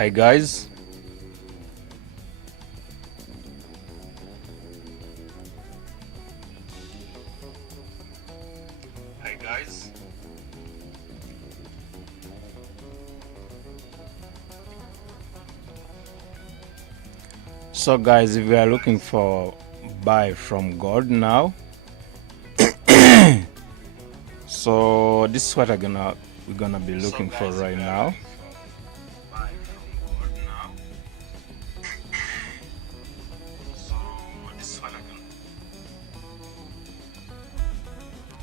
Hi guys. Hi guys. So guys, if we are looking for buy from gold now, so this is what we're gonna be looking for right now.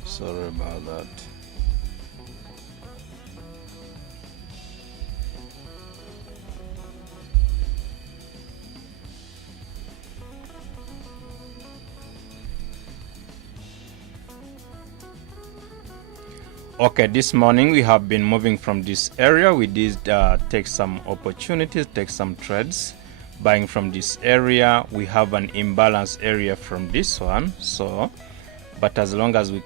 Sorry about that. Okay, this morning we have been moving from this area. We did take some opportunities, take some trades, buying from this area. We have an imbalance area from this one, so but as long as we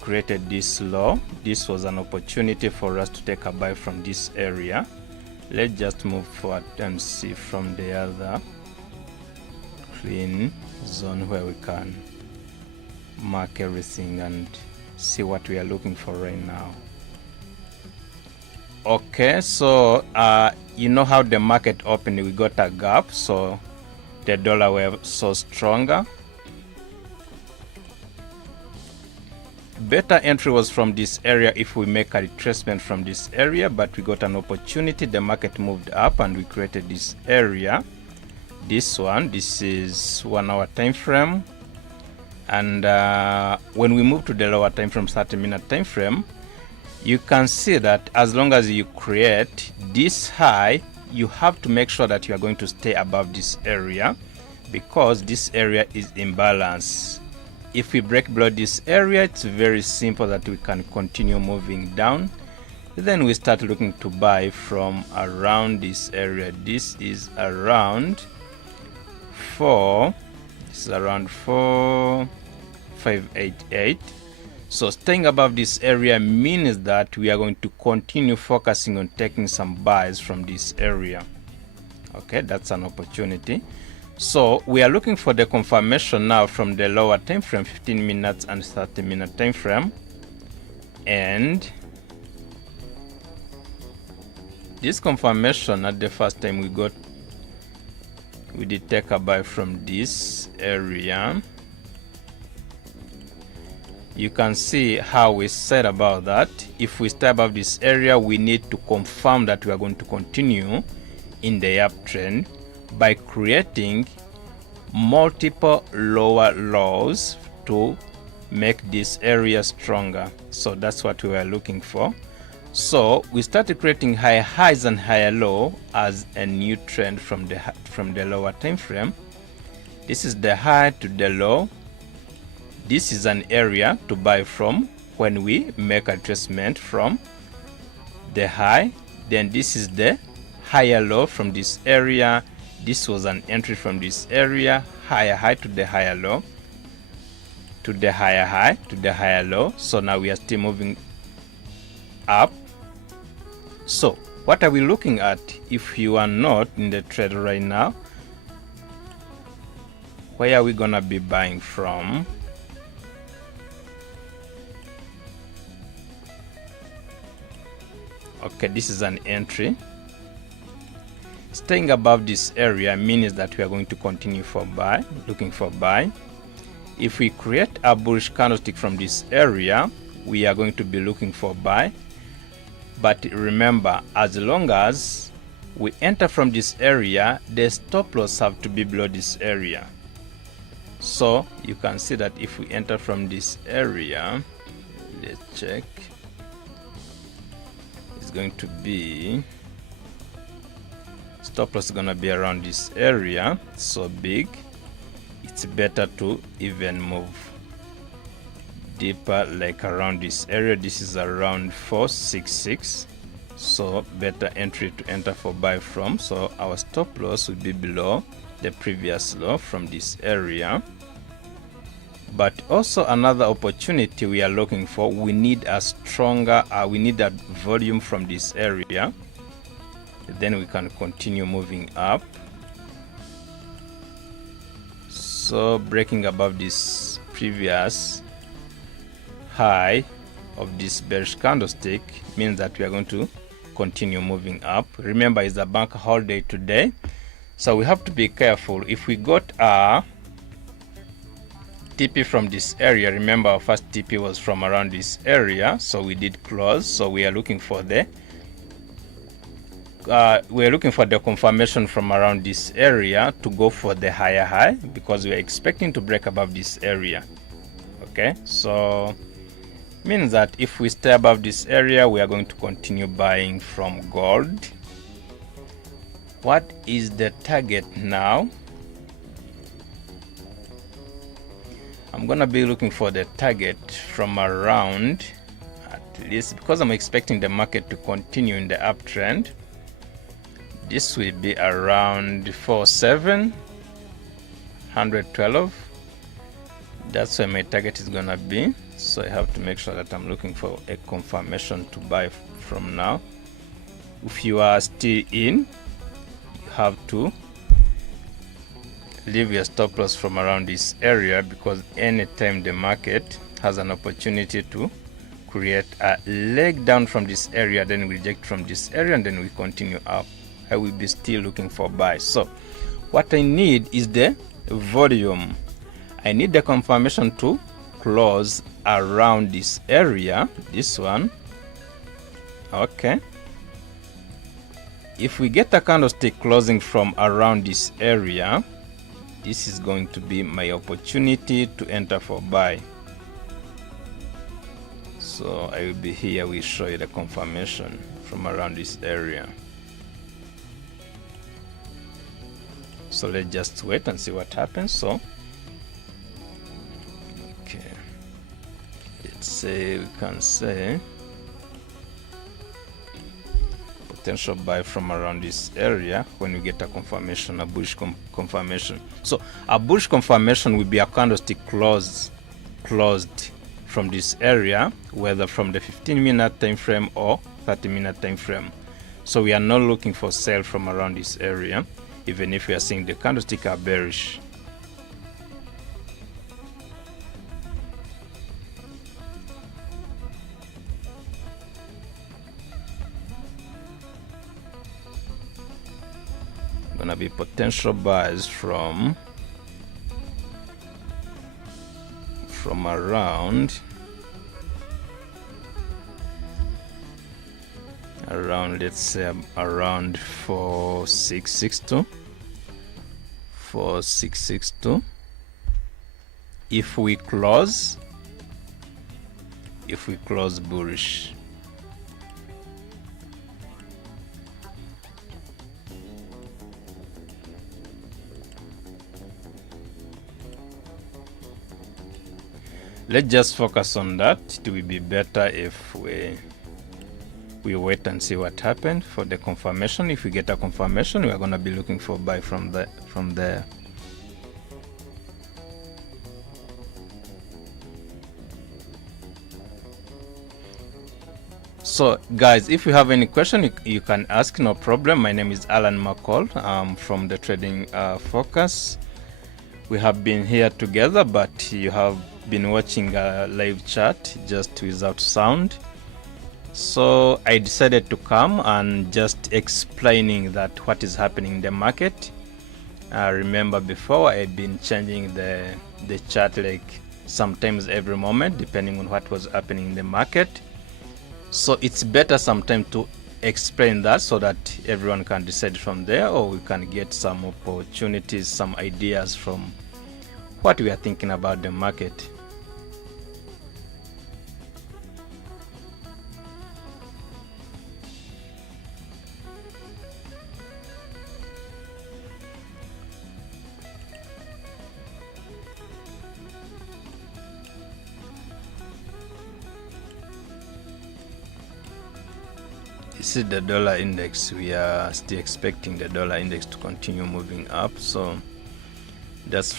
created this low, this was an opportunity for us to take a buy from this area. Let's just move forward and see from the other clean zone where we can mark everything and see what we are looking for right now. Okay, so you know how the market opened, we got a gap, so the dollar were so stronger. Better entry was from this area if we make a retracement from this area, but we got an opportunity. The market moved up and we created this area. This one, this is 1 hour time frame, and when we move to the lower time frame, 30-minute time frame, you can see that as long as you create this high, you have to make sure that you are going to stay above this area, because this area is imbalanced. If we break below this area, it's very simple that we can continue moving down. Then we start looking to buy from around this area. This is around 4,588. So staying above this area means that we are going to continue focusing on taking some buys from this area. Okay, that's an opportunity. So we are looking for the confirmation now from the lower time frame, 15 minutes and 30-minute time frame, and this confirmation at the first time we did take a buy from this area. You can see how we said about that. If we stay above this area, we need to confirm that we are going to continue in the uptrend by creating multiple lower lows to make this area stronger. So that's what we were looking for. So we started creating higher highs and higher low as a new trend from the lower time frame. This is the high to the low. This is an area to buy from when we make a retracement from the high. Then this is the higher low from this area. This was an entry from this area, higher high to the higher low, to the higher high, to the higher low. So now we are still moving up. So what are we looking at if you are not in the trade right now? Where are we gonna be buying from? Okay, this is an entry. Staying above this area means that we are going to continue for buy, looking for buy. If we create a bullish candlestick from this area, we are going to be looking for buy. But remember, as long as we enter from this area, the stop loss have to be below this area. So you can see that if we enter from this area, let's check, it's going to be, stop loss is gonna be around this area, so big, it's better to even move deeper, like around this area. This is around 466, so better entry to enter for buy from. So our stop loss will be below the previous low from this area. But also another opportunity we are looking for, we need a stronger we need a volume from this area. then we can continue moving up. So breaking above this previous high of this bearish candlestick means that we are going to continue moving up. Remember, it's a bank holiday today, so we have to be careful. If we got a TP from this area, remember our first TP was from around this area, so we did close. So we are looking for the confirmation from around this area to go for the higher high, because we are expecting to break above this area. Okay, so means that if we stay above this area, we are going to continue buying from gold. What is the target now? I'm gonna be looking for the target from around, at least because I'm expecting the market to continue in the uptrend, this will be around 4712. That's where my target is gonna be. So I have to make sure that I'm looking for a confirmation to buy from now. If you are still in, you have to leave your stop loss from around this area, because anytime the market has an opportunity to create a leg down from this area, then we reject from this area, and then we continue up, I will be still looking for buy. So what I need is the volume. I need the confirmation to close around this area, this one. Okay, if we get a candlestick closing from around this area, this is going to be my opportunity to enter for buy. So I will be here, we show you the confirmation from around this area. So let's just wait and see what happens. So okay, let's say we can say potential buy from around this area when we get a confirmation, a bullish confirmation. So a bullish confirmation will be a candlestick closed from this area, whether from the 15-minute time frame or 30-minute time frame. So we are not looking for sell from around this area, even if we are seeing the candlestick are bearish. Gonna be potential buys from around let's say around 4662 if we close bullish. Let's just focus on that. It will be better if we wait and see what happened for the confirmation. If we get a confirmation, we are going to be looking for buy from there. So guys, if you have any question, you can ask, no problem. My name is Allan McCall. I'm from the Trading Focus. We have been here together, but you have been watching a live chat just without sound. So I decided to come and just explaining that what is happening in the market. Remember before, I've been changing the chart like sometimes every moment depending on what was happening in the market. So it's better sometimes to explain that so that everyone can decide from there, or we can get some opportunities, some ideas from what we are thinking about the market. This is the dollar index. We are still expecting the dollar index to continue moving up, so that's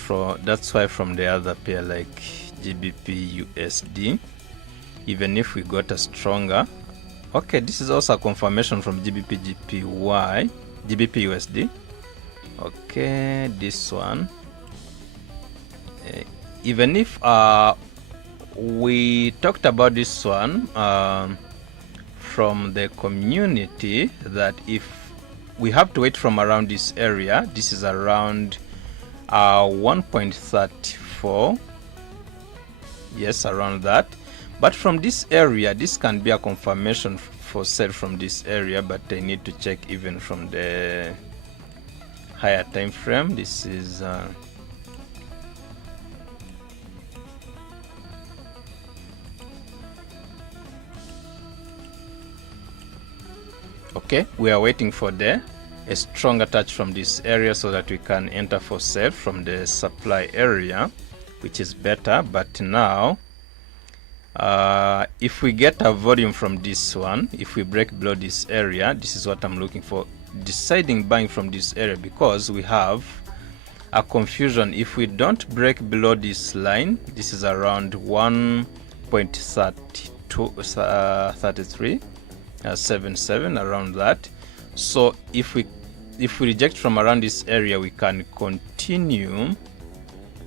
why from the other pair like GBPUSD, even if we got a stronger Okay, this is also a confirmation from GBPUSD. Okay, this one, even if we talked about this one from the community, that if we have to wait from around this area, this is around 1.34, yes, around that. But from this area, this can be a confirmation for sell from this area, but I need to check even from the higher time frame. This is okay, we are waiting for a stronger touch from this area so that we can enter for sale from the supply area, which is better. But now if we get a volume from this one, if we break below this area, this is what I'm looking for, deciding buying from this area, because we have a confusion. If we don't break below this line, this is around 1.3377, around that. So if we reject from around this area, we can continue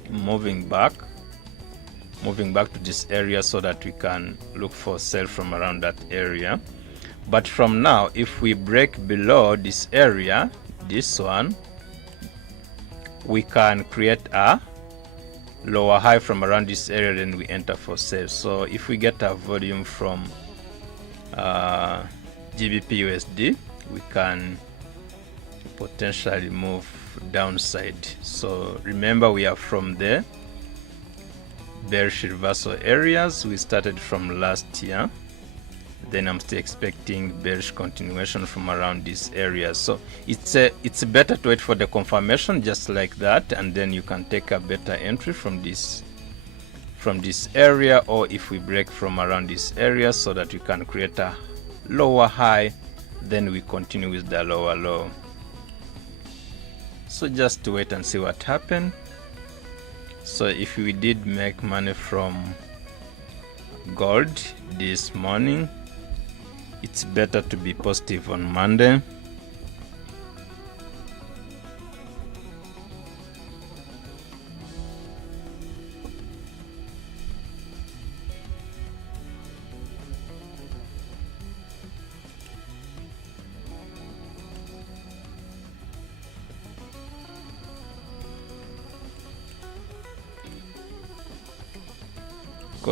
moving back to this area so that we can look for sell from around that area. But from now, if we break below this area, this one, we can create a lower high from around this area, then we enter for sale. So if we get a volume from GBPUSD, we can potentially move downside. So remember, we are from the bearish reversal areas we started from last year. Then I'm still expecting bearish continuation from around this area. So it's better to wait for the confirmation just like that, and then you can take a better entry from this area, or if we break from around this area, so that you can create a lower high, then we continue with the lower low. So just to wait and see what happened. So if we did make money from gold this morning, it's better to be positive on Monday.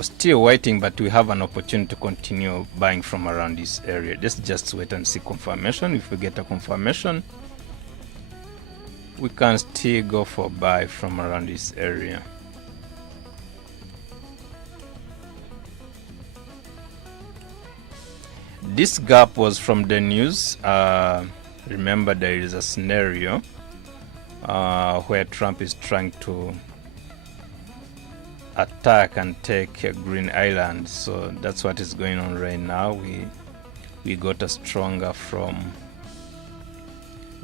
Still waiting, but we have an opportunity to continue buying from around this area. Let's just wait and see confirmation. If we get a confirmation, we can still go for buy from around this area. This gap was from the news. Remember, there is a scenario where Trump is trying to attack and take Green Island. So that's what is going on right now. We got a stronger from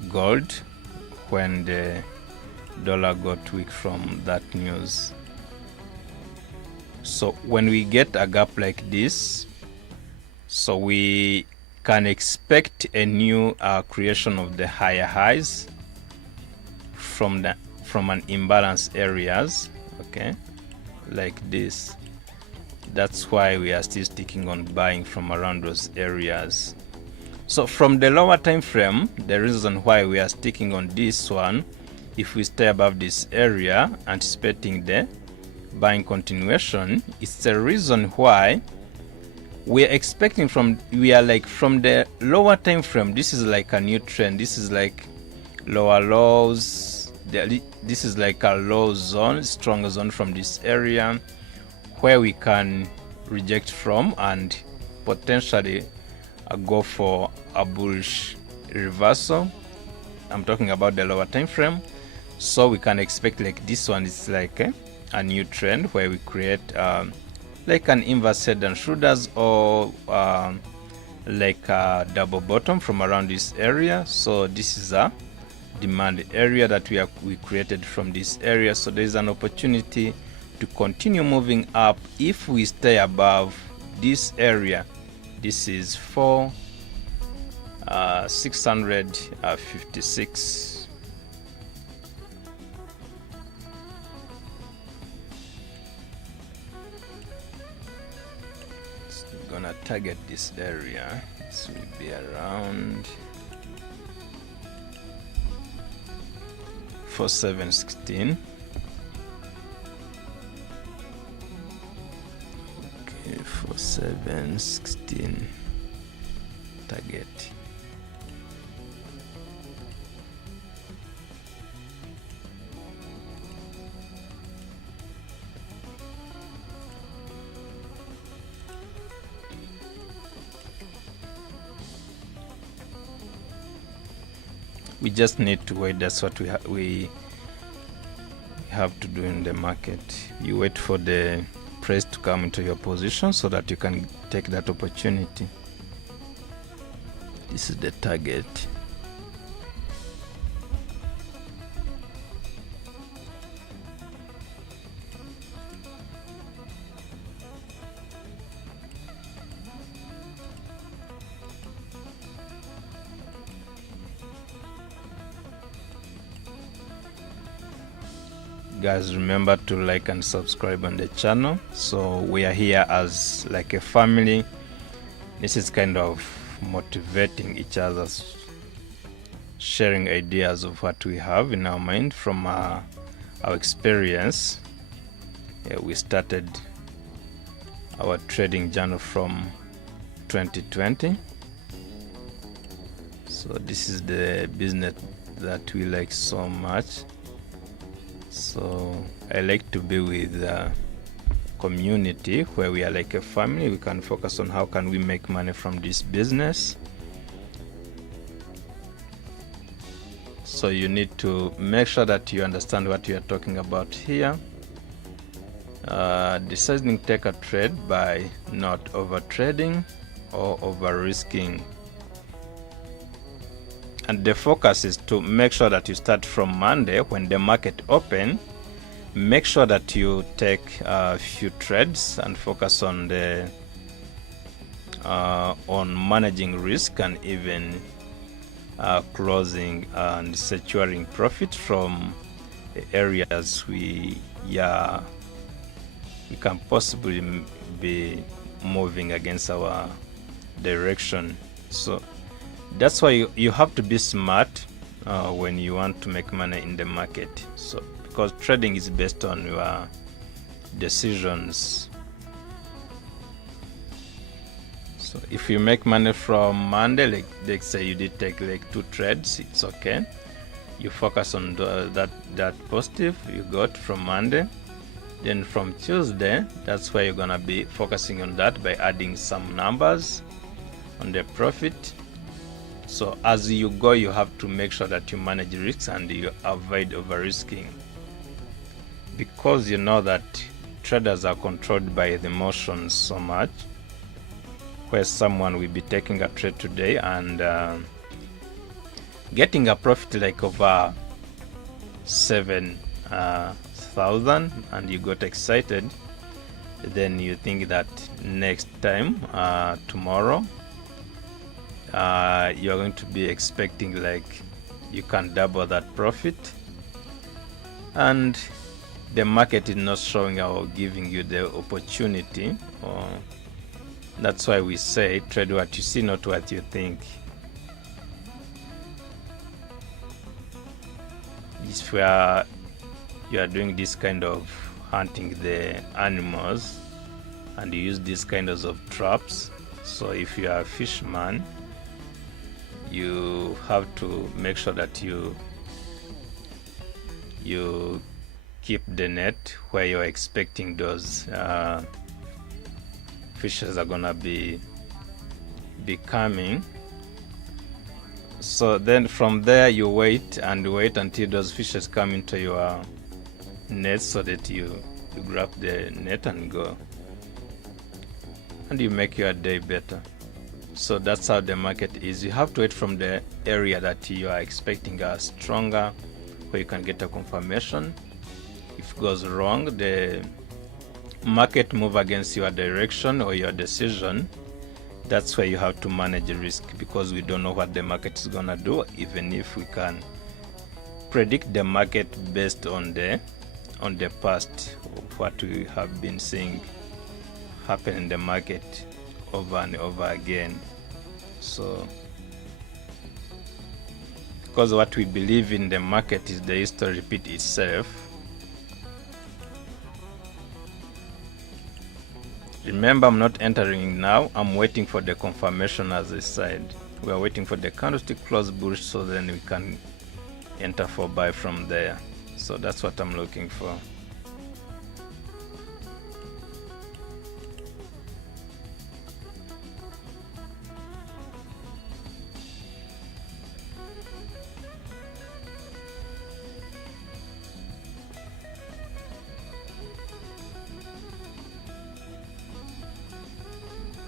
gold when the dollar got weak from that news. So when we get a gap like this, so we can expect a new creation of the higher highs from an imbalanced areas, okay, like this. That's why we are still sticking on buying from around those areas. So from the lower time frame, the reason why we are sticking on this one, if we stay above this area anticipating the buying continuation, it's the reason why we are expecting from the lower time frame, this is like a new trend. This is like lower lows. This is like a low zone, stronger zone from this area where we can reject from and potentially go for a bullish reversal. I'm talking about the lower time frame. So we can expect like this one is like a new trend where we create like an inverse head and shoulders, or like a double bottom from around this area. So this is a demand area that we created from this area. So there is an opportunity to continue moving up if we stay above this area, This is 4,656. So we're gonna target this area. This will be around 4,716. Okay, 4,716 target. We just need to wait. That's what we have to do in the market. You wait for the price to come into your position so that you can take that opportunity. This is the target. Guys, remember to like and subscribe on the channel. So we are here as like a family. This is kind of motivating each other, sharing ideas of what we have in our mind from our experience. We started our trading journey from 2020. So this is the business that we like so much. So I like to be with the community where we are like a family. We can focus on how can we make money from this business. So you need to make sure that you understand what you are talking about here. Deciding to take a trade by not over trading or over risking. And the focus is to make sure that you start from Monday when the market open. Make sure that you take a few trades and focus on the on managing risk and even closing and securing profit from the areas we can possibly be moving against our direction. So that's why you have to be smart when you want to make money in the market. So because trading is based on your decisions. So if you make money from Monday, like let's say you did take like 2 trades, it's okay. You focus on that positive you got from Monday. Then from Tuesday, that's where you're gonna be focusing on that by adding some numbers on the profit. So as you go, you have to make sure that you manage risks and you avoid over risking, because you know that traders are controlled by the emotions so much, where someone will be taking a trade today and getting a profit like over 7,000 and you got excited. Then you think that next time tomorrow you're going to be expecting like you can double that profit, and the market is not showing or giving you the opportunity. That's why we say trade what you see, not what you think. If you are doing this kind of hunting the animals and you use these kinds of traps, so if you are a fisherman, you have to make sure that you keep the net where you're expecting those fishes are gonna be coming. So then from there you wait until those fishes come into your net, so that you grab the net and go, and you make your day better. So that's how the market is. You have to wait from the area that you are expecting a stronger, where you can get a confirmation. If it goes wrong, the market move against your direction or your decision, That's why you have to manage risk, because we don't know what the market is gonna do, even if we can predict the market based on the past of what we have been seeing happen in the market over and over again. So because what we believe in the market is the history repeat itself. Remember, I'm not entering now, I'm waiting for the confirmation. As I said, we are waiting for the candlestick close bullish, so then we can enter for buy from there. So that's what I'm looking for.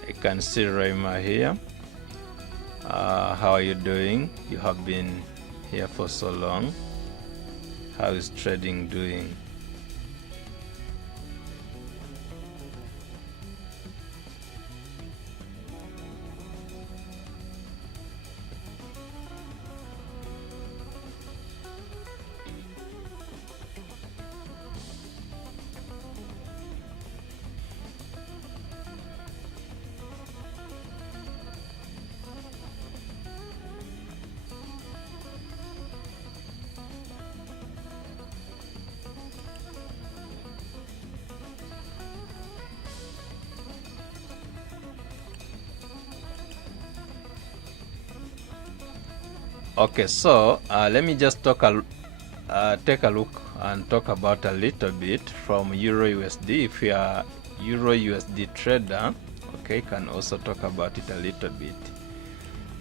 You can see Raima here. How are you doing? You have been here for so long. How is trading doing? Okay, so let me just take a look and talk about a little bit from Euro USD. If you are Euro USD trader, okay, can also talk about it a little bit.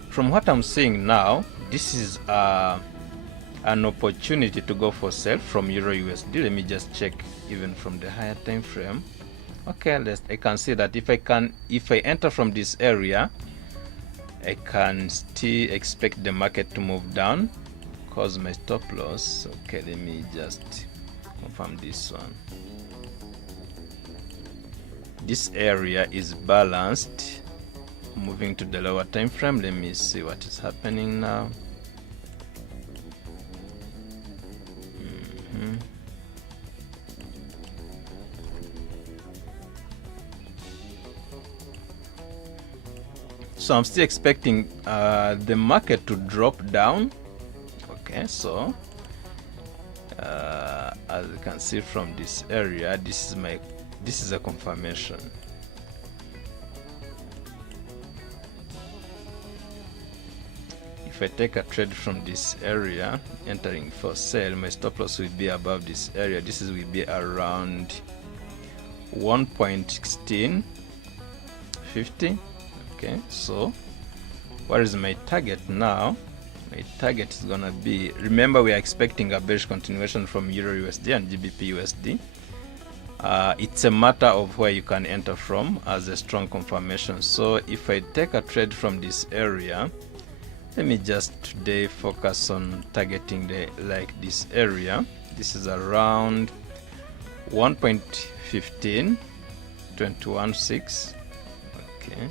From what I'm seeing now, this is an opportunity to go for sell from Euro USD. Let me just check even from the higher time frame. Okay, I can see that if I enter from this area, I can still expect the market to move down because my stop loss. Okay, let me just confirm this one. This area is balanced. Moving to the lower time frame, let me see what is happening now. So I'm still expecting the market to drop down. Okay, so as you can see from this area, this is a confirmation. If I take a trade from this area, entering for sale, my stop loss will be above this area. This will be around 1.1650. Okay, so what is my target now? My target is gonna be, remember we are expecting a bearish continuation from Euro USD and GBPUSD. It's a matter of where you can enter from as a strong confirmation. So if I take a trade from this area, let me just today focus on targeting this area. This is around 1.15, okay.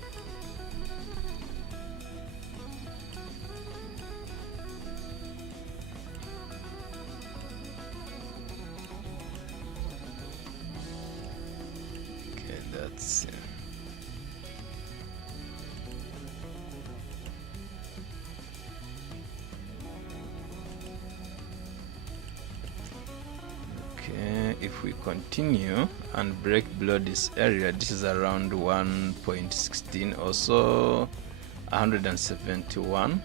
That's okay. If we continue and break below this area, this is around 1.16, also 171.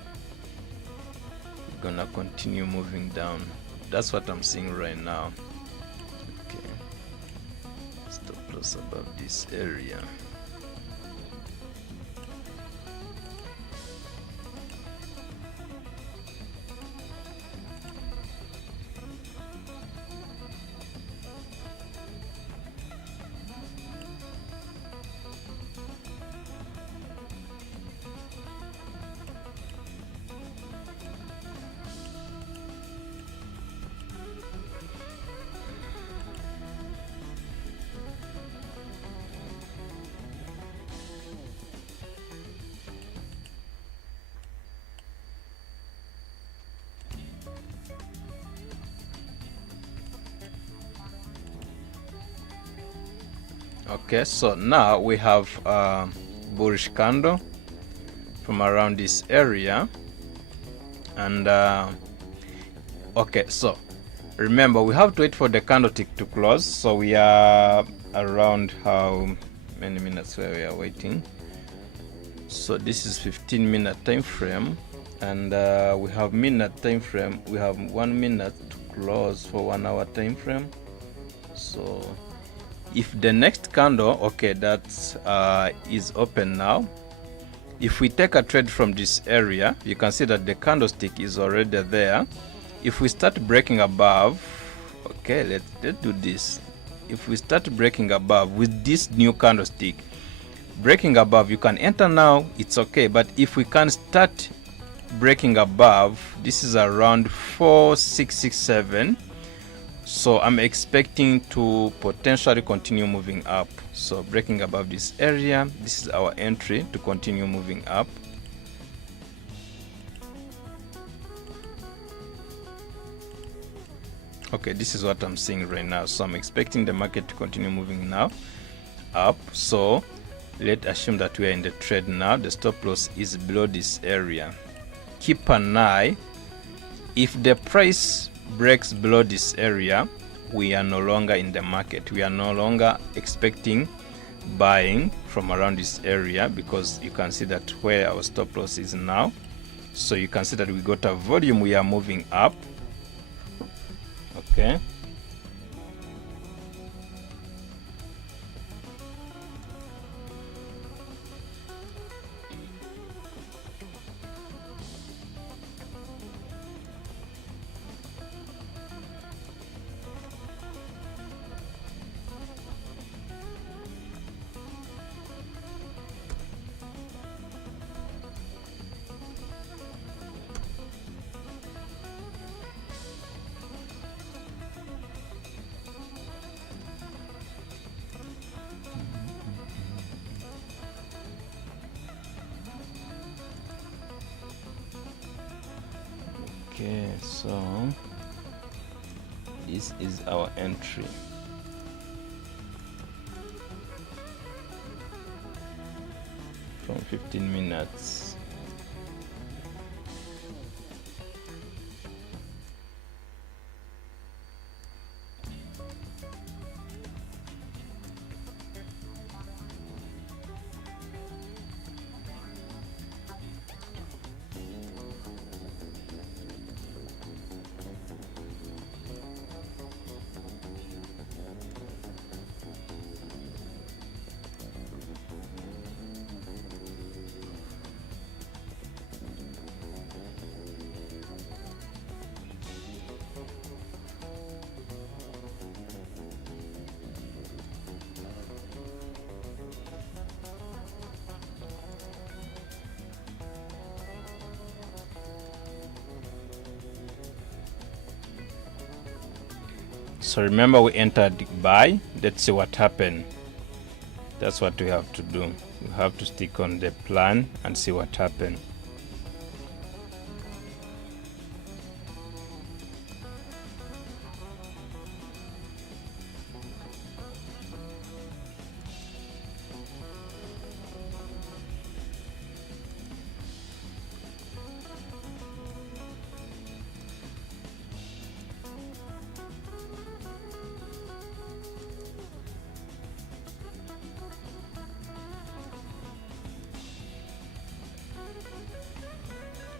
We're gonna continue moving down. That's what I'm seeing right now. Okay, stop loss above this area. Okay, so now we have a bullish candle from around this area, and okay, so remember we have to wait for the candlestick to close. So we are around how many minutes where we are waiting? So this is 15-minute time frame, and we have minute time frame. We have 1 minute to close for 1 hour time frame. So if the next candle, okay, that is open now, if we take a trade from this area, you can see that the candlestick is already there. If we start breaking above, okay, let's do this. If we start breaking above with this new candlestick, breaking above, you can enter now, it's okay. But if we can start breaking above, this is around 4667. So I'm expecting to potentially continue moving up. So breaking above this area, this is our entry to continue moving up. Okay, this is what I'm seeing right now. So I'm expecting the market to continue moving now up. So let's assume that we are in the trade now. The stop loss is below this area. Keep an eye. If the price breaks below this area, we are no longer in the market. We are no longer expecting buying from around this area, because you can see that where our stop loss is now. So you can see that we got a volume, we are moving up. Okay. Okay, so this is our entry. From 15 minutes. So remember, we entered buy. Let's see what happened. That's what we have to do. We have to stick on the plan and see what happened.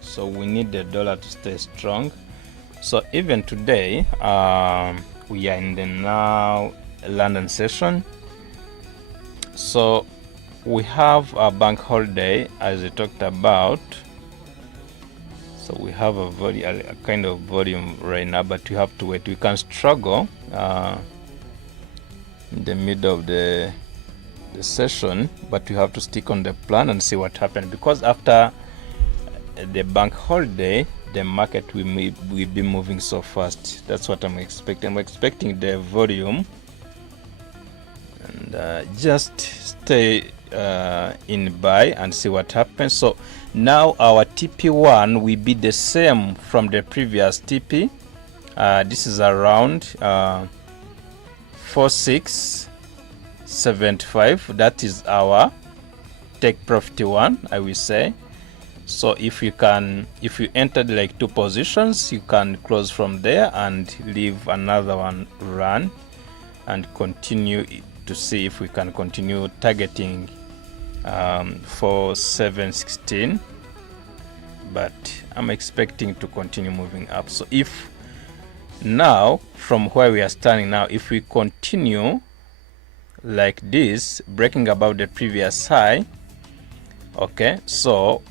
So we need the dollar to stay strong. So even today, we are in the now London session. So we have a bank holiday, as I talked about. So we have a kind of volume right now, but we have to wait. We can struggle in the middle of the session, but we have to stick on the plan and see what happens, because after the bank holiday, the market will be moving so fast. That's what I'm expecting. I'm expecting the volume, and just stay in buy and see what happens. So now our TP1 will be the same from the previous TP. This is around 4667. 75. That is our take profit one, I will say. So if you entered like 2 positions, you can close from there and leave another one run and continue to see if we can continue targeting for 716. But I'm expecting to continue moving up. So if now from where we are standing now, if we continue like this, breaking above the previous high, okay, so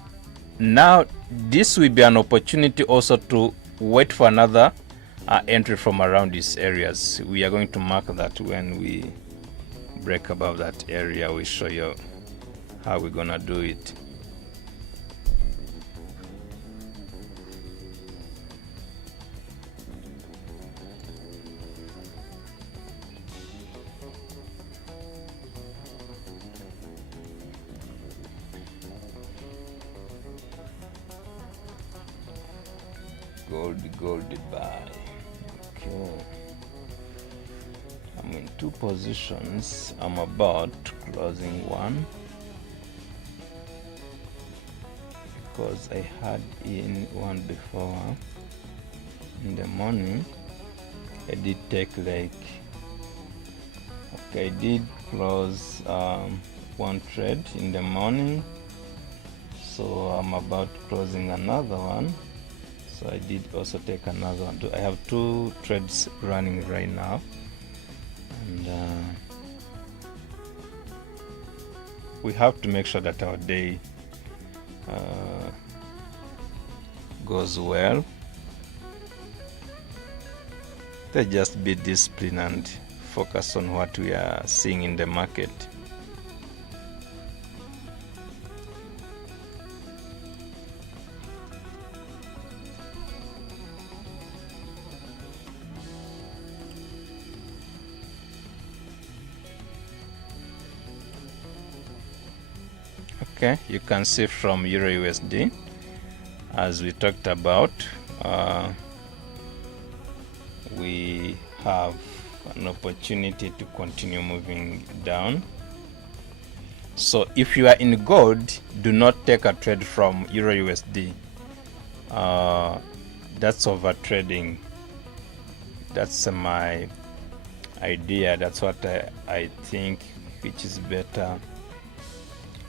now this will be an opportunity also to wait for another entry from around these areas. We are going to mark that when we break above that area. We show you how we're gonna do it. Gold buy. Okay, I'm in 2 positions. I'm about closing one because I had in one before in the morning. I did take like, okay, I did close one trade in the morning, so I'm about closing another one. So I did also take another one. I have 2 trades running right now, and we have to make sure that our day goes well. Let's just be disciplined and focus on what we are seeing in the market. Okay, you can see from Euro USD, as we talked about, we have an opportunity to continue moving down. So if you are in gold, do not take a trade from Euro USD. That's over trading. That's my idea. That's what I think, which is better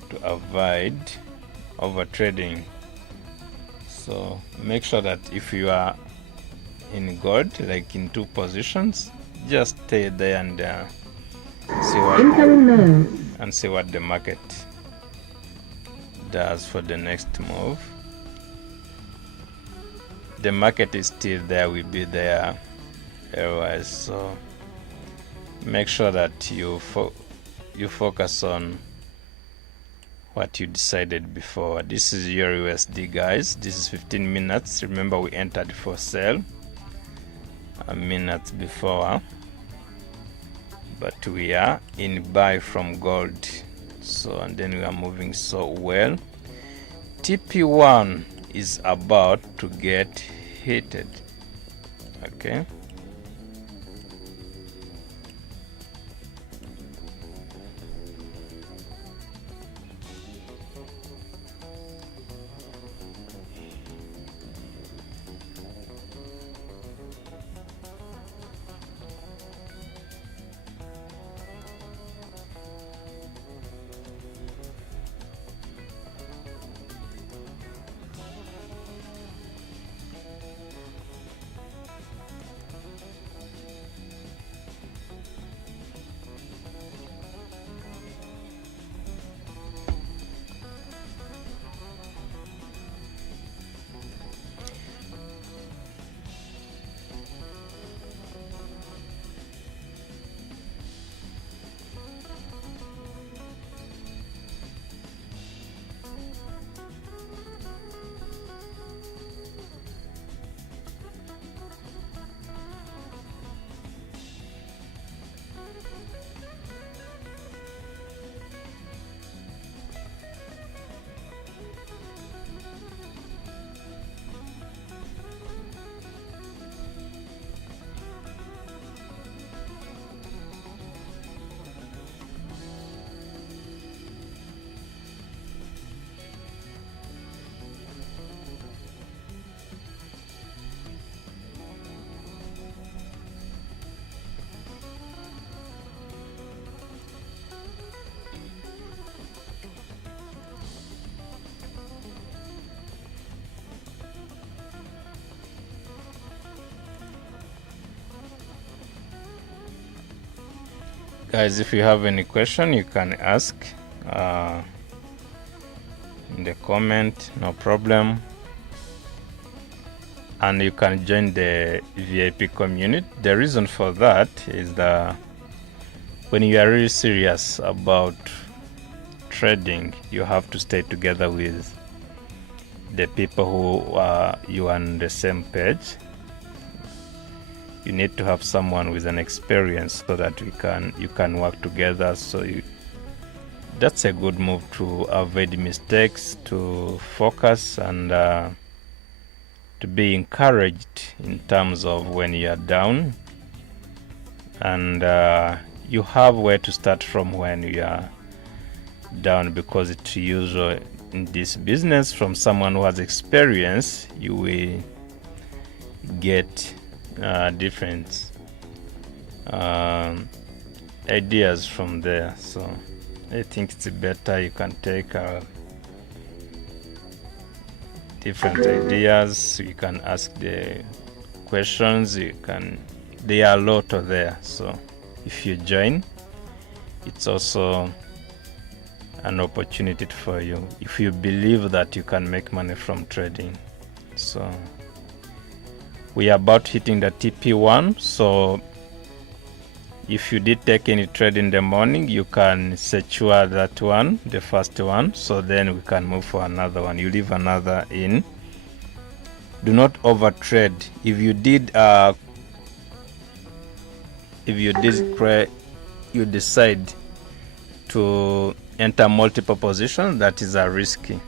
to avoid over trading. So make sure that if you are in gold, like in 2 positions, just stay there and see what the market does for the next move. The market is still there, will be there otherwise. So make sure that you focus on what you decided before. This is your USD, guys. This is 15 minutes. Remember, we entered for sale a minute before, but we are in buy from gold. So, and then we are moving so well. TP1 is about to get heated. Okay, Guys, if you have any question, you can ask in the comment, no problem. And you can join the VIP community. The reason for that is that when you are really serious about trading, you have to stay together with the people who are you on the same page. You need to have someone with an experience so that you can work together. So that's a good move to avoid mistakes, to focus, and to be encouraged in terms of when you are down, and you have where to start from when you are down, because it's usual in this business from someone who has experience. You will get different ideas from there. So I think it's better you can take different ideas. You can ask the questions. There are a lot of there. So if you join, it's also an opportunity for you if you believe that you can make money from trading. So we are about hitting the TP1. So if you did take any trade in the morning, you can secure that one, the first one, so then we can move for another one. You leave another in. Do not over trade. If you decide to enter multiple positions, that is a risky.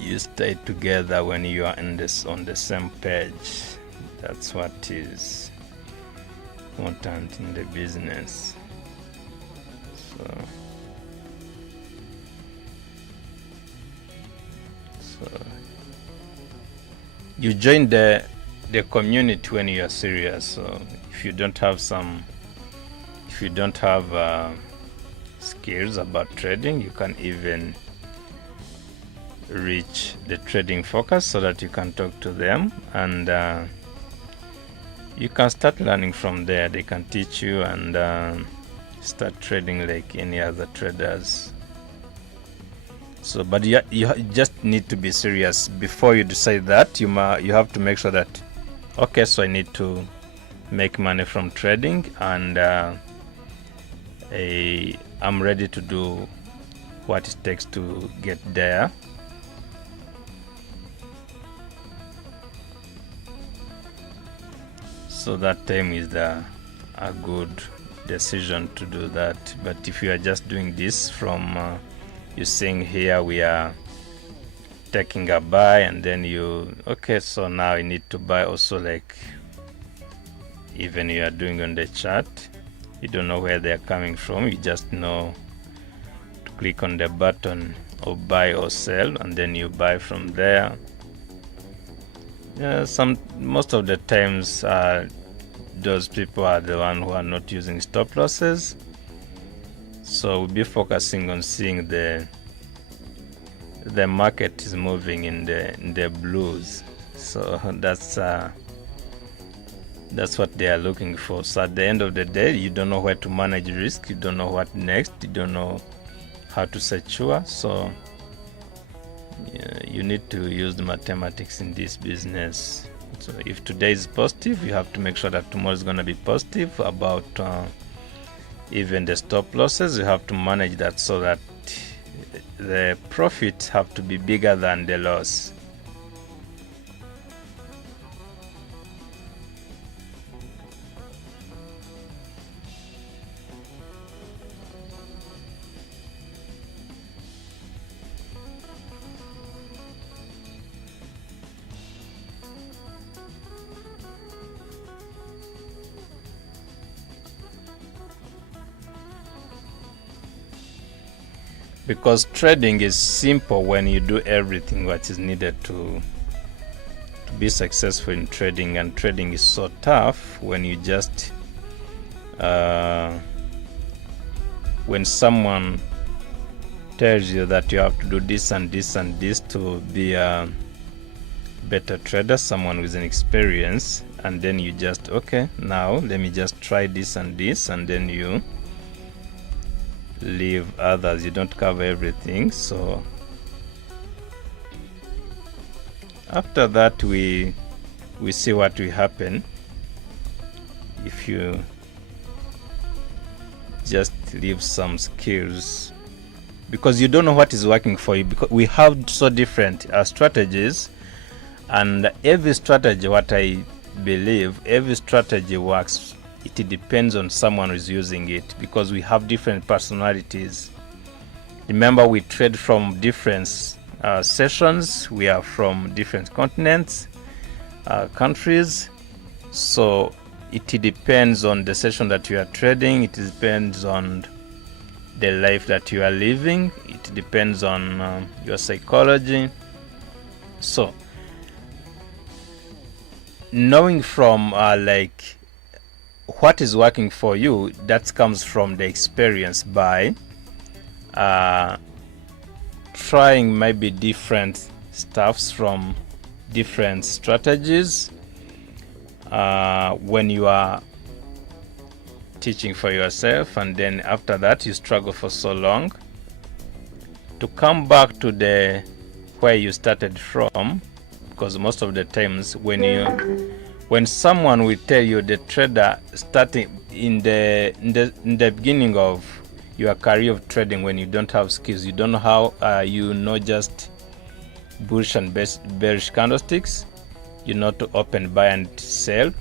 You stay together when you are on the same page. That's what is important in the business. So you join the community when you are serious. So if you don't have skills about trading, you can even reach the trading focus so that you can talk to them, and you can start learning from there. They can teach you and start trading like any other traders. So but you just need to be serious before you decide that. You have to make sure that, okay, so I need to make money from trading, and I'm ready to do what it takes to get there. So that time is a good decision to do that. But if you are just doing this from you saying here we are taking a buy, and then okay, so now I need to buy also, like even you are doing on the chart, you don't know where they are coming from. You just know to click on the button of buy or sell, and then you buy from there. Most of the times those people are the one who are not using stop losses. So we'll be focusing on seeing the market is moving in the blues. So that's what they are looking for. So at the end of the day, you don't know where to manage risk. You don't know what next. You don't know how to secure. So you need to use the mathematics in this business. So if today is positive, you have to make sure that tomorrow is going to be positive. About even the stop losses, you have to manage that so that the profits have to be bigger than the loss. Because trading is simple when you do everything what is needed to be successful in trading, and trading is so tough when you just when someone tells you that you have to do this and this and this to be a better trader, someone with an experience, and then you just, okay, now let me just try this and this, and then you leave others, you don't cover everything. So after that we see what will happen if you just leave some skills, because you don't know what is working for you, because we have so different strategies, and every strategy, what I believe, every strategy works. It depends on someone who is using it, because we have different personalities. Remember, we trade from different sessions, we are from different continents, countries, so it depends on the session that you are trading, it depends on the life that you are living, it depends on your psychology. So knowing from like what is working for you, that comes from the experience by trying maybe different stuffs from different strategies when you are teaching for yourself, and then after that you struggle for so long to come back to the where you started from, because most of the times when someone will tell you, the trader starting in the beginning of your career of trading, when you don't have skills, you don't know how you know just bullish and bearish candlesticks, you know to open, buy and sell.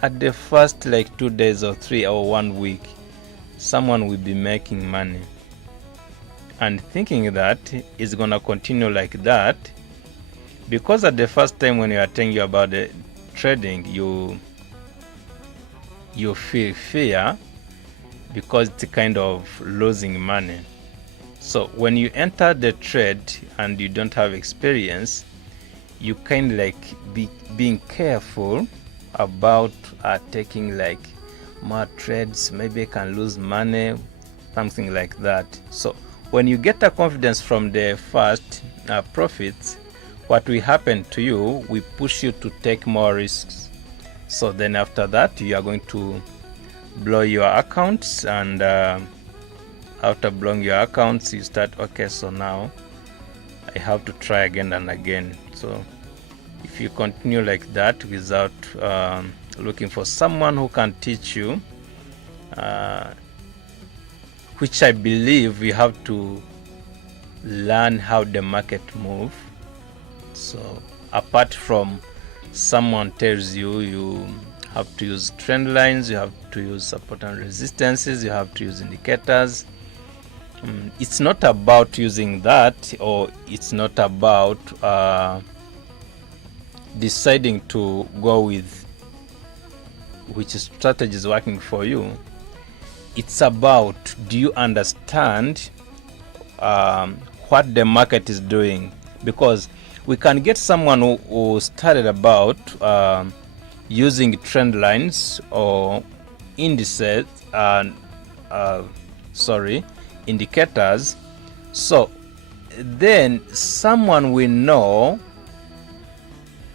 At the first like 2 days or 3 or 1 week, someone will be making money and thinking that it's gonna continue like that, because at the first time when you are telling you about the trading, you feel fear, because it's a kind of losing money. So when you enter the trade and you don't have experience, you kind of like being careful about taking like more trades, maybe I can lose money, something like that. So when you get a confidence from the first profits, what will happen to you, we push you to take more risks. So then after that you are going to blow your accounts, and after blowing your accounts you start, okay, so now I have to try again and again. So if you continue like that without looking for someone who can teach you, which I believe you have to learn how the market move. So apart from someone tells you, you have to use trend lines, you have to use support and resistances, you have to use indicators. It's not about using that, or it's not about deciding to go with which strategy is working for you. It's about, do you understand what the market is doing? Because we can get someone who started about using trend lines or indices, indicators. So then someone will know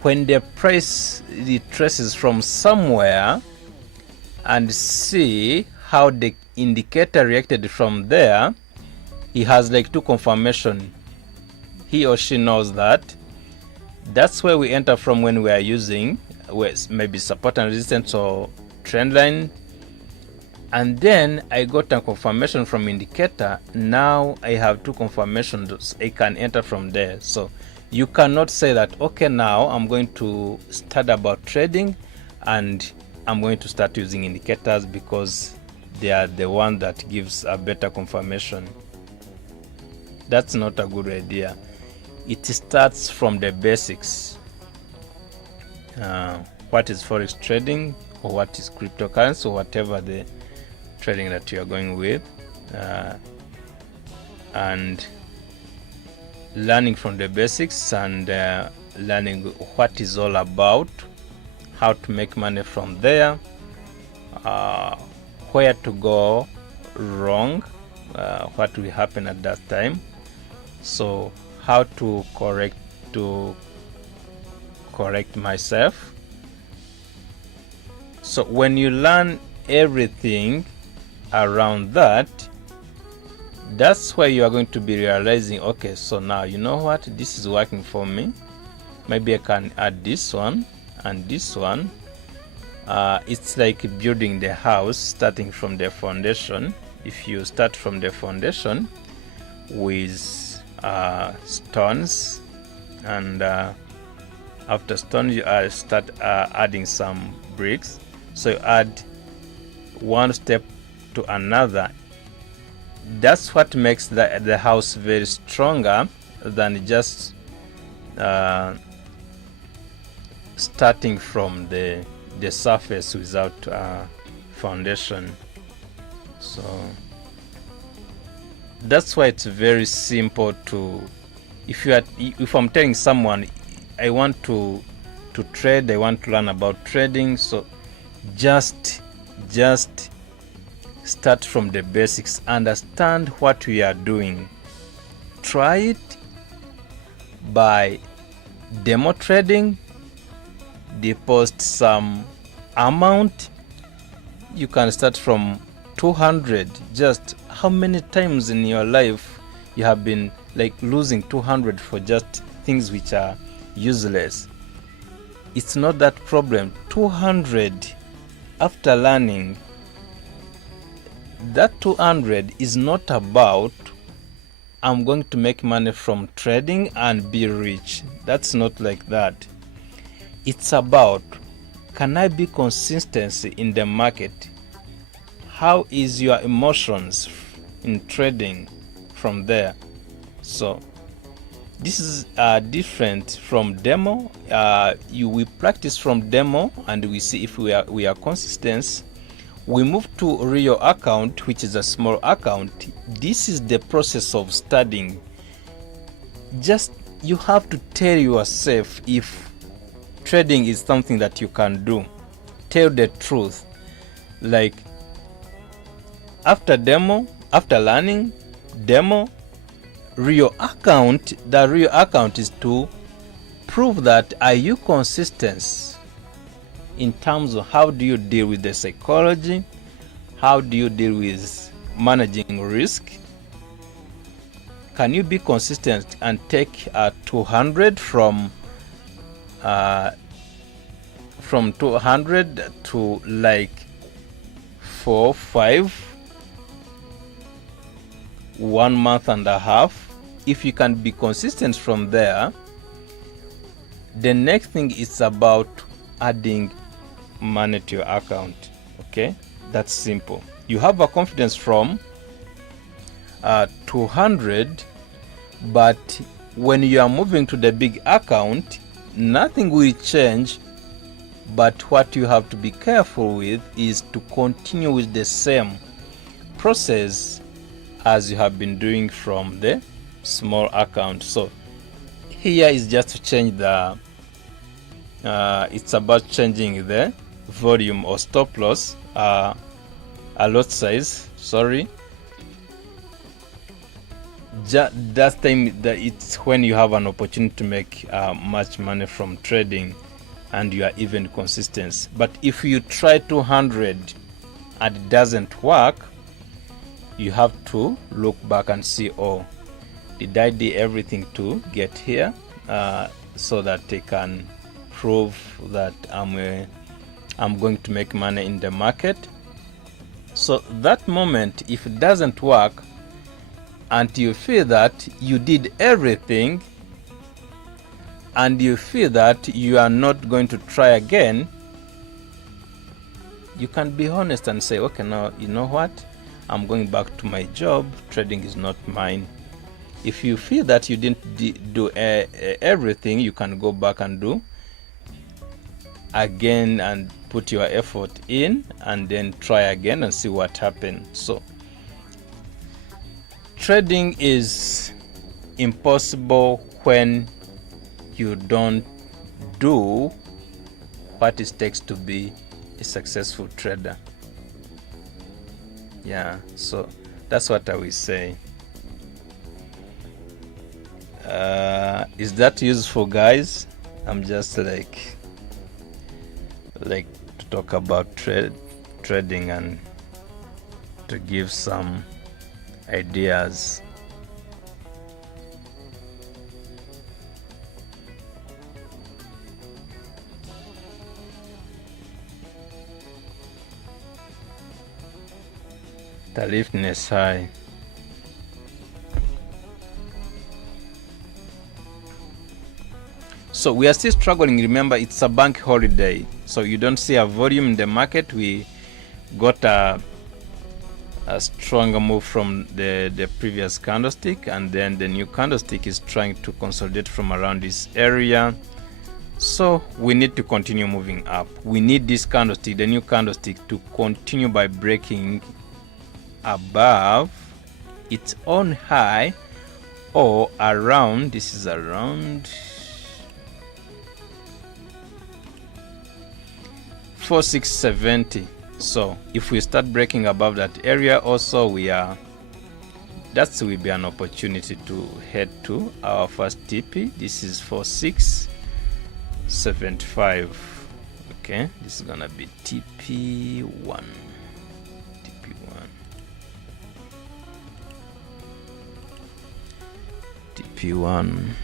when the price retraces from somewhere, and see how the indicator reacted from there. He has like two confirmation. He or she knows that. That's where we enter from when we are using maybe support and resistance or trend line, and then I got a confirmation from indicator. Now I have two confirmations, I can enter from there. So you cannot say that, okay, now I'm going to start about trading and I'm going to start using indicators because they are the one that gives a better confirmation. That's not a good idea. It starts from the basics. What is forex trading, or what is cryptocurrency, or whatever the trading that you are going with, and learning from the basics, and learning what is all about, how to make money from there, where to go wrong, what will happen at that time, so how to correct myself. So when you learn everything around that, that's where you are going to be realizing, okay, so now you know what, this is working for me, maybe I can add this one and this one. It's like building the house, starting from the foundation. If you start from the foundation with stones, and after stones you start adding some bricks, so you add one step to another. That's what makes the house very stronger than just starting from the surface without foundation. So that's why it's very simple to, if I'm telling someone I want to trade, I want to learn about trading, so just start from the basics, understand what we are doing, try it by demo trading, deposit some amount. You can start from 200. Just how many times in your life you have been like losing 200 for just things which are useless? It's not that problem. 200 after learning, that 200 is not about I'm going to make money from trading and be rich. That's not like that. It's about, can I be consistency in the market? How is your emotions in trading from there? So this is different from demo. We practice from demo and we see if we are consistent. We move to real account, which is a small account. This is the process of studying. Just you have to tell yourself if trading is something that you can do. Tell the truth. Like after demo, after learning, demo, real account, the real account is to prove that are you consistent in terms of how do you deal with the psychology, how do you deal with managing risk. Can you be consistent and take 200 from 200 to like 4, 5, 1 month and a half? If you can be consistent from there, the next thing is about adding money to your account. Okay, that's simple. You have a confidence from 200, but when you are moving to the big account, nothing will change. But what you have to be careful with is to continue with the same process as you have been doing from the small account. So here is just to change the it's about changing the volume or stop loss, a lot size, sorry. That time that it's when you have an opportunity to make much money from trading and you are even consistent. But if you try 200 and it doesn't work, you have to look back and see, oh, did I do everything to get here, so that they can prove that I'm going to make money in the market. So that moment, if it doesn't work and you feel that you did everything and you feel that you are not going to try again, you can be honest and say, okay, now you know what, I'm going back to my job, trading is not mine. If you feel that you didn't do everything, you can go back and do again and put your effort in and then try again and see what happens. So trading is impossible when you don't do what it takes to be a successful trader. Yeah, so that's what I will say. Is that useful, guys? I'm just like to talk about trading and to give some ideas. Tariffness high. So we are still struggling. Remember, it's a bank holiday, so you don't see a volume in the market. We got a stronger move from the previous candlestick, and then the new candlestick is trying to consolidate from around this area. So we need to continue moving up. We need this candlestick, the new candlestick, to continue by breaking above its own high or around, this is around 4670. So if we start breaking above that area also, that will be an opportunity to head to our first TP. This is 4675. Okay, this is gonna be TP1. TP1.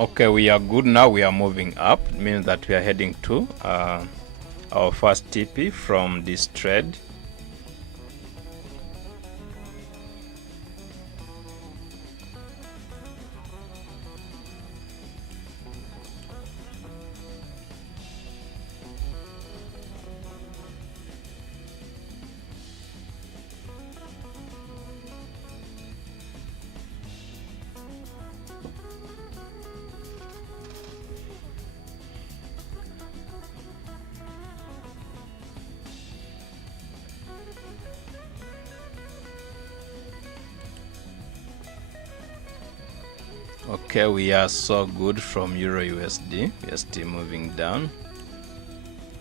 Okay, we are good now. We are moving up. It means that we are heading to our first TP from this trade. Okay, we are so good from Euro USD. We are still moving down.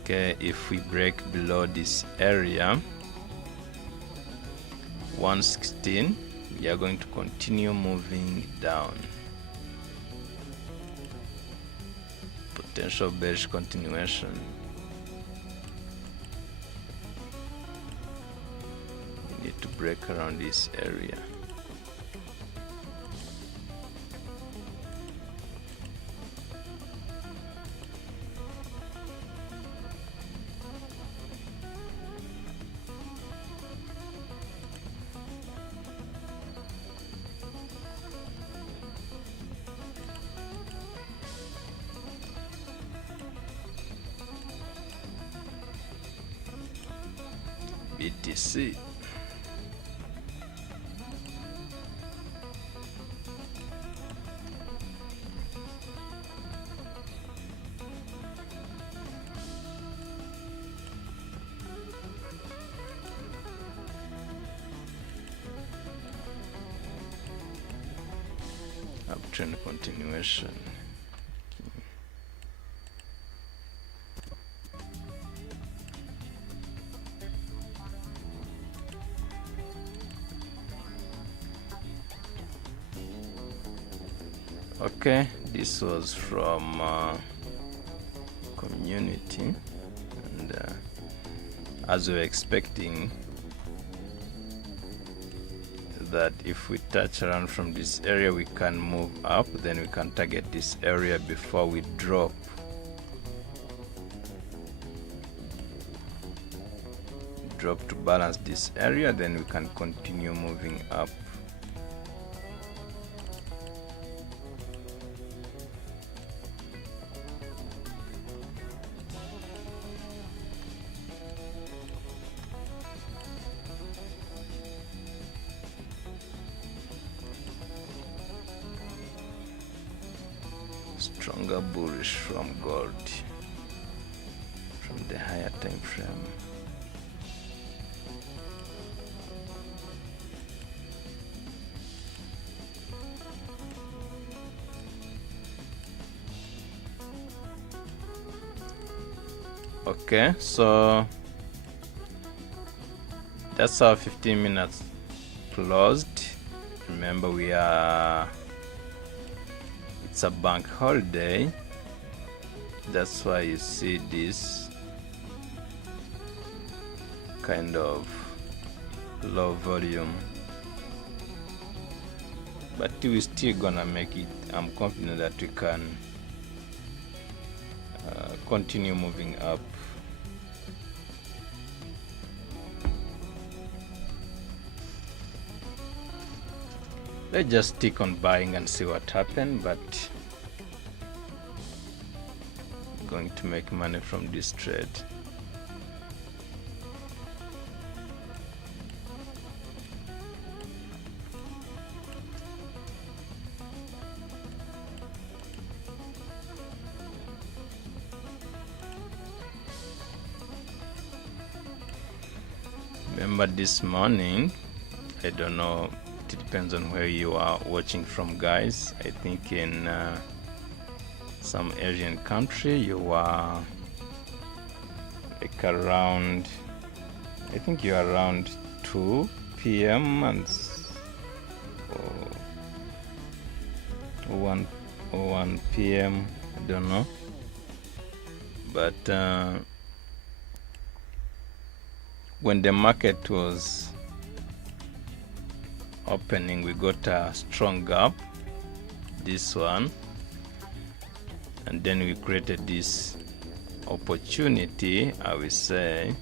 Okay, if we break below this area 116, we are going to continue moving down. Potential bearish continuation. We need to break around this area. BTC. uptrend continuation. Okay, this was from community, and as we were expecting that if we touch around from this area we can move up, then we can target this area before we drop. To balance this area, then we can continue moving up. Stronger bullish from gold from the higher time frame. Okay, so that's our 15 minutes closed. Remember, it's a bank holiday, that's why you see this kind of low volume, but we're still gonna make it. I'm confident that we can continue moving up. Let's just stick on buying and see what happens, but I'm going to make money from this trade. Remember this morning, I don't know, it depends on where you are watching from, guys. I think in some Asian country you are like around, I think you're around 2 p.m. and 1 p.m. I don't know, but when the market was opening, we got a strong gap, this one, and then we created this opportunity, I will say.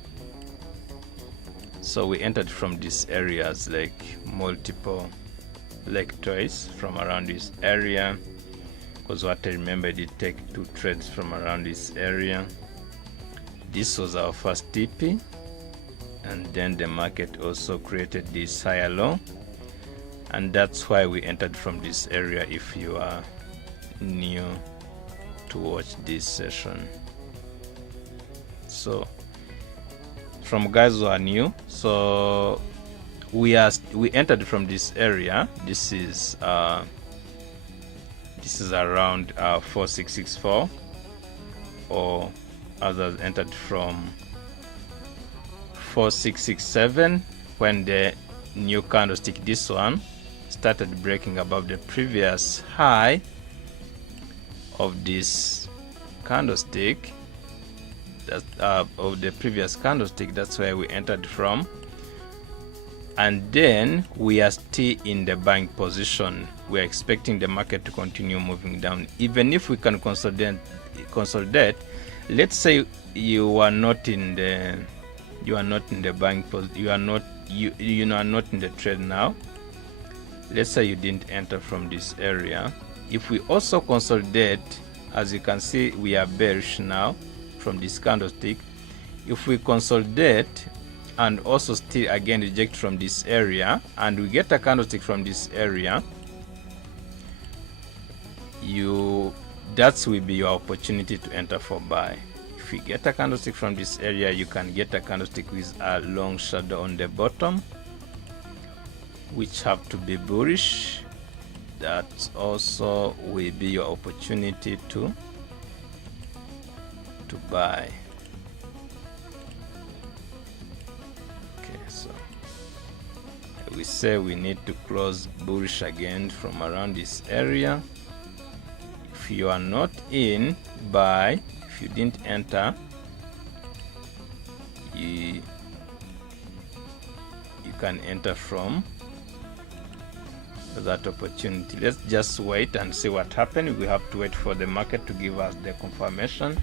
So we entered from these areas, like multiple, like twice from around this area, because what I remember, I did take 2 trades from around this area. This was our first TP, and then the market also created this higher low, and that's why we entered from this area. If you are new to watch this session, so from guys who are new, so we entered from this area. This is around 4664, or others entered from 4667 when the new candlestick, this one, started breaking above the previous high of this candlestick, of the previous candlestick. That's where we entered from, and then we are still in the buying position. We're expecting the market to continue moving down, even if we can consolidate. Let's say you are not in the buying position, you are not in the trade now. Let's say you didn't enter from this area. If we also consolidate, as you can see, we are bearish now from this candlestick. If we consolidate and also still again reject from this area, and we get a candlestick from this area, that will be your opportunity to enter for buy. If you get a candlestick from this area, you can get a candlestick with a long shadow on the bottom, which have to be bullish, that also will be your opportunity to buy. Okay, so we say we need to close bullish again from around this area. If you are not in, buy. If you didn't enter, you can enter from that opportunity. Let's just wait and see what happens. We have to wait for the market to give us the confirmation,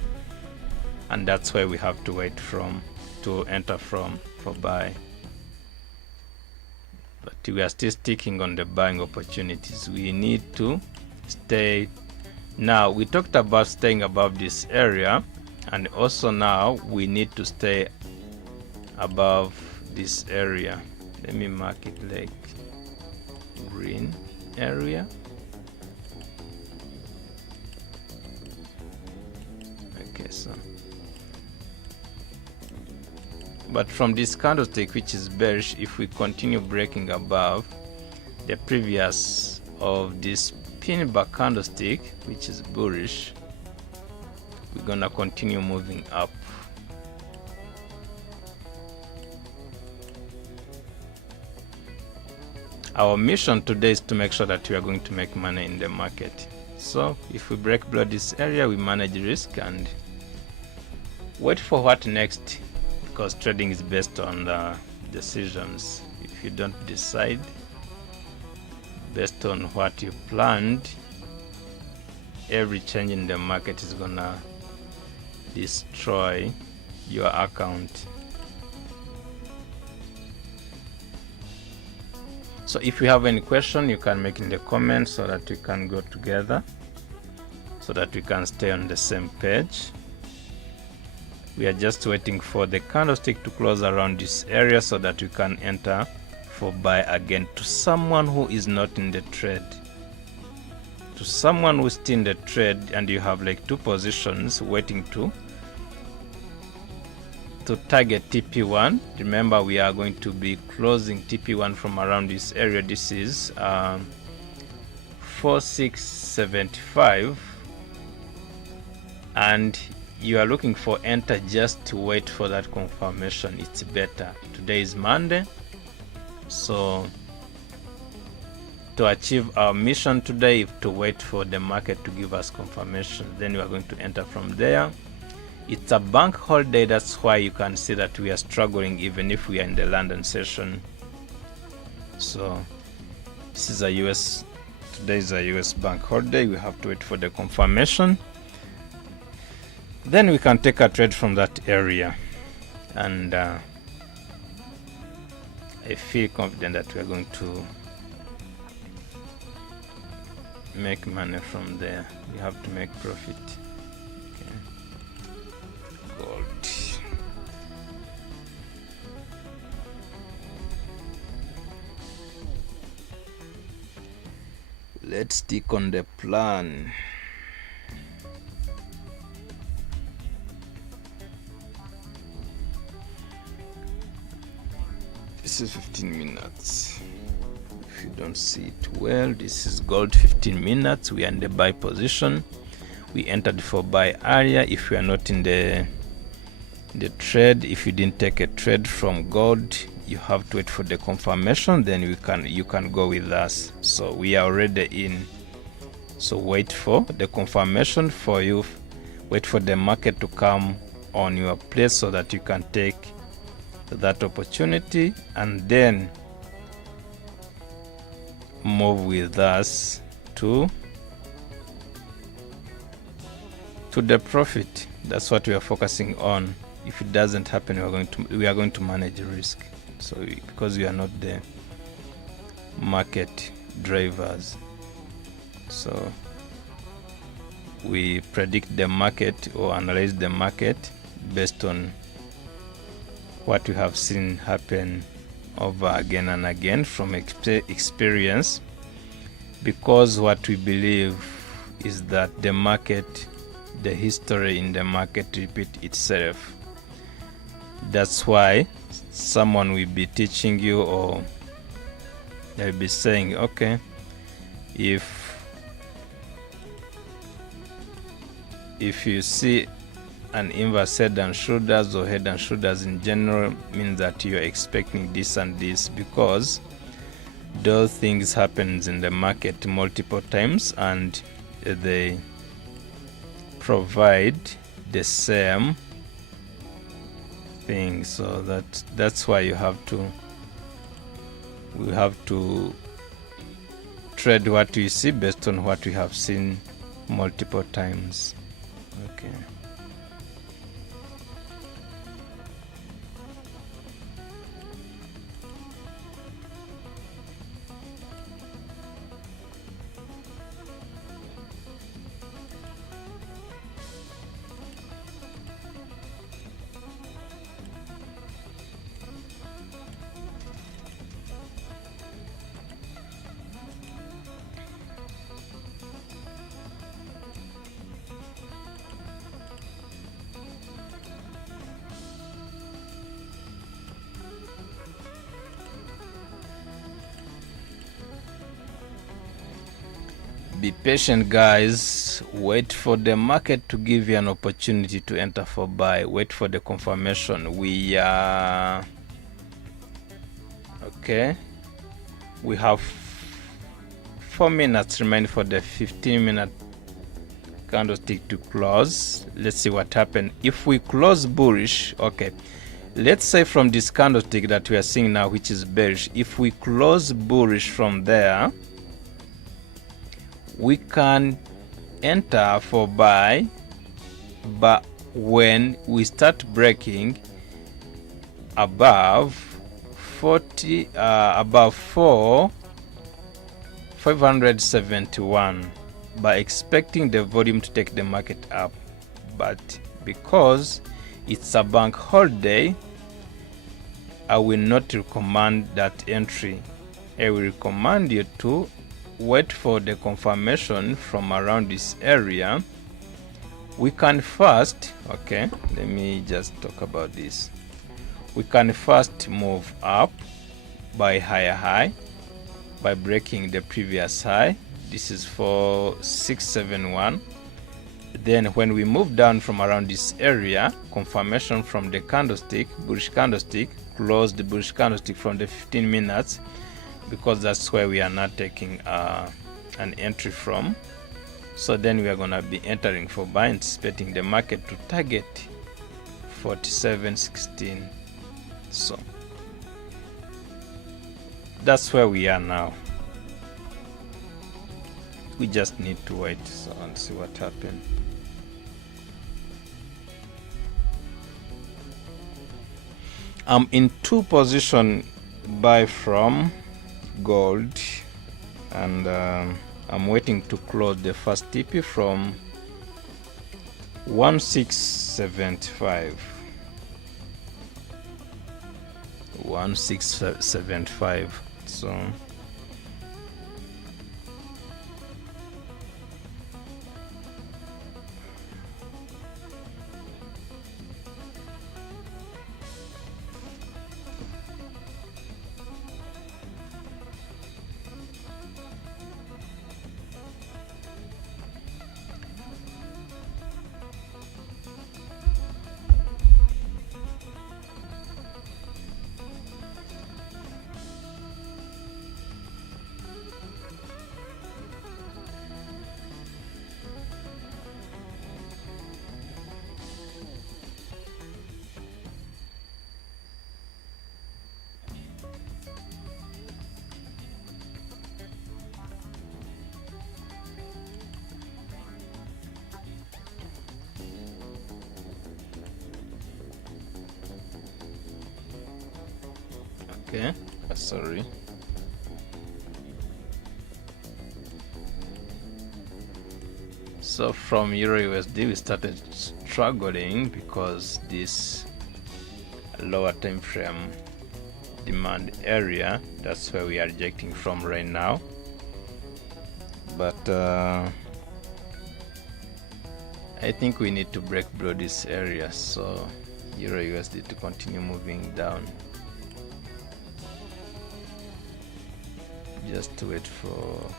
and that's why we have to wait to enter for buy. But we are still sticking on the buying opportunities. We need to stay. Now we talked about staying above this area, and also now we need to stay above this area. Let me mark it like green area. Okay, so but from this candlestick, which is bearish, if we continue breaking above the previous of this pin bar candlestick, which is bullish, we're gonna continue moving up. Our mission today is to make sure that we are going to make money in the market. So if we break below this area, we manage risk and wait for what next, because trading is based on decisions. If you don't decide based on what you planned, every change in the market is gonna destroy your account. So if you have any question, you can make in the comments so that we can go together, so that we can stay on the same page. We are just waiting for the candlestick to close around this area so that we can enter for buy again. To someone who is not in the trade, to someone who's still in the trade and you have like two positions waiting to target TP1. Remember, we are going to be closing TP1 from around this area. This is 4675, and you are looking for enter just to wait for that confirmation. It's better. Today is Monday, so to achieve our mission today, to wait for the market to give us confirmation, then we are going to enter from there. It's a bank holiday, that's why you can see that we are struggling even if we are in the London session. So this is today is a US bank holiday. We have to wait for the confirmation, then we can take a trade from that area, and I feel confident that we are going to make money from there. We have to make profit. Gold. Let's stick on the plan. This is 15 minutes. If you don't see it well, this is gold 15 minutes. We are in the buy position. We entered for buy area. If you are not in the trade, if you didn't take a trade from gold, you have to wait for the confirmation, then you can go with us. So we are already in, so wait for the confirmation for you, wait for the market to come on your place so that you can take that opportunity and then move with us to the profit. That's what we are focusing on. If it doesn't happen, we are going to manage risk. So because we are not the market drivers, so we predict the market or analyze the market based on what we have seen happen over again and again from experience, because what we believe is that the market, the history in the market repeat itself. That's why someone will be teaching you, or they'll be saying, okay, If you see an inverse head and shoulders or head and shoulders in general, means that you're expecting this and this, because those things happens in the market multiple times and they provide the same thing. So that's why we have to trade what we see based on what we have seen multiple times. Okay. Be patient, guys. Wait for the market to give you an opportunity to enter for buy. Wait for the confirmation. We are okay. We have 4 minutes remain for the 15-minute candlestick to close. Let's see what happened. If we close bullish, okay, let's say from this candlestick that we are seeing now, which is bearish, if we close bullish from there, we can enter for buy, but when we start breaking above 571, by expecting the volume to take the market up. But because it's a bank holiday, I will not recommend that entry. I will recommend you to wait for the confirmation from around this area. We can first, okay, let me just talk about this. We can first move up by higher high by breaking the previous high. This is for 671. Then when we move down from around this area, confirmation from the candlestick, bullish candlestick, close the bullish candlestick from the 15 minutes, because that's where we are not taking an entry from. So then we are going to be entering for buy, anticipating the market to target 47.16. So that's where we are now. We just need to wait and see what happens. I'm in 2 position buy from gold, and I'm waiting to close the first TP from 1675. 1675. So okay, sorry. So from Euro USD we started struggling because this lower time frame demand area, that's where we are rejecting from right now. But I think we need to break below this area, so Euro USD to continue moving down. Just wait for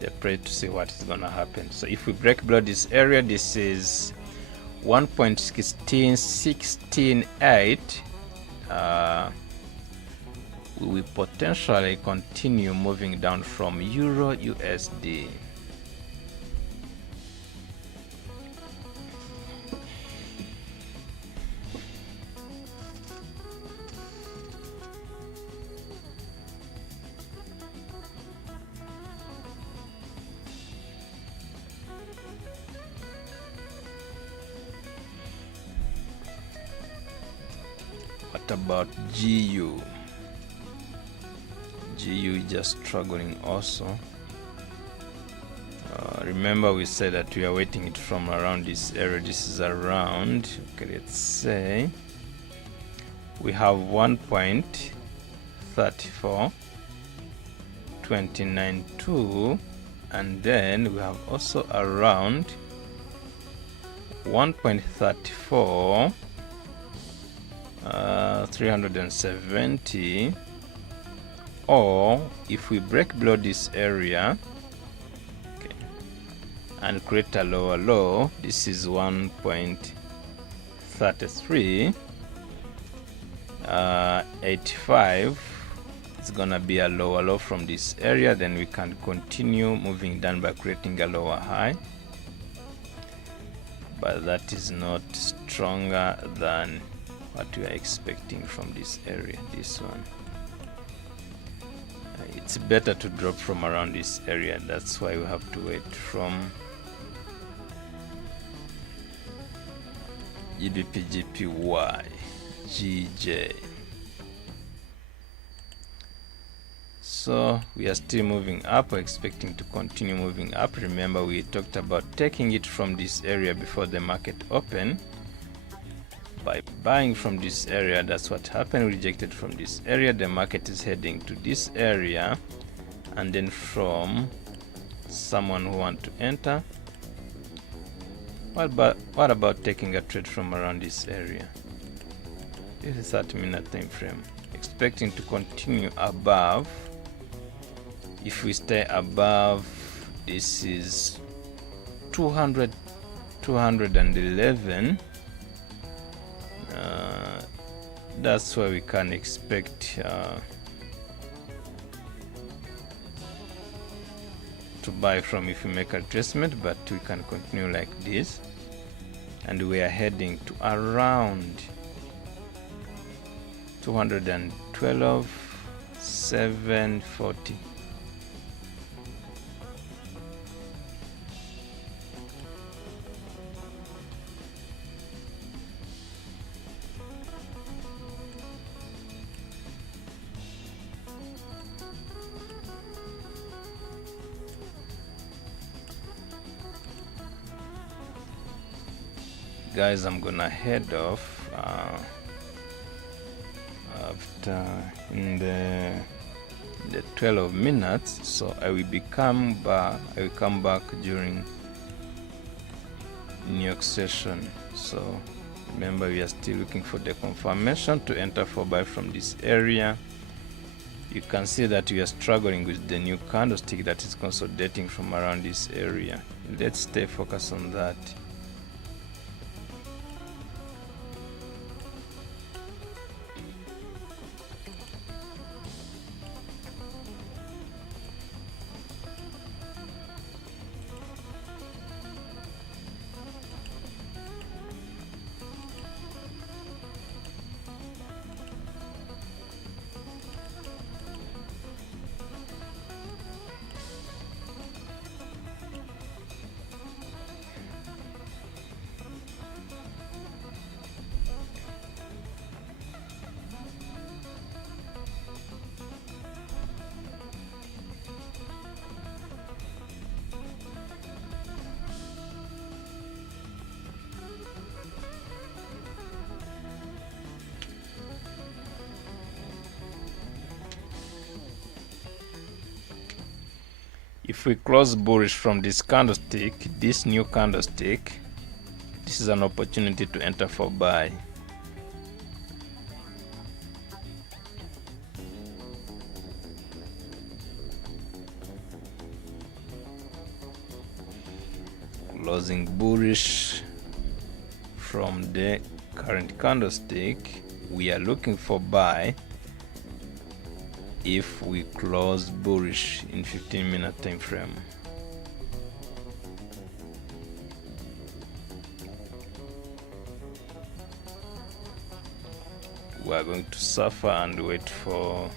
the prey to see what is gonna happen. So if we break below this area, this is 1.16168, we will potentially continue moving down from Euro USD. What about GU? GU is just struggling also. Remember we said that we are waiting it from around this area. This is around, okay, let's say we have 1.34292, and then we have also around 1.34 370, or if we break below this area, okay, and create a lower low, this is 1.3385, it's gonna be a lower low from this area. Then we can continue moving down by creating a lower high, but that is not stronger than what we are expecting from this area. This one, it's better to drop from around this area. That's why we have to wait from GBPJPY GJ. So we are still moving up. We're expecting to continue moving up. Remember we talked about taking it from this area before the market open by buying from this area. That's what happened. We rejected from this area. The market is heading to this area, and then from someone who want to enter, what about taking a trade from around this area? This is 30-minute time frame, expecting to continue above. If we stay above, this is 211. That's where we can expect to buy from if we make a retracement, but we can continue like this, and we are heading to around 212,740. Guys, I'm gonna head off after in the 12 minutes, so I will come back during New York session. So remember, we are still looking for the confirmation to enter for buy from this area. You can see that we are struggling with the new candlestick that is consolidating from around this area. Let's stay focused on that. If we close bullish from this candlestick, this new candlestick, this is an opportunity to enter for buy. closing bullish from the current candlestick. We are looking for buy if we close bullish in 15-minute time frame. We are going to suffer and wait for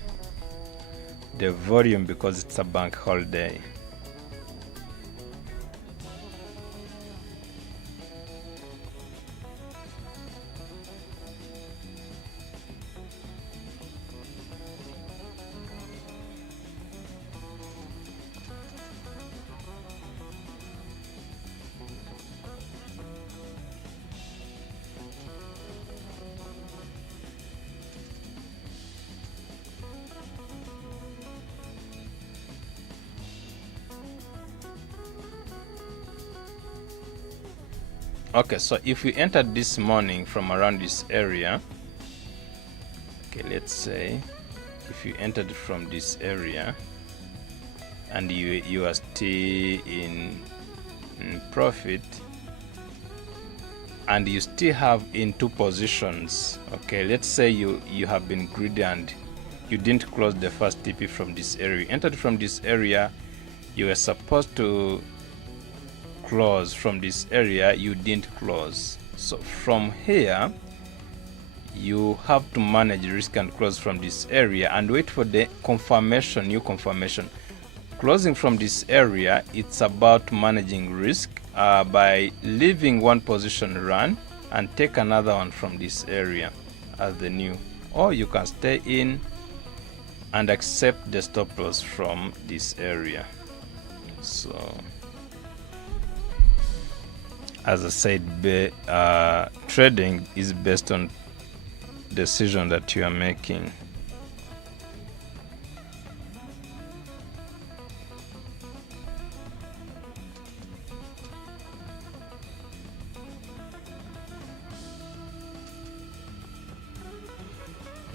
the volume because it's a bank holiday. Okay, so if we entered this morning from around this area, okay, let's say if you entered from this area and you are still in profit and you still have in two positions, okay, let's say you have been greedy and you didn't close the first TP from this area. You entered from this area, you were supposed to close from this area, you didn't close. So from here you have to manage risk and close from this area and wait for the confirmation, new confirmation. Closing from this area, it's about managing risk by leaving one position run and take another one from this area as the new, or you can stay in and accept the stop loss from this area. So as I said, trading is based on decision that you are making.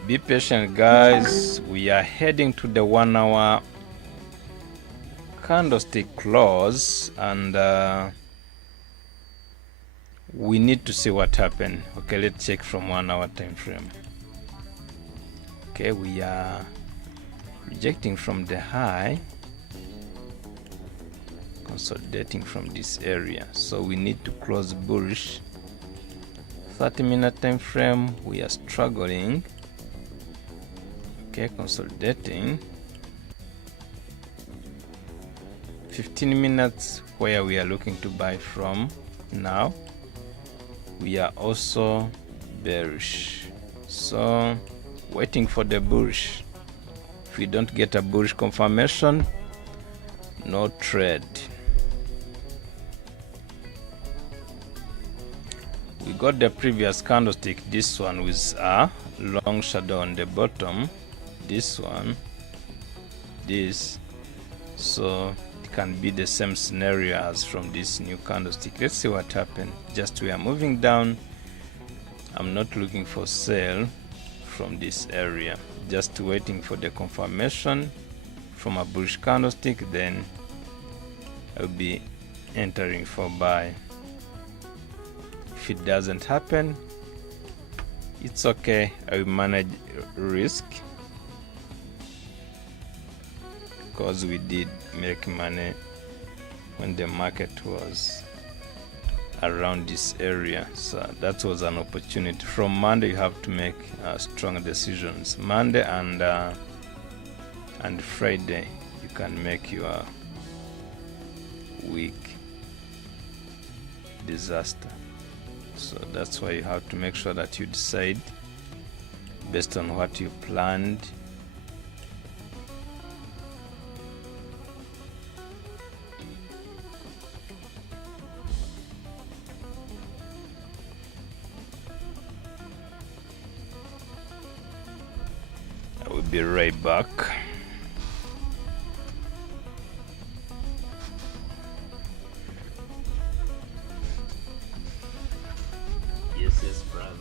Be patient, guys. We are heading to the 1 hour candlestick close and we need to see what happened. Okay, let's check from 1 hour time frame. Okay, we are rejecting from the high, consolidating from this area, so we need to close bullish. 30-minute time frame, we are struggling. Okay, consolidating. 15 minutes where we are looking to buy from now, we are also bearish, so waiting for the bullish. If we don't get a bullish confirmation, no trade. We got the previous candlestick, this one with a long shadow on the bottom, this one, this, so it can be the same scenario as from this new candlestick. Let's see what happened. Just we are moving down. I'm not looking for sale from this area, just waiting for the confirmation from a bullish candlestick, then I'll be entering for buy. If it doesn't happen, it's okay, I will manage risk because we did make money when the market was around this area, so that was an opportunity. From Monday you have to make strong decisions. Monday and Friday you can make your week disaster. So that's why you have to make sure that you decide based on what you planned. I will be right back. Yes, brother.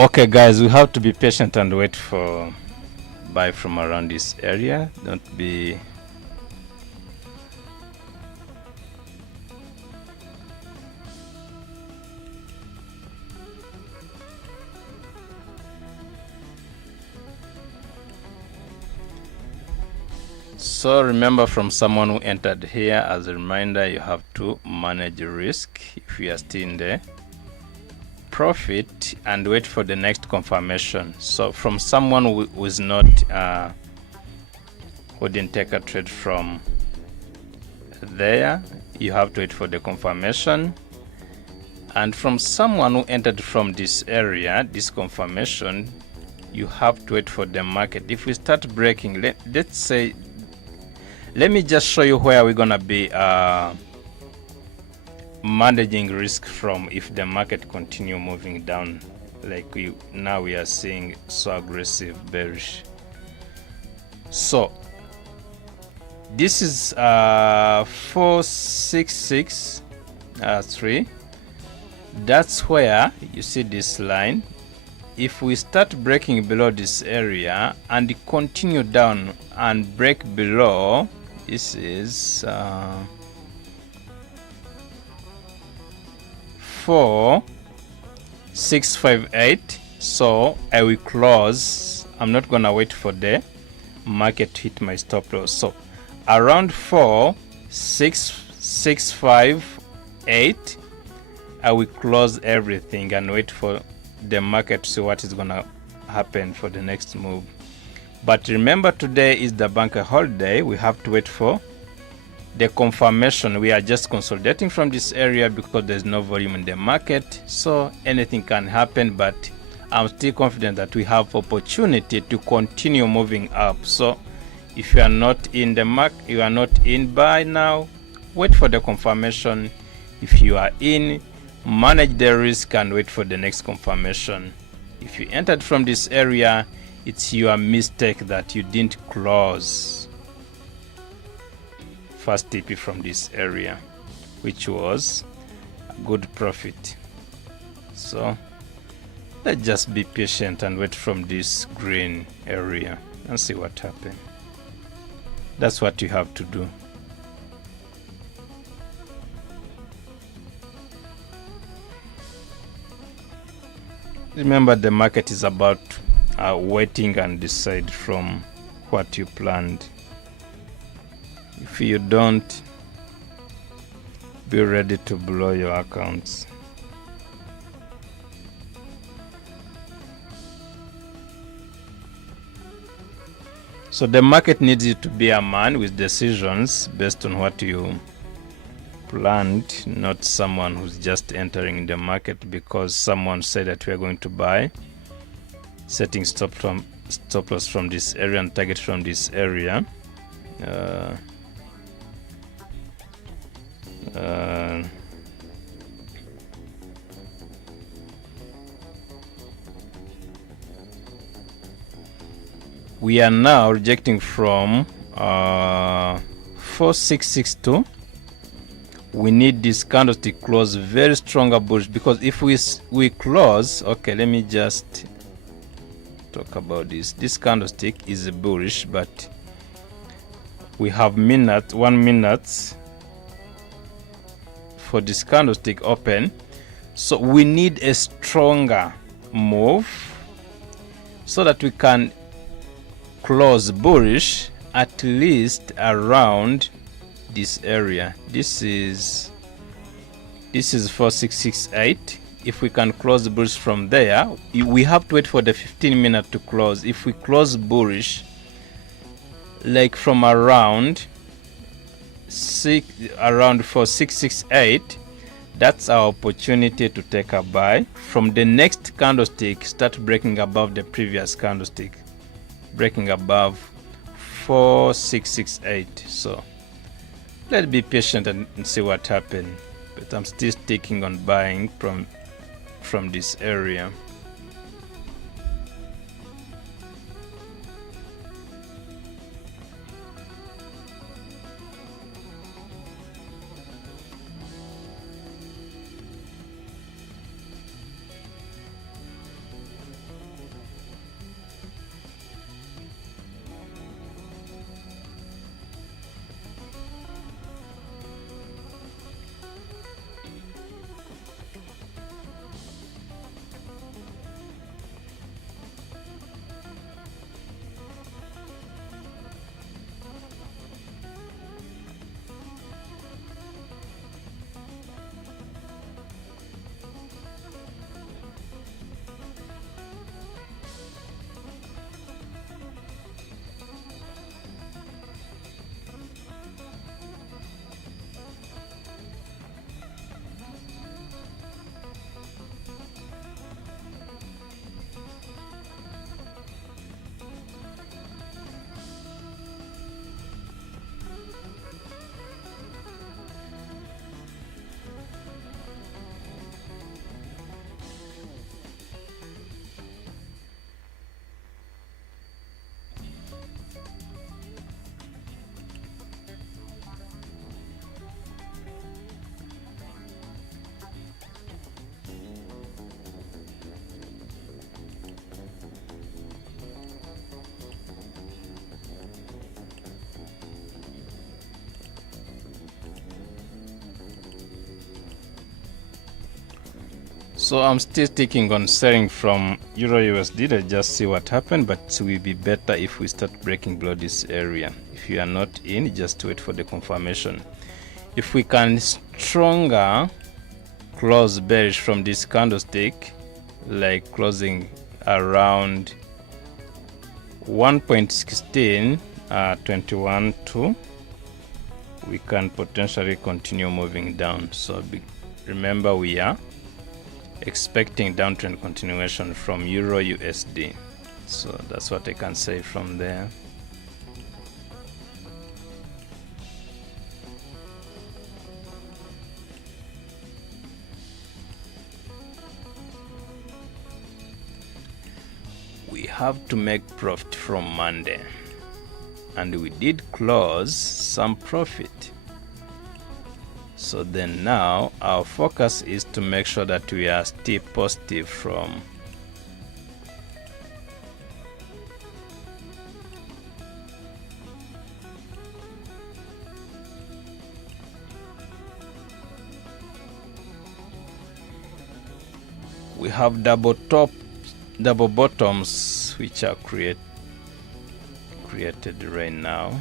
Okay guys, we have to be patient and wait for buy from around this area. Don't be so remember, from someone who entered here, as a reminder, you have to manage risk if you are still in the profit and wait for the next confirmation. So from someone who is not who didn't take a trade from there, you have to wait for the confirmation. And from someone who entered from this area, this confirmation, you have to wait for the market. If we start breaking, let's say, let me just show you where we're gonna be managing risk from if the market continue moving down like now we are seeing so aggressive bearish. So this is 466.3. That's where you see this line. If we start breaking below this area and continue down and break below, this is 4,658. So I will close. I'm not gonna wait for the market to hit my stop loss. So around 4,658, I will close everything and wait for the market to see what is gonna happen for the next move. But remember, today is the bank holiday. We have to wait for the confirmation. We are just consolidating from this area because there's no volume in the market, so anything can happen, but I'm still confident that we have opportunity to continue moving up. So if you are not in the market, you are not in buy now, wait for the confirmation. If you are in, manage the risk and wait for the next confirmation. If you entered from this area, it's your mistake that you didn't close first TP from this area, which was a good profit. So let's just be patient and wait from this green area and see what happens. That's what you have to do. Remember, the market is about waiting and decide from what you planned. If you don't, be ready to blow your accounts. So the market needs you to be a man with decisions based on what you planned, not someone who's just entering the market because someone said that we are going to buy, setting stop loss from this area and target from this area. We are now rejecting from 4662. We need this candlestick close very stronger bullish, because if we close, okay, let me just talk about this. This candlestick is bullish, but we have 1 minute for this candlestick open, so we need a stronger move so that we can close bullish at least around this area. This is 4668. If we can close bullish from there, we have to wait for the 15-minute to close. If we close bullish like from around 4668, that's our opportunity to take a buy. From the next candlestick, start breaking above the previous candlestick, breaking above 4668. So let's be patient and see what happens. But I'm still sticking on buying from this area. So I'm still sticking on selling from Euro USD. Let's just see what happened, but it will be better if we start breaking below this area. If you are not in, just wait for the confirmation. If we can stronger close bearish from this candlestick, like closing around 1.16 21.2, we can potentially continue moving down. So remember, we are expecting downtrend continuation from Euro USD. So that's what I can say from there. We have to make profit from Monday, and we did close some profit. So then now our focus is to make sure that we are still positive from we have double bottoms which are created right now.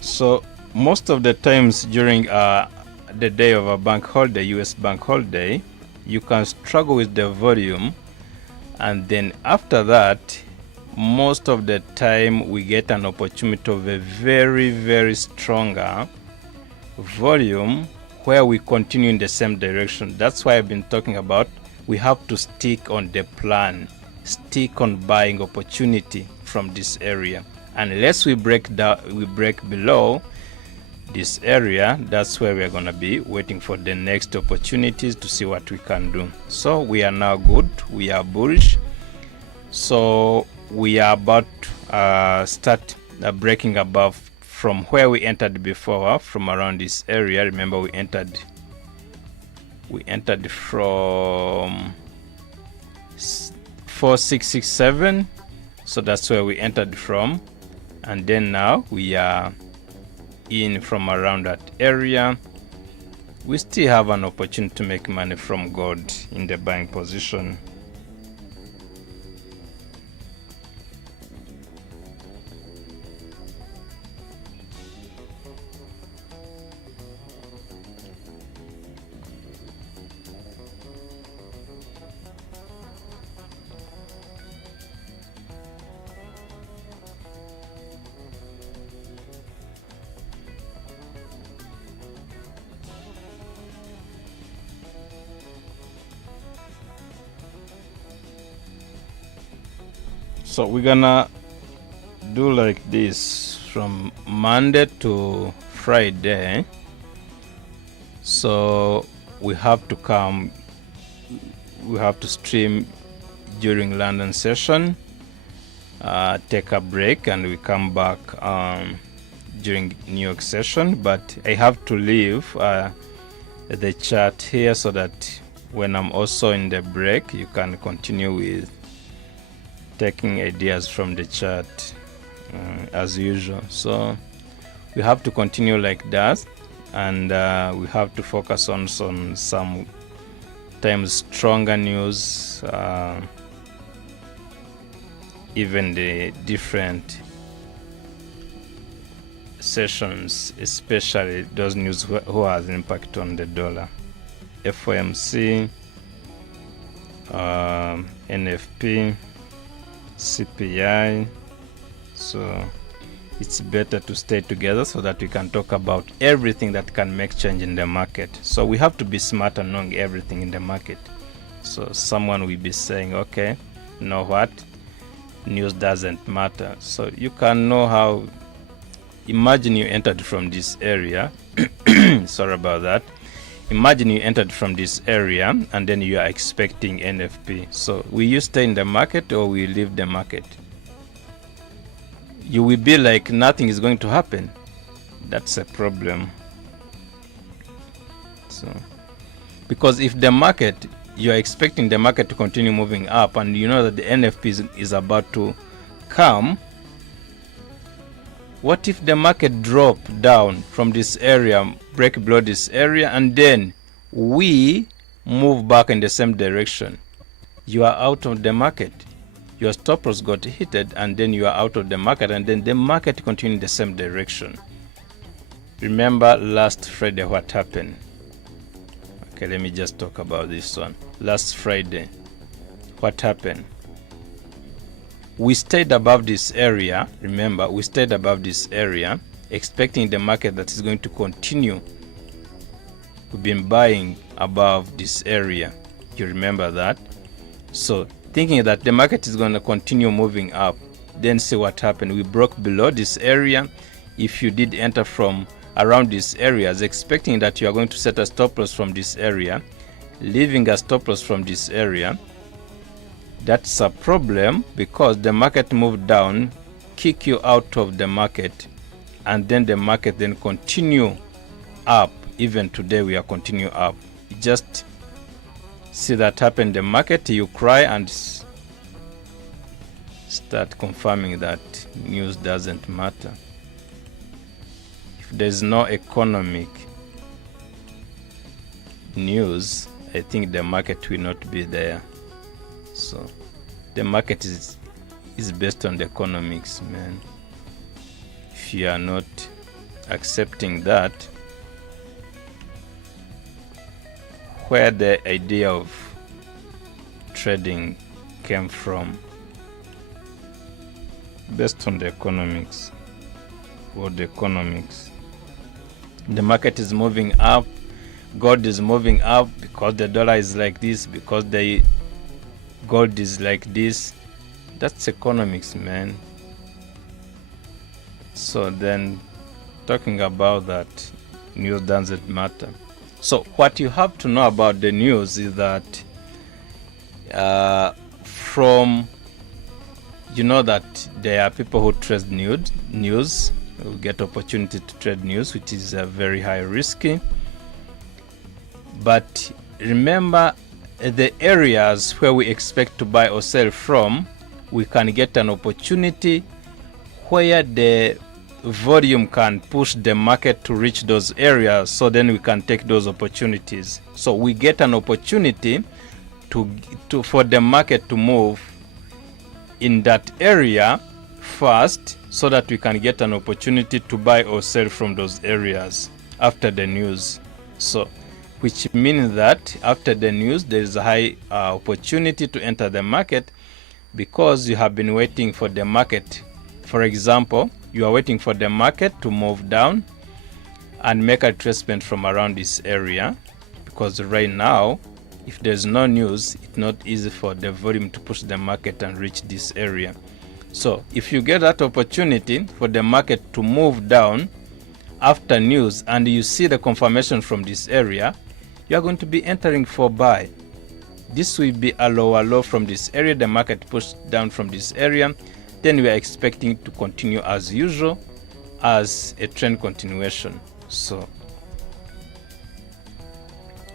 So most of the times during the day of a bank holiday, US bank holiday, you can struggle with the volume, and then after that, most of the time we get an opportunity of a very, very stronger volume where we continue in the same direction. That's why I've been talking about we have to stick on the plan, stick on buying opportunity from this area. Unless we break below this area, that's where we are going to be waiting for the next opportunities to see what we can do. So we are now good, we are bullish. So we are about start breaking above from where we entered before, from around this area. Remember, we entered from 4667, so that's where we entered from, and then now we are in from around that area. We still have an opportunity to make money from gold in the buying position. So we're gonna do like this from Monday to Friday. So we have to stream during London session, take a break, and we come back during New York session. But I have to leave the chat here so that when I'm also in the break, you can continue with taking ideas from the chat as usual. So we have to continue like that, and we have to focus on some stronger news, even the different sessions, especially those news who has impact on the dollar, FOMC, NFP, CPI. So it's better to stay together so that we can talk about everything that can make change in the market. So we have to be smart and knowing everything in the market. So someone will be saying, okay, you know what, news doesn't matter. So you can know how. Imagine you entered from this area. Sorry about that. Imagine you entered from this area and then you are expecting NFP. So will you stay in the market or will you leave the market? You will be like nothing is going to happen. That's a problem. So because if the market you're expecting the market to continue moving up, and you know that the NFP is about to come. What if the market drop down from this area, break below this area, and then we move back in the same direction? You are out of the market. Your stop loss got hit, and then you are out of the market, and then the market continued in the same direction. Remember last Friday what happened? Okay, let me just talk about this one. Last Friday, what happened? We stayed above this area. Remember, we stayed above this area, expecting the market that is going to continue. We've been buying above this area. You remember that? So, thinking that the market is going to continue moving up, then see what happened. We broke below this area. If you did enter from around these areas, expecting that you are going to set a stop loss from this area, leaving a stop loss from this area, that's a problem, because the market moved down, kick you out of the market, and then the market then continue up. Even today we are continue up. You just see that happen in the market, you cry and start confirming that news doesn't matter. If there's no economic news, I think the market will not be there. So the market is based on the economics, man. If you are not accepting that, where the idea of trading came from, based on the economics. What the economics? The market is moving up, gold is moving up because the dollar is like this, because the gold is like this. That's economics, man. So then talking about that, news doesn't matter. So what you have to know about the news is that from, you know that there are people who trade news, who get opportunity to trade news, which is very high risky. But remember, the areas where we expect to buy or sell from, we can get an opportunity where the volume can push the market to reach those areas, so then we can take those opportunities. So we get an opportunity for the market to move in that area first, so that we can get an opportunity to buy or sell from those areas after the news. So which means that after the news, there is a high opportunity to enter the market, because you have been waiting for the market. For example, you are waiting for the market to move down and make a retracement from around this area, because right now, if there's no news, it's not easy for the volume to push the market and reach this area. So if you get that opportunity for the market to move down after news, and you see the confirmation from this area, you are going to be entering for buy. This will be a lower low from this area, the market pushed down from this area. Then we are expecting to continue as usual as a trend continuation. So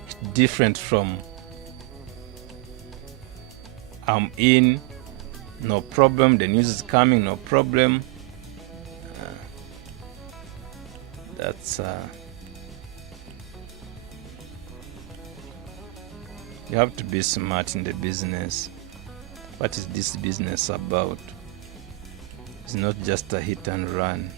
it's different from I'm in, no problem, the news is coming, no problem. That's you have to be smart in the business. What is this business about? It's not just a hit and run.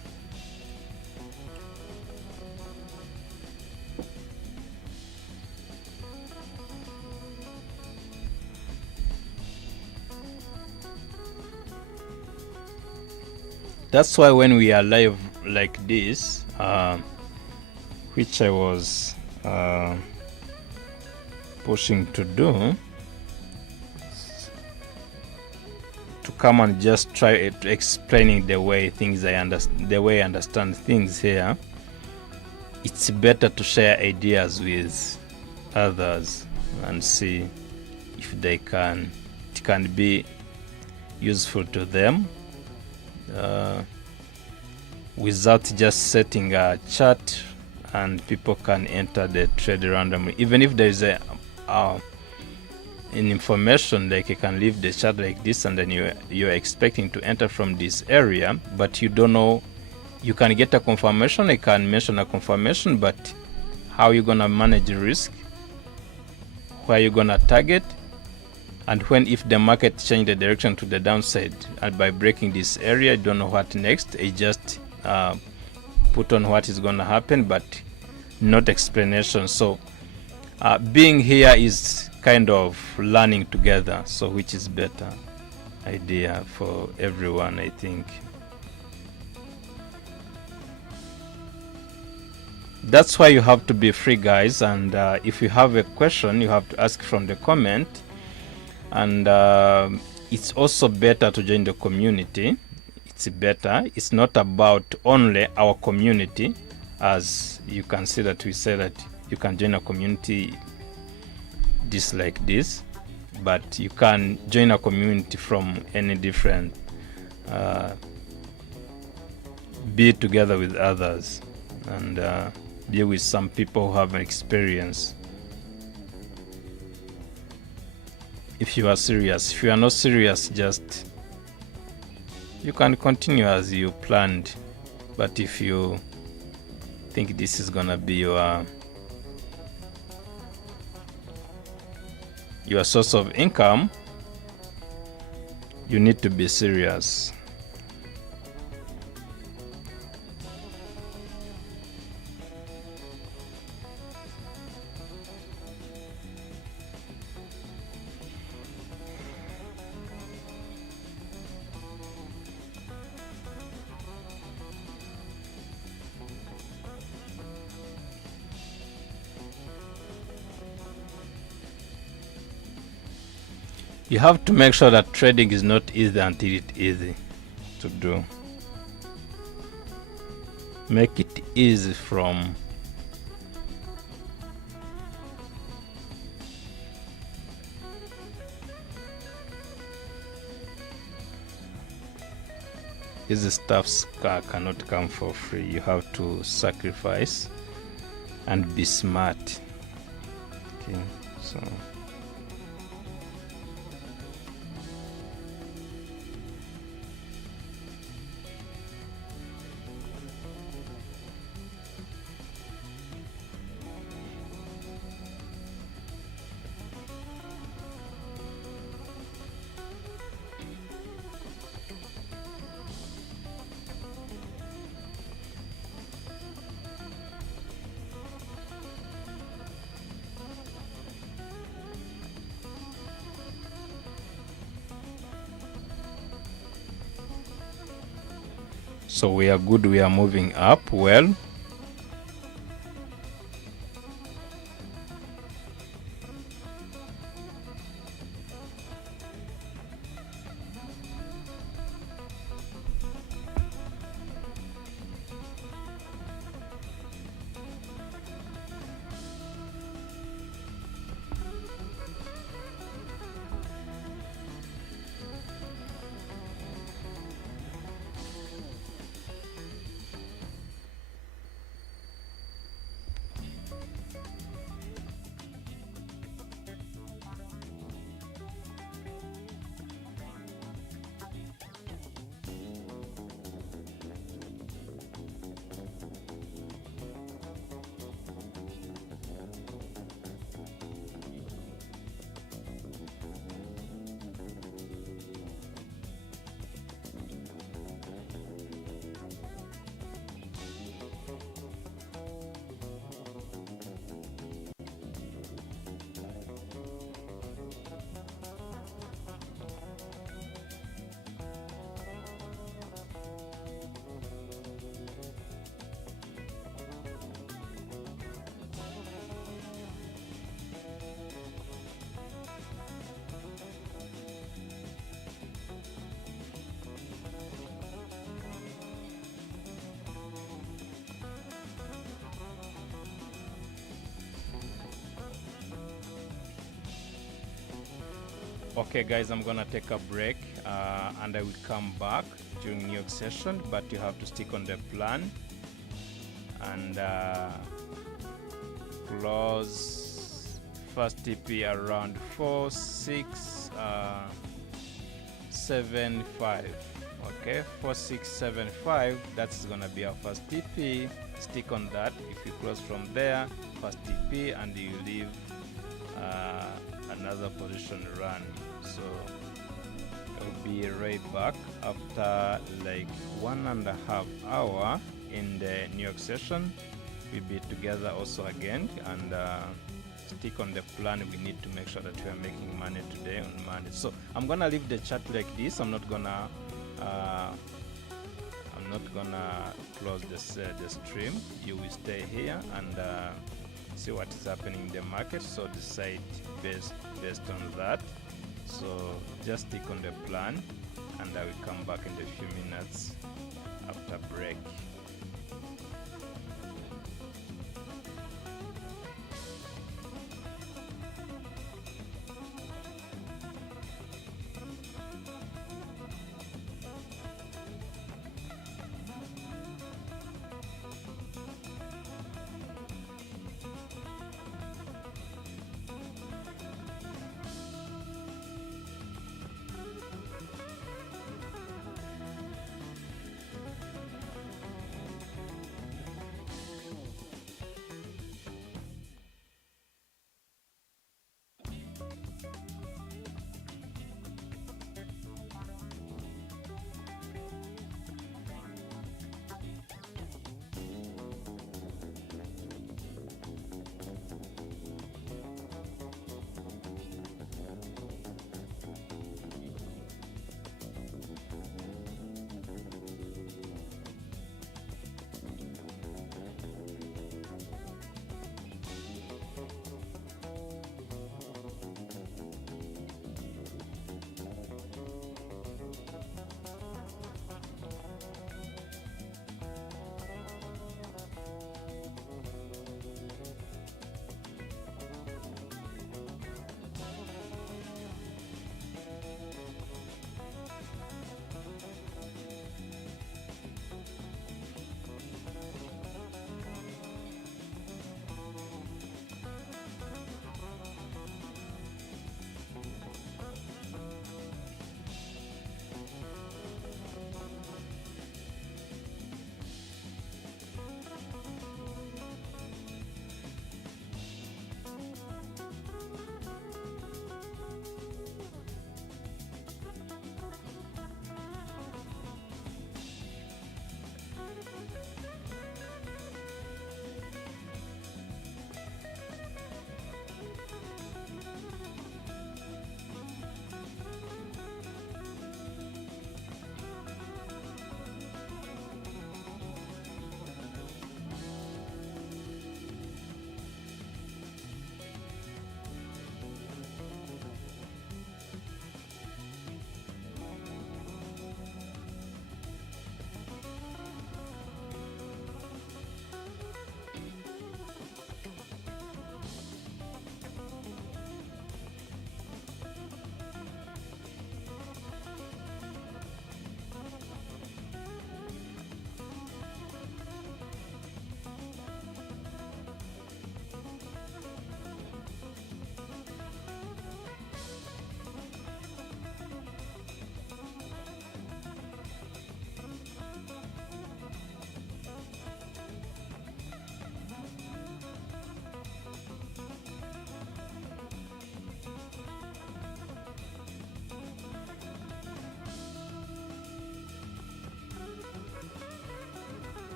That's why when we are live like this, which I was pushing to do, to come and just try explaining the way things I understand things here, it's better to share ideas with others and see if it can be useful to them, without just setting a chart and people can enter the trade randomly. Even if there is in information, like you can leave the chart like this, and then you're expecting to enter from this area, but you don't know. You can get a confirmation, I can mention a confirmation, but how you gonna manage the risk, where you gonna target, and when if the market change the direction to the downside, and by breaking this area, you don't know what next. It just put on what is gonna happen, but not explanation. So being here is kind of learning together, so which is better idea for everyone, I think. That's why you have to be free, guys, and if you have a question, you have to ask from the comment, and it's also better to join the community. It's better. It's not about only our community, as you can see that we say that you can join a community just like this, but you can join a community from any different, be together with others, and be with some people who have experience. If you are serious. If you are not serious, just you can continue as you planned, but if you think this is gonna be your source of income, you need to be serious. You have to make sure that trading is not easy until it's easy to do. Make it easy from easy stuffs cannot come for free. You have to sacrifice and be smart. Okay, so we are good, we are moving up well. Okay guys, I'm gonna take a break and I will come back during New York session, but you have to stick on the plan and close first TP around 4675. Okay, 4675, that's gonna be our first TP. Stick on that. If you close from there, first TP, and you leave another position run. So I'll be right back after like 1.5 hours in the New York session. We'll be together also again, and stick on the plan. We need to make sure that we are making money today on Monday. So I'm gonna leave the chart like this. I'm not gonna close the stream. You will stay here and see what is happening in the market, so decide based on that. So just stick on the plan, and I will come back in a few minutes after break.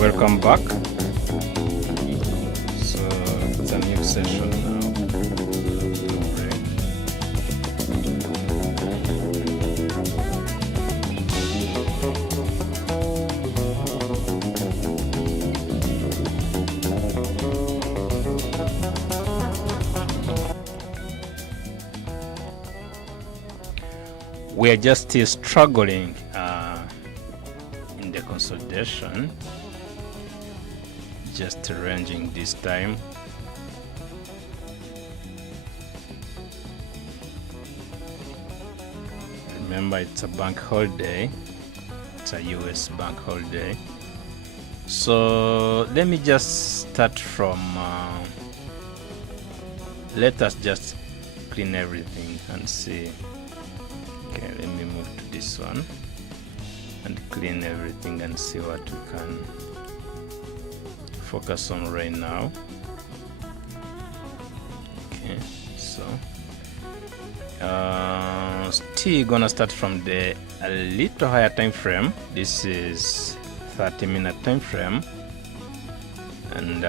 welcome back. So it's a new session now. We are just still struggling in the consolidation, just ranging this time. Remember, it's a bank holiday, it's a US bank holiday. So let me just start from, let us just clean everything and see. Okay, let me move to this one and clean everything and see what we can focus on right now. Okay, so still gonna start from the a little higher time frame. This is 30-minute time frame, and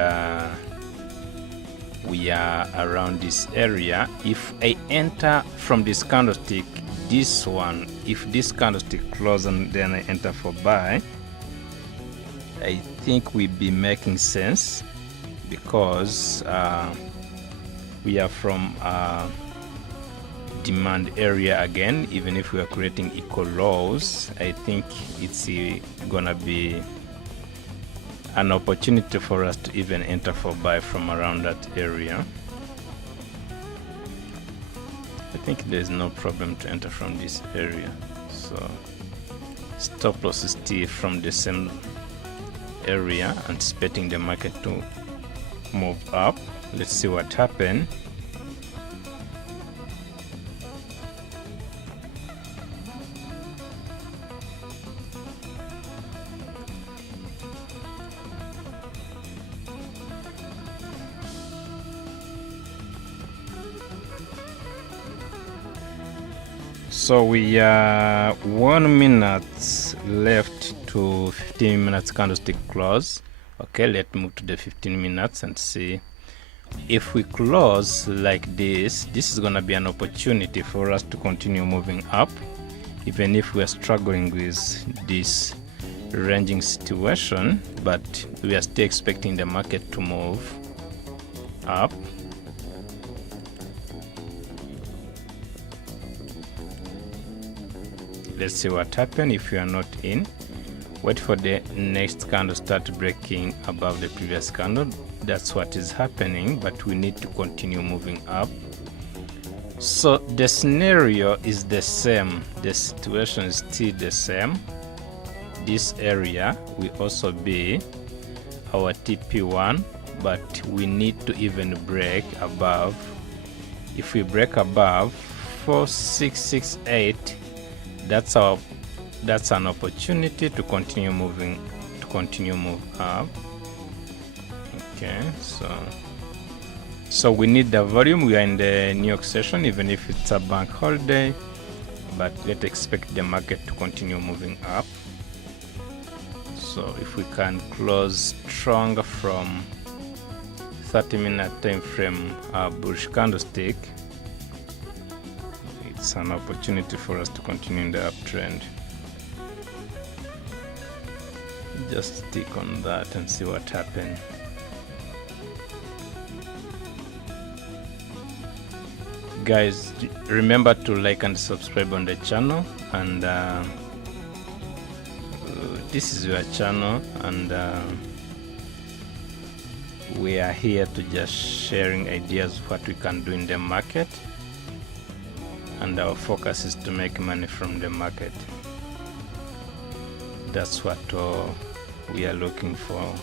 we are around this area. If I enter from this candlestick, this one, if this candlestick closes and then I enter for buy, I think we'll be making sense, because we are from demand area again. Even if we are creating equal lows, I think it's gonna be an opportunity for us to even enter for buy from around that area. I think there's no problem to enter from this area. So stop loss is still from the same area, anticipating the market to move up. Let's see what happens. So we are 1 minute left to 15 minutes candlestick close. Okay, let's move to the 15 minutes and see if we close like this. This is gonna be an opportunity for us to continue moving up, even if we are struggling with this ranging situation, but we are still expecting the market to move up. Let's see what happens. If you are not in, wait for the next candle start breaking above the previous candle. That's what is happening, but we need to continue moving up. So the scenario is the same, the situation is still the same. This area will also be our TP1, but we need to even break above. If we break above 4668, that's an opportunity to continue moving, move up. Okay, so we need the volume. We are in the New York session, even if it's a bank holiday, but let's expect the market to continue moving up. So if we can close strong from 30-minute time frame bullish candlestick, it's an opportunity for us to continue in the uptrend. Just stick on that and see what happens. Guys, remember to like and subscribe on the channel, and this is your channel, and we are here to just sharing ideas of what we can do in the market, and our focus is to make money from the market. That's what we are looking for.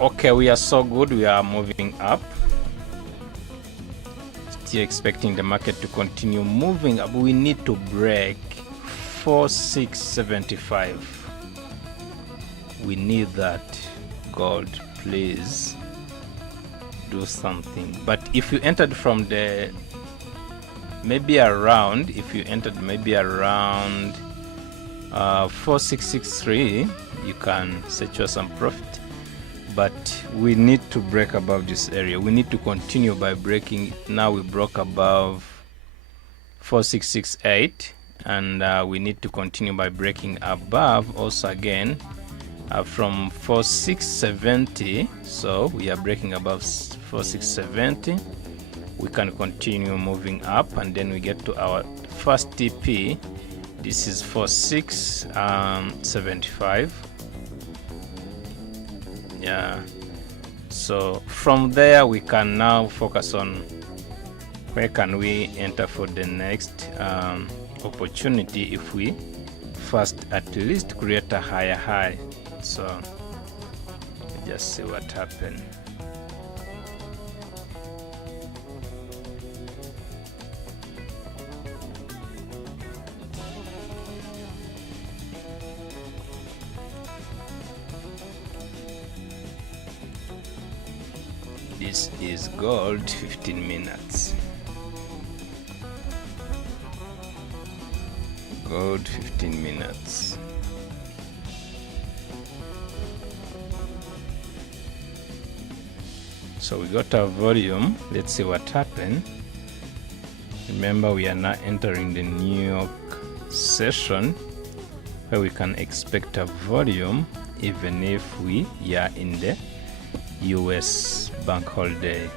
Okay, we are so good. We are moving up. Still expecting the market to continue moving up. We need to break 4675. We need that. Gold, please. do something. But if you entered from the maybe around, if you entered maybe around 4663, you can secure some profit. But we need to break above this area. We need to continue by breaking. Now we broke above 4668, and we need to continue by breaking above also again from 4670. So we are breaking above 4670. We can continue moving up, and then we get to our first TP. This is 4675. Yeah, so from there we can now focus on where can we enter for the next opportunity if we first at least create a higher high. So just see what happened. This is gold 15 minutes. Gold 15 minutes. So we got our volume. Let's see what happened. Remember, we are now entering the New York session where we can expect a volume even if we are in the US bank holiday.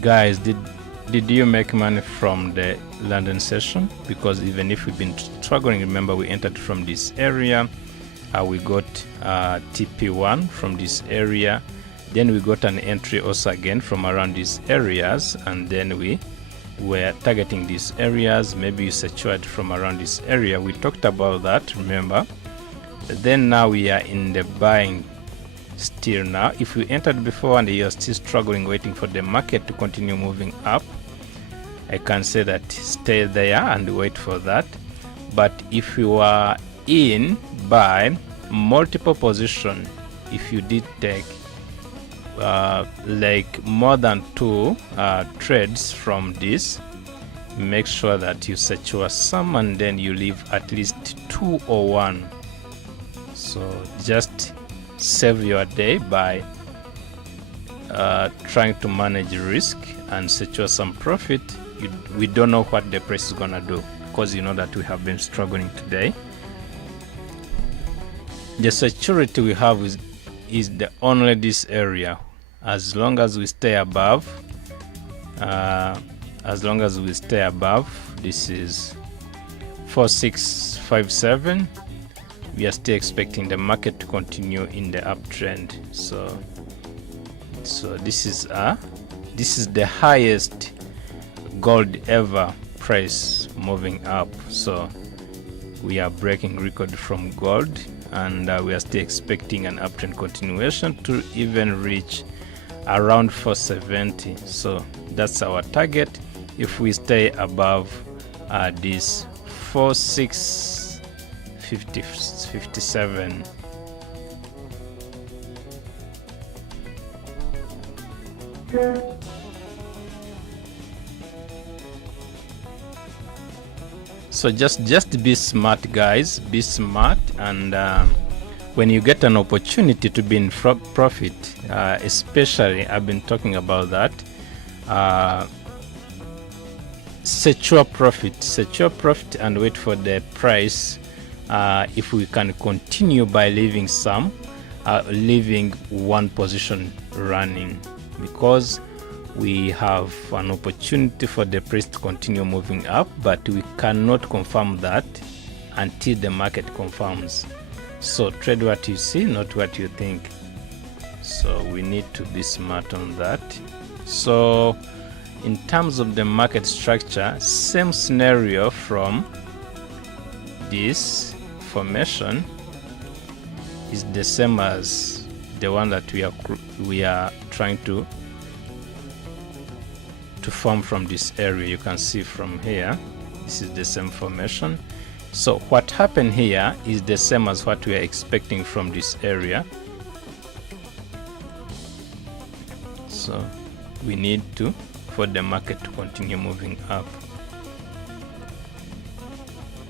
Guys, did you make money from the London session? Because even if we've been struggling, remember we entered from this area, we got TP1 from this area, then we got an entry also again from around these areas, and then we were targeting these areas. Maybe you secured from around this area. We talked about that, remember. Then now we are in the buying still. Now if you entered before and you're still struggling waiting for the market to continue moving up, I can say that stay there and wait for that. But if you are in by multiple position, if you did take like more than 2 trades from this, make sure that you secure some and then you leave at least 2 or 1. So just save your day by trying to manage risk and secure some profit. We don't know what the price is gonna do, because you know that we have been struggling today. The security we have is the only this area. As long as we stay above, this is 4657, we are still expecting the market to continue in the uptrend. So this is the highest gold ever price moving up. So we are breaking record from gold, and we are still expecting an uptrend continuation to even reach around 470. So that's our target if we stay above this 4657. So just be smart, guys. Be smart, and when you get an opportunity to be in profit, especially I've been talking about that, secure profit and wait for the price. If we can continue by leaving leaving one position running, because we have an opportunity for the price to continue moving up, but we cannot confirm that until the market confirms. So trade what you see, not what you think. So we need to be smart on that. So in terms of the market structure, same scenario from this formation is the same as the one that we are trying to form from this area. You can see from here, This is the same formation. So what happened here is the same as what we are expecting from this area. So we need to, for the market to continue moving up.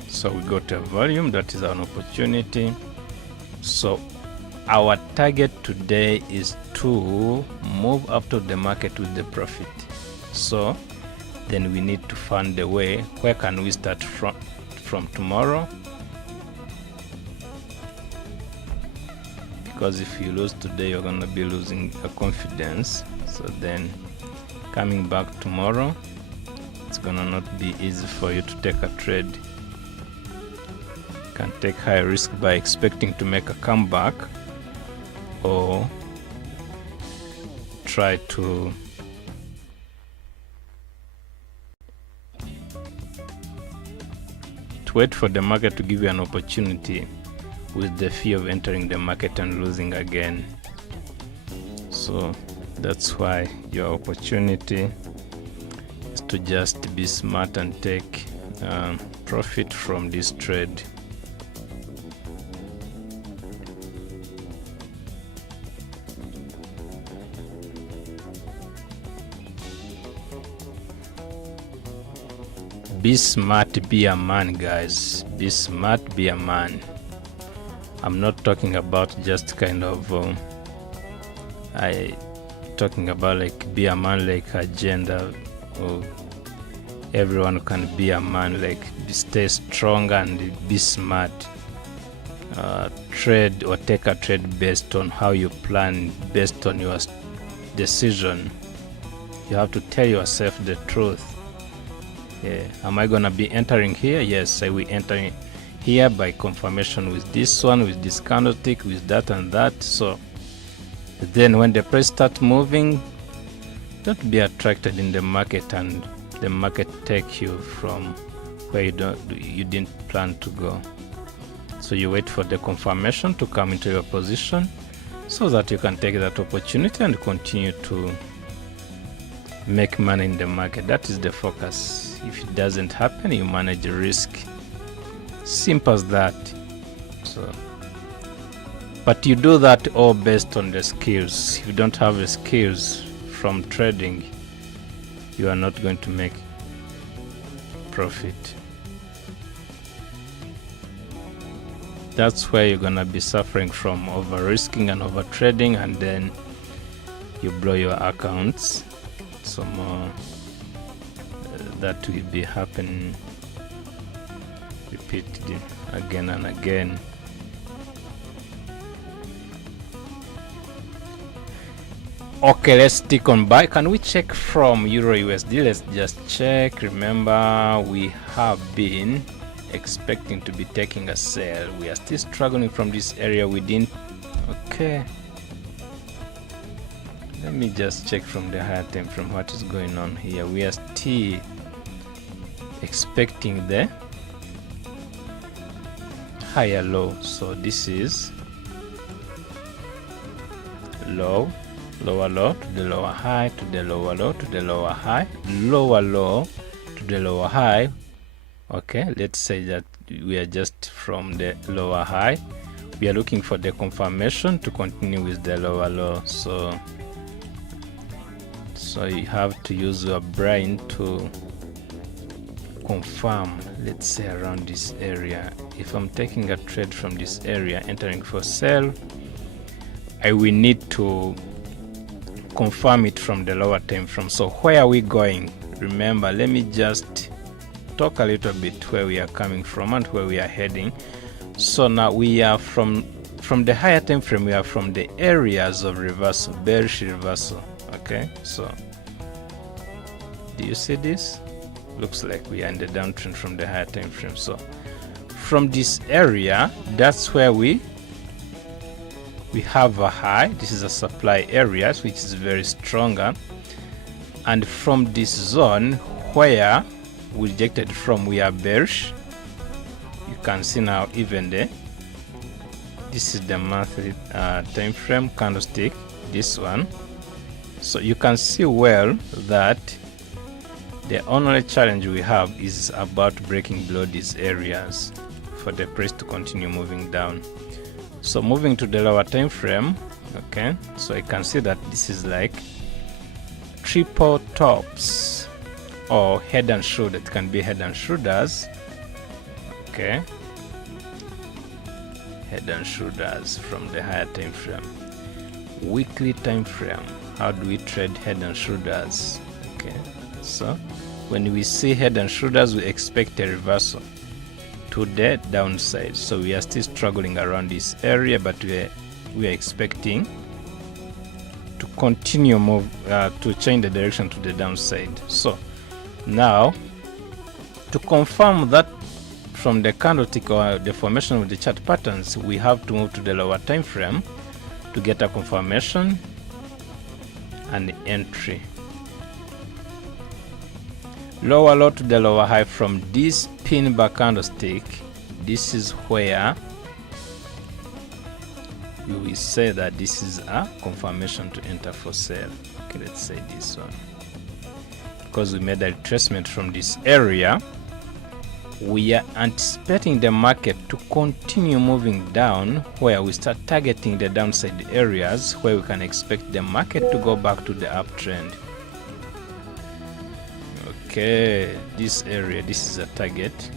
So we go to a volume, that is an opportunity. So our target today is to move up to the market with the profit. So then we need to find a way, where can we start from tomorrow? Because if you lose today, you're going to be losing a confidence. So then coming back tomorrow, it's going to not be easy for you to take a trade. You can take high risk by expecting to make a comeback, or try to wait for the market to give you an opportunity with the fear of entering the market and losing again. So that's why your opportunity is to just be smart and take profit from this trade. Be smart, be a man, guys. Be smart, be a man. I'm not talking about just kind of talking about like be a man like a gender, or everyone can be a man, like stay strong and be smart. Trade or take a trade based on how you plan, based on your decision. You have to tell yourself the truth. Yeah. Am I gonna be entering here? Yes, I will enter here by confirmation with this one, with this candlestick, with that and that. So then when the price starts moving, don't be attracted in the market and the market take you from where you didn't plan to go. So you wait for the confirmation to come into your position so that you can take that opportunity and continue to make money in the market. That is the focus. If it doesn't happen, you manage the risk. Simple as that. So, but you do that all based on the skills. If you don't have the skills from trading, you are not going to make profit. That's where you're gonna be suffering from over risking and over trading, and then you blow your accounts. Some that will be happening repeatedly again and again. Okay, let's stick on buy. Can we check from Euro USD? Let's just check. Remember, we have been expecting to be taking a sell. We are still struggling from this area. We didn't. Okay, let me just check from the higher time frame what is going on here. We are still expecting the higher low. So this is low, lower low to the lower high, to the lower low, to the lower high, lower low to the lower high. Okay, let's say that we are just from the lower high. We are looking for the confirmation to continue with the lower low. So you have to use your brain to confirm, let's say around this area. If I'm taking a trade from this area, entering for sell, I will need to confirm it from the lower time frame. So where are we going? Remember, let me just talk a little bit where we are coming from and where we are heading. So now we are from the higher time frame, we are from the areas of reversal, bearish reversal. Okay, so do you see this? Looks like we are in the downtrend from the higher time frame. So from this area, that's where we have a high. This is a supply area which is very stronger, and from this zone where we rejected from, we are bearish. You can see now even there, this is the monthly time frame candlestick, this one. So you can see well that The only challenge we have is about breaking below these areas for the price to continue moving down. So moving to the lower time frame, okay, so I can see that this is like triple tops or head and shoulder. It can be head and shoulders, okay, head and shoulders from the higher time frame. Weekly time frame, how do we trade head and shoulders? Okay, so when we see head and shoulders, we expect a reversal to the downside. So we are still struggling around this area, but we are expecting to continue to change the direction to the downside. So now, to confirm that from the candlestick or the formation of the chart patterns, we have to move to the lower time frame to get a confirmation and entry. Lower low to the lower high from this pin bar candlestick, this is where we will say that this is a confirmation to enter for sale. Okay, let's say this one. Because we made a retracement from this area, we are anticipating the market to continue moving down, where we start targeting the downside areas where we can expect the market to go back to the uptrend. Okay, this area, this is a target,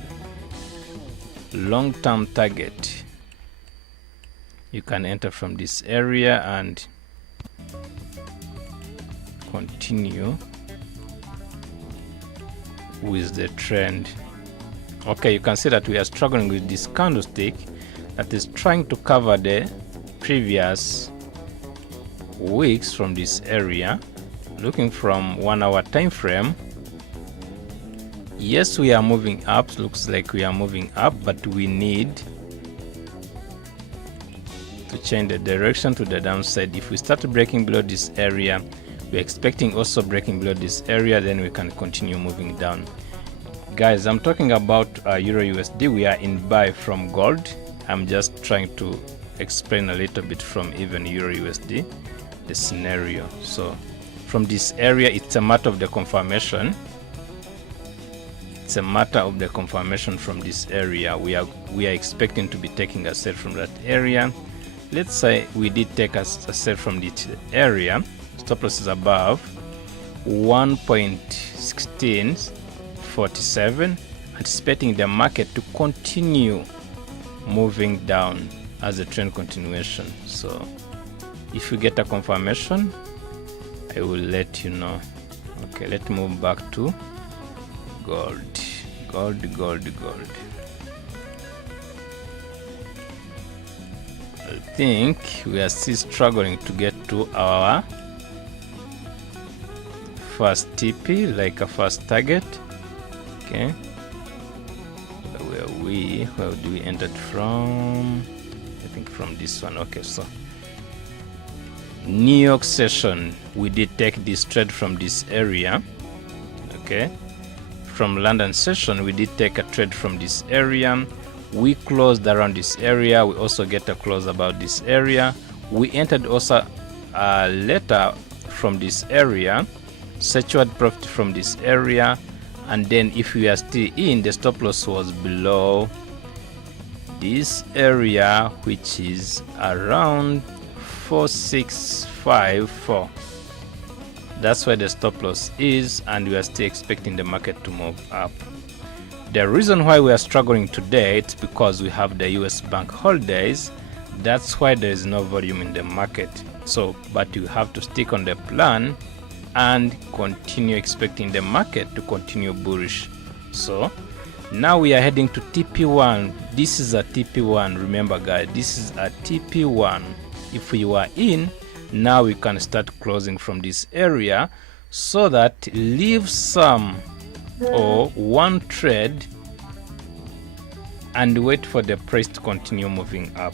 long-term target. You can enter from this area and continue with the trend. Okay, you can see that we are struggling with this candlestick that is trying to cover the previous weeks from this area. Looking from 1 hour time frame, yes, we are moving up. Looks like we are moving up, but we need to change the direction to the downside. If we start breaking below this area, we're expecting also breaking below this area, then we can continue moving down. Guys, I'm talking about Euro USD. We are in buy from gold. I'm just trying to explain a little bit from even Euro USD, the scenario. So from this area, it's a matter of the confirmation. It's a matter of the confirmation from this area. We are expecting to be taking a sell from that area. Let's say we did take a sell from this area. Stop loss is above 1.1647, anticipating the market to continue moving down as a trend continuation. So if you get a confirmation, I will let you know. Okay, let's move back to gold. I think we are still struggling to get to our first TP, like a first target. Okay, where do we enter from? I think from this one. Okay, so New York session, we did take this trade from this area. Okay, from London session, we did take a trade from this area. We closed around this area. We also get a close about this area. We entered also later from this area, secured profit from this area, and then if we are still in, the stop loss was below this area, which is around 4654. That's where the stop loss is, and we are still expecting the market to move up. The reason why we are struggling today, it's because we have the US bank holidays. That's why there is no volume in the market. So, but you have to stick on the plan and continue expecting the market to continue bullish. So now we are heading to TP1. This is a TP1. Remember guys, this is a TP1. If we were in, now we can start closing from this area, so that leave some or one trade and wait for the price to continue moving up.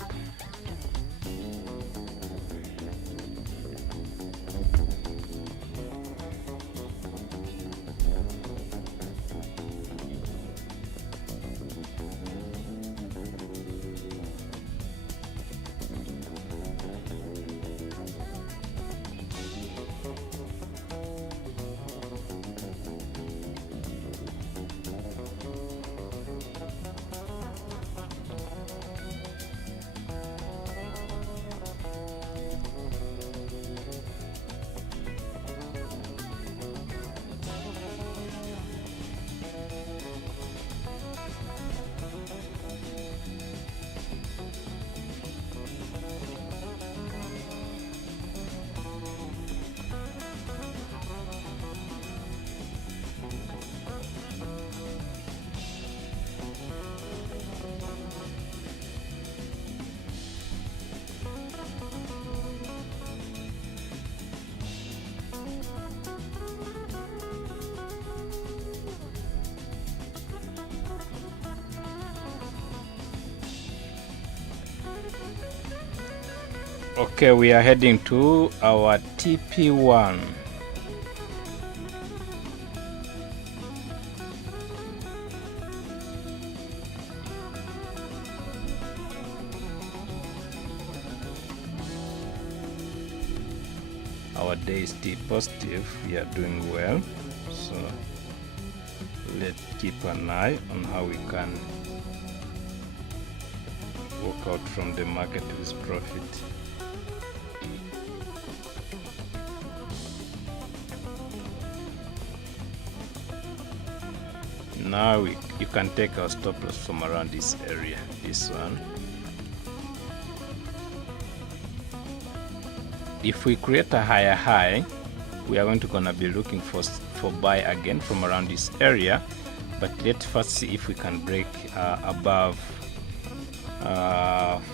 Okay, we are heading to our TP1. Our day is still positive, we are doing well, so let's keep an eye on how we can walk out from the market with profit. Now you can take our stop loss from around this area, this one. If we create a higher high, we are gonna be looking for buy again from around this area, but let's first see if we can break above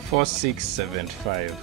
4675.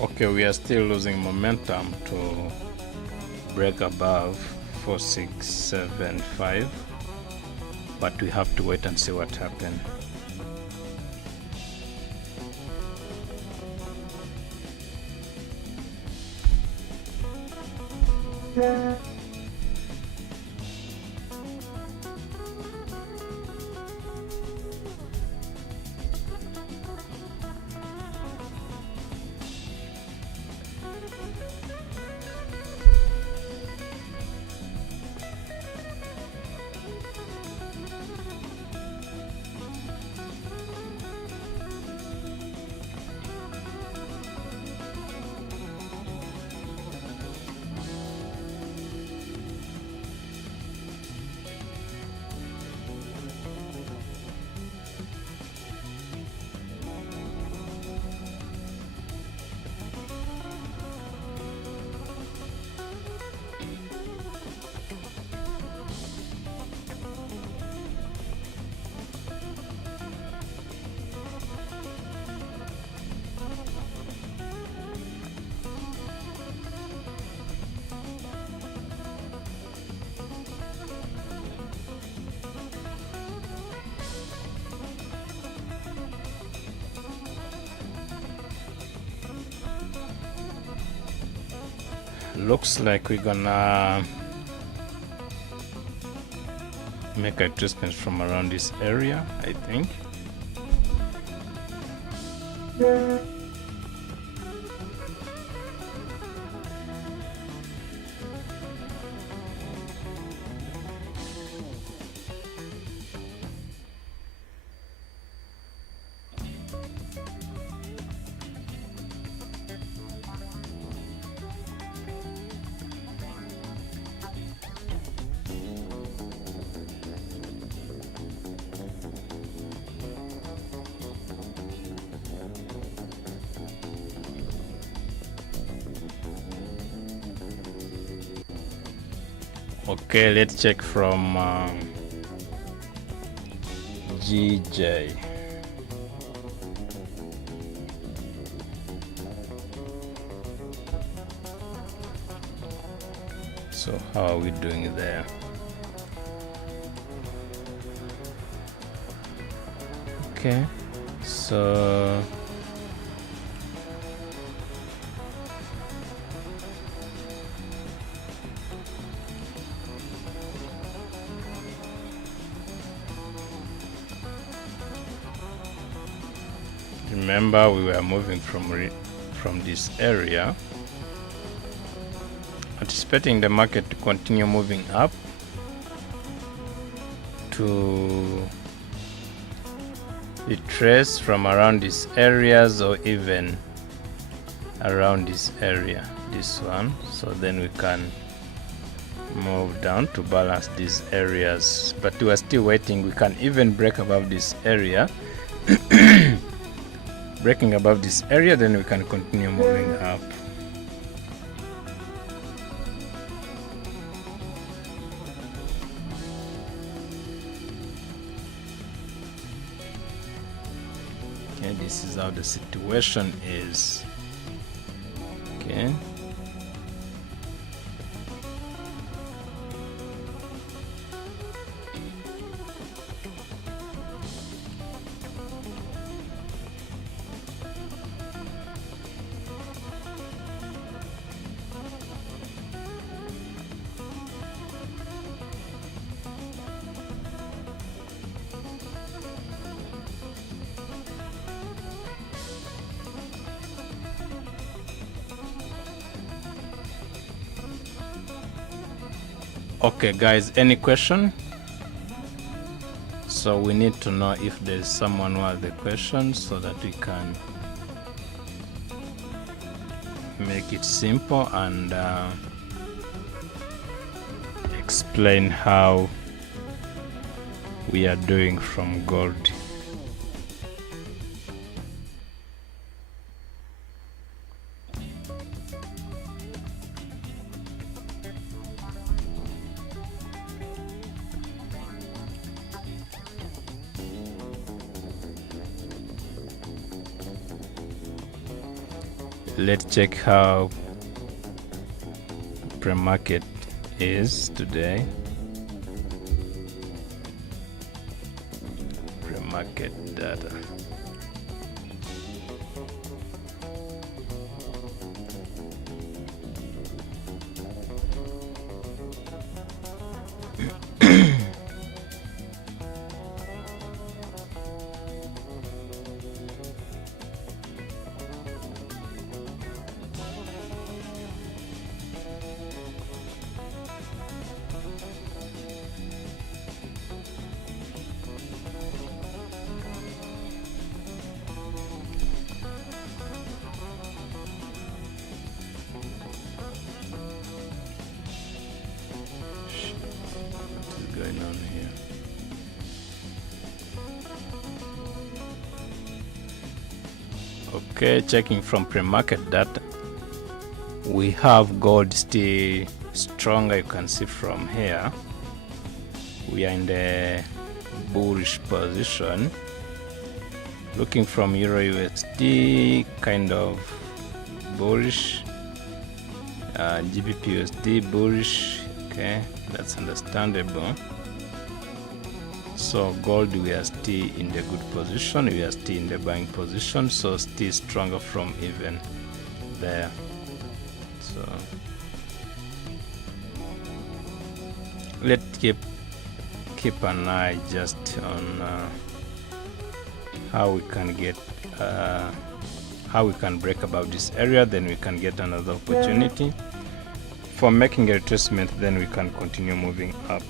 Okay, we are still losing momentum to break above 4675, but we have to wait and see what happens. Looks like we're gonna make adjustments from around this area, I think. Okay, let's check from GJ. So how are we doing there? Okay, so remember we were moving from this area, anticipating the market to continue moving up to retrace from around these areas or even around this area, this one, so then we can move down to balance these areas. But we are still waiting. We can even break above this area. Breaking above this area, then we can continue moving up. Okay, this is how the situation is. Okay. Okay guys, any question? So we need to know if there's someone who has the question so that we can make it simple and explain how we are doing from gold. Let's check how pre-market is today. Pre-market data. Going on here. Okay, checking from pre-market data, we have gold still stronger. You can see from here we are in the bullish position. Looking from Euro USD, kind of bullish. GBPJPY bullish. Okay, that's understandable. So gold, we are still in the good position, we are still in the buying position, so still stronger from even there. So let's keep an eye just on how we can get how we can break above this area, then we can get another opportunity for making a retracement, then we can continue moving up.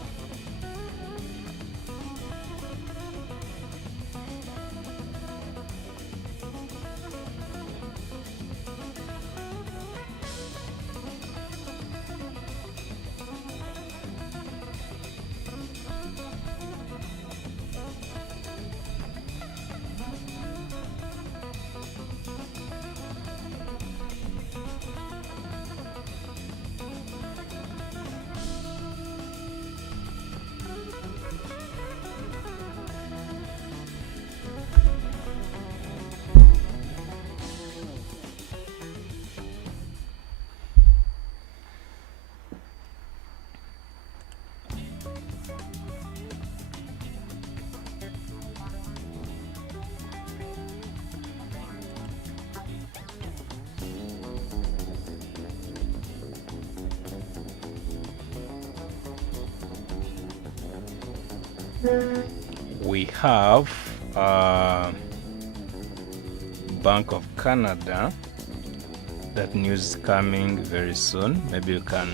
We have Bank of Canada. That news is coming very soon. Maybe you can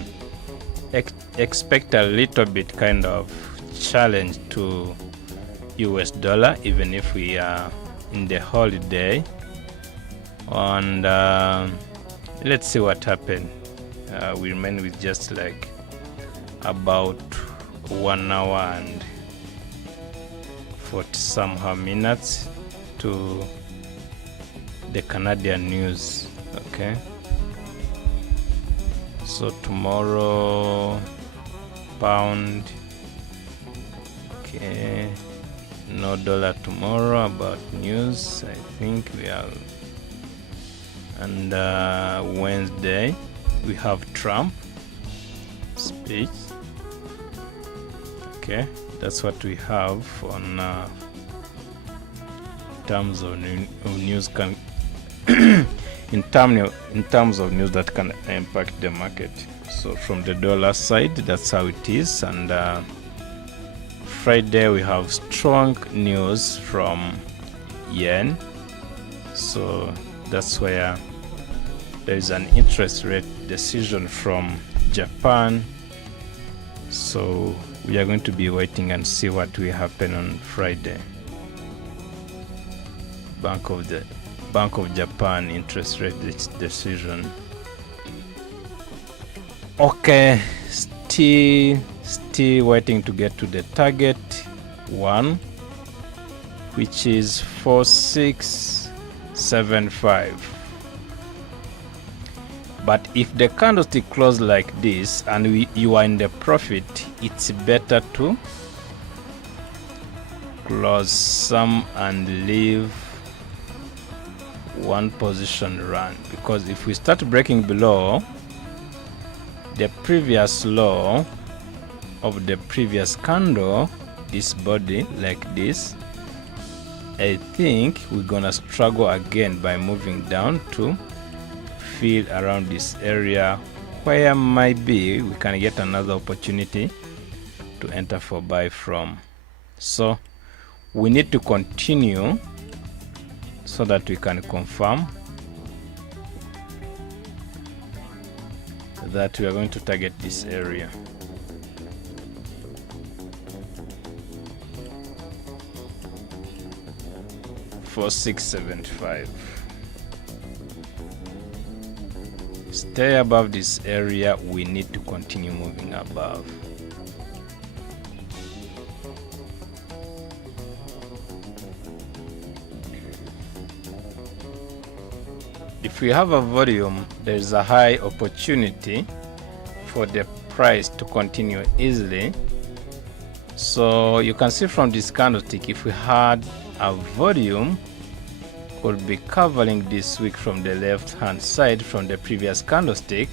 expect a little bit kind of challenge to US dollar, even if we are in the holiday. And let's see what happened. We remain with just like about 1 hour and 40 somehow minutes to the Canadian news. Okay, so tomorrow pound, okay, no dollar tomorrow. About news, I think we are, and Wednesday we have Trump speech. Okay, that's what we have on terms of news can in terms of news that can impact the market. So from the dollar side, that's how it is. And Friday we have strong news from yen, so that's where there is an interest rate decision from Japan. So we are going to be waiting and see what will happen on Friday. Bank of Japan interest rate decision. Okay, still waiting to get to the target one, which is 4675. But if the candlestick close like this and you are in the profit, it's better to close some and leave one position run, because if we start breaking below the previous low of the previous candle, this body like this, I think we're gonna struggle again by moving down to fill around this area, where might be we can get another opportunity to enter for buy from. So we need to continue so that we can confirm that we are going to target this area. For 675. Stay above this area, we need to continue moving above. If we have a volume, there is a high opportunity for the price to continue easily. So you can see from this candlestick, if we had a volume, could be covering this wick from the left hand side from the previous candlestick.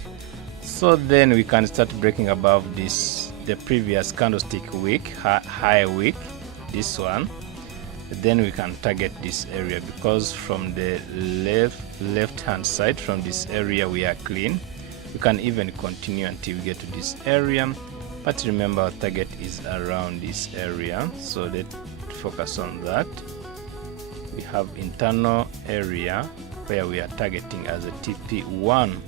So then we can start breaking above the previous candlestick wick, high wick, this one. Then we can target this area, because from the left hand side from this area we are clean. We can even continue until we get to this area, but remember our target is around this area, so let's focus on that. We have internal area where we are targeting as a TP1,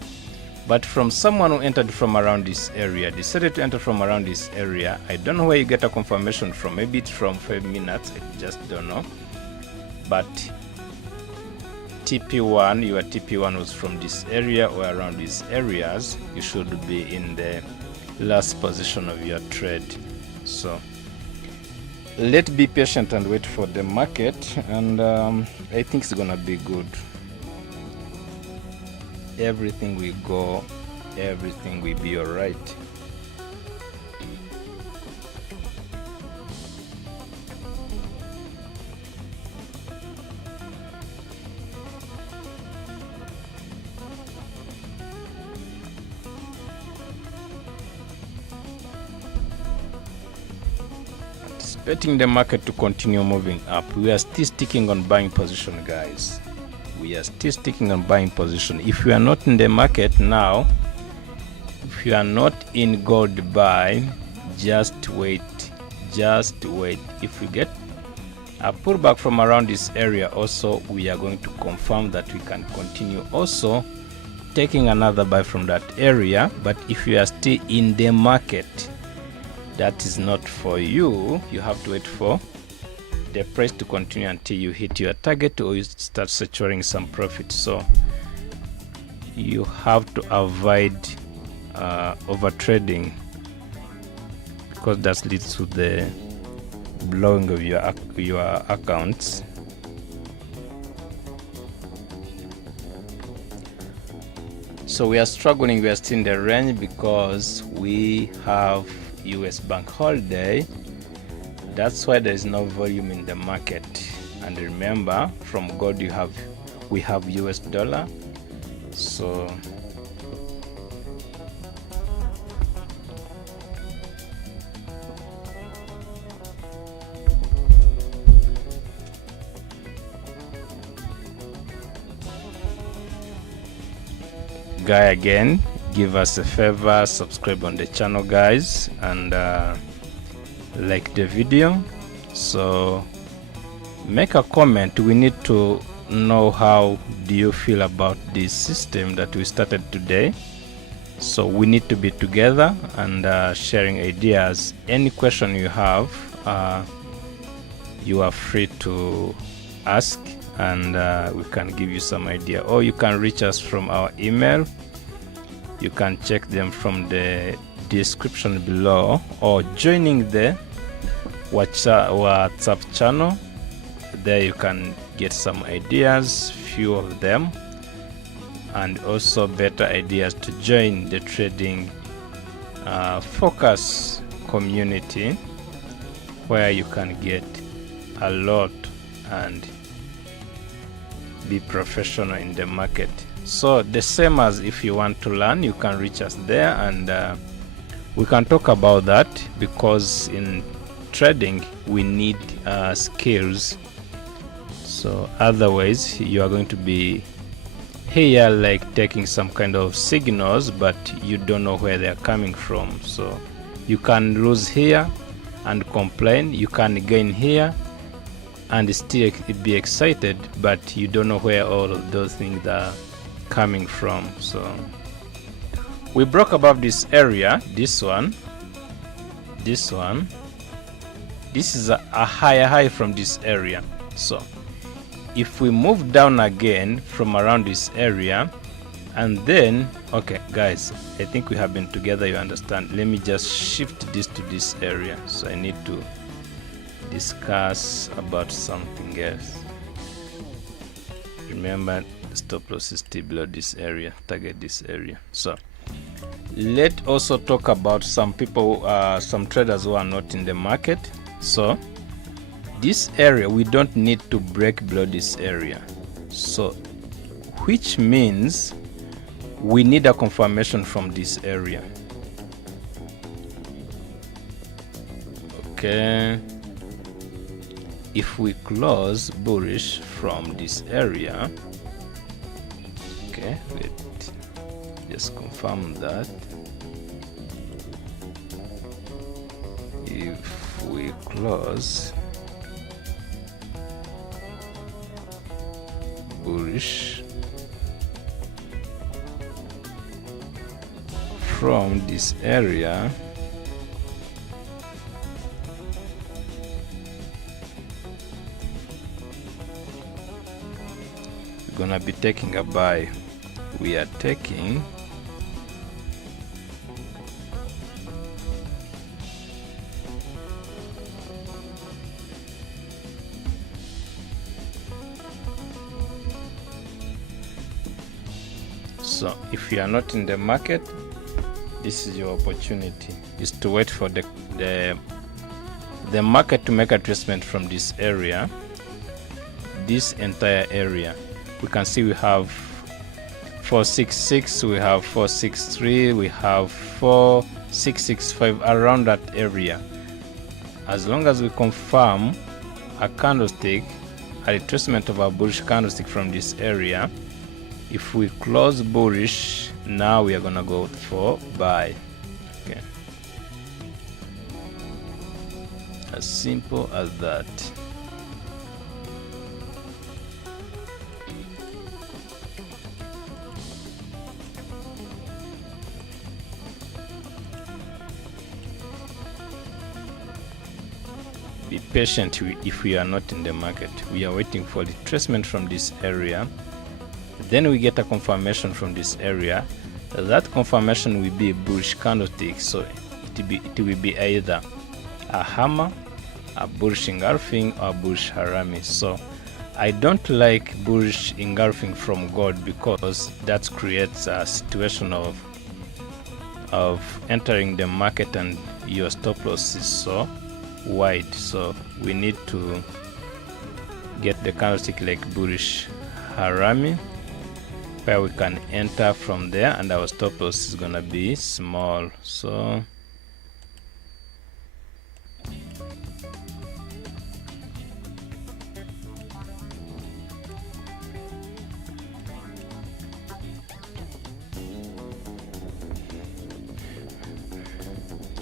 but from someone who entered from around this area, decided to enter from around this area. I don't know where you get a confirmation from. Maybe it's from 5 minutes, I just don't know. But TP1, your TP1 was from this area or around these areas. You should be in the last position of your trade. So let's be patient and wait for the market, and I think it's gonna be good. Everything will go, everything will be all right. Expecting the market to continue moving up. We are still sticking on buying position, guys. We are still sticking on buying position. If you are not in the market now, if you are not in gold buy, just wait. Just wait. If we get A pullback from around this area also, we are going to confirm that we can continue also taking another buy from that area. But if you are still in the market, that is not for you. You have to wait for the price to continue until you hit your target or you start securing some profit. So you have to avoid over trading, because that leads to the blowing of your accounts. So we are struggling. We are still in the range because we have US bank holiday. That's why there is no volume in the market. And remember, from gold we have US dollar. So guy, again, give us a favor, subscribe on the channel, guys, and like the video. So make a comment. We need to know how do you feel about this system that we started today. So we need to be together and sharing ideas. Any question you have, you are free to ask, and we can give you some idea, or you can reach us from our email. You can check them from the description below, or joining the WhatsApp channel. There you can get some ideas, few of them, and also better ideas to join the trading focus community, where you can get a lot and be professional in the market. So the same as if you want to learn, you can reach us there, and we can talk about that, because in trading we need skills. So otherwise you are going to be here like taking some kind of signals, but you don't know where they are coming from. So you can lose here and complain, you can gain here and still be excited, but you don't know where all of those things are coming from. So we broke above this area, this one, this is a higher high from this area. So if we move down again from around this area, and then, okay guys, I think we have been together, you understand. Let me just shift this to this area. So I need to discuss about something else. Remember, the stop loss is still below this area, target this area. So let's also talk about some people, some traders who are not in the market. So this area, we don't need to break below this area, so which means we need a confirmation from this area. Okay, if we close bullish from this area, okay, let's just confirm that. If we close bullish from this area, we're gonna be taking a buy. We are taking So if you are not in the market, this is your opportunity, is to wait for the market to make a retracement from this area, this entire area. We can see we have 466, we have 463, we have 4665, around that area. As long as we confirm a candlestick, a retracement of a bullish candlestick from this area, if we close bullish, now we are gonna go for buy. Okay, as simple as that. be patient if we are not in the market. We are waiting for retracement from this area, then we get a confirmation from this area. That confirmation will be a bullish candlestick, so it will be either a hammer, a bullish engulfing, or bullish harami. So I don't like bullish engulfing from gold because that creates a situation of entering the market and your stop loss is so wide. So we need to get the candlestick like bullish harami, where we can enter from there and our stop loss is gonna be small. So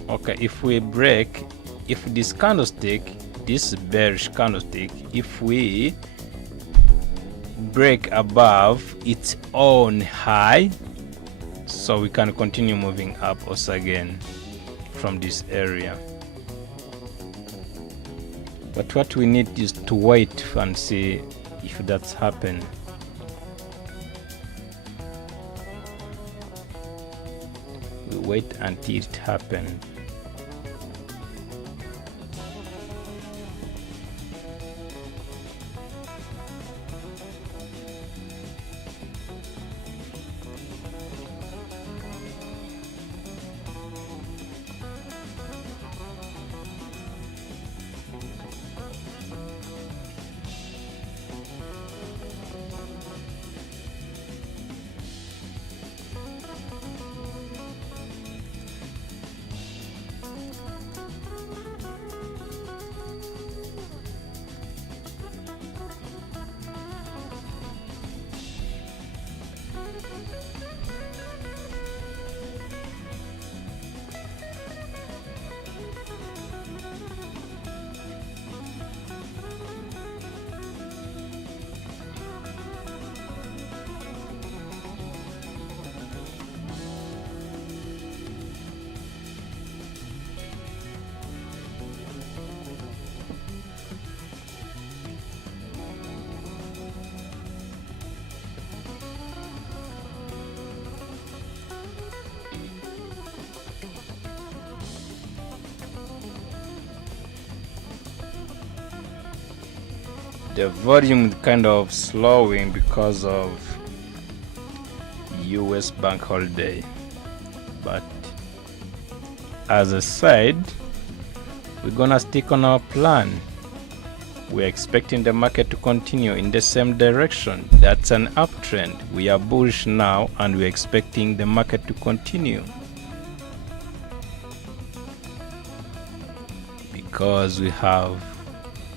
okay, if this candlestick, this bearish candlestick, if we break above its own high, so we can continue moving up also again from this area. But what we need is to wait and see if that's happened. We wait until it happens. The volume is kind of slowing because of US bank holiday, but as I said, we're gonna stick on our plan. We're expecting the market to continue in the same direction. That's an uptrend. We are bullish now and we're expecting the market to continue because we have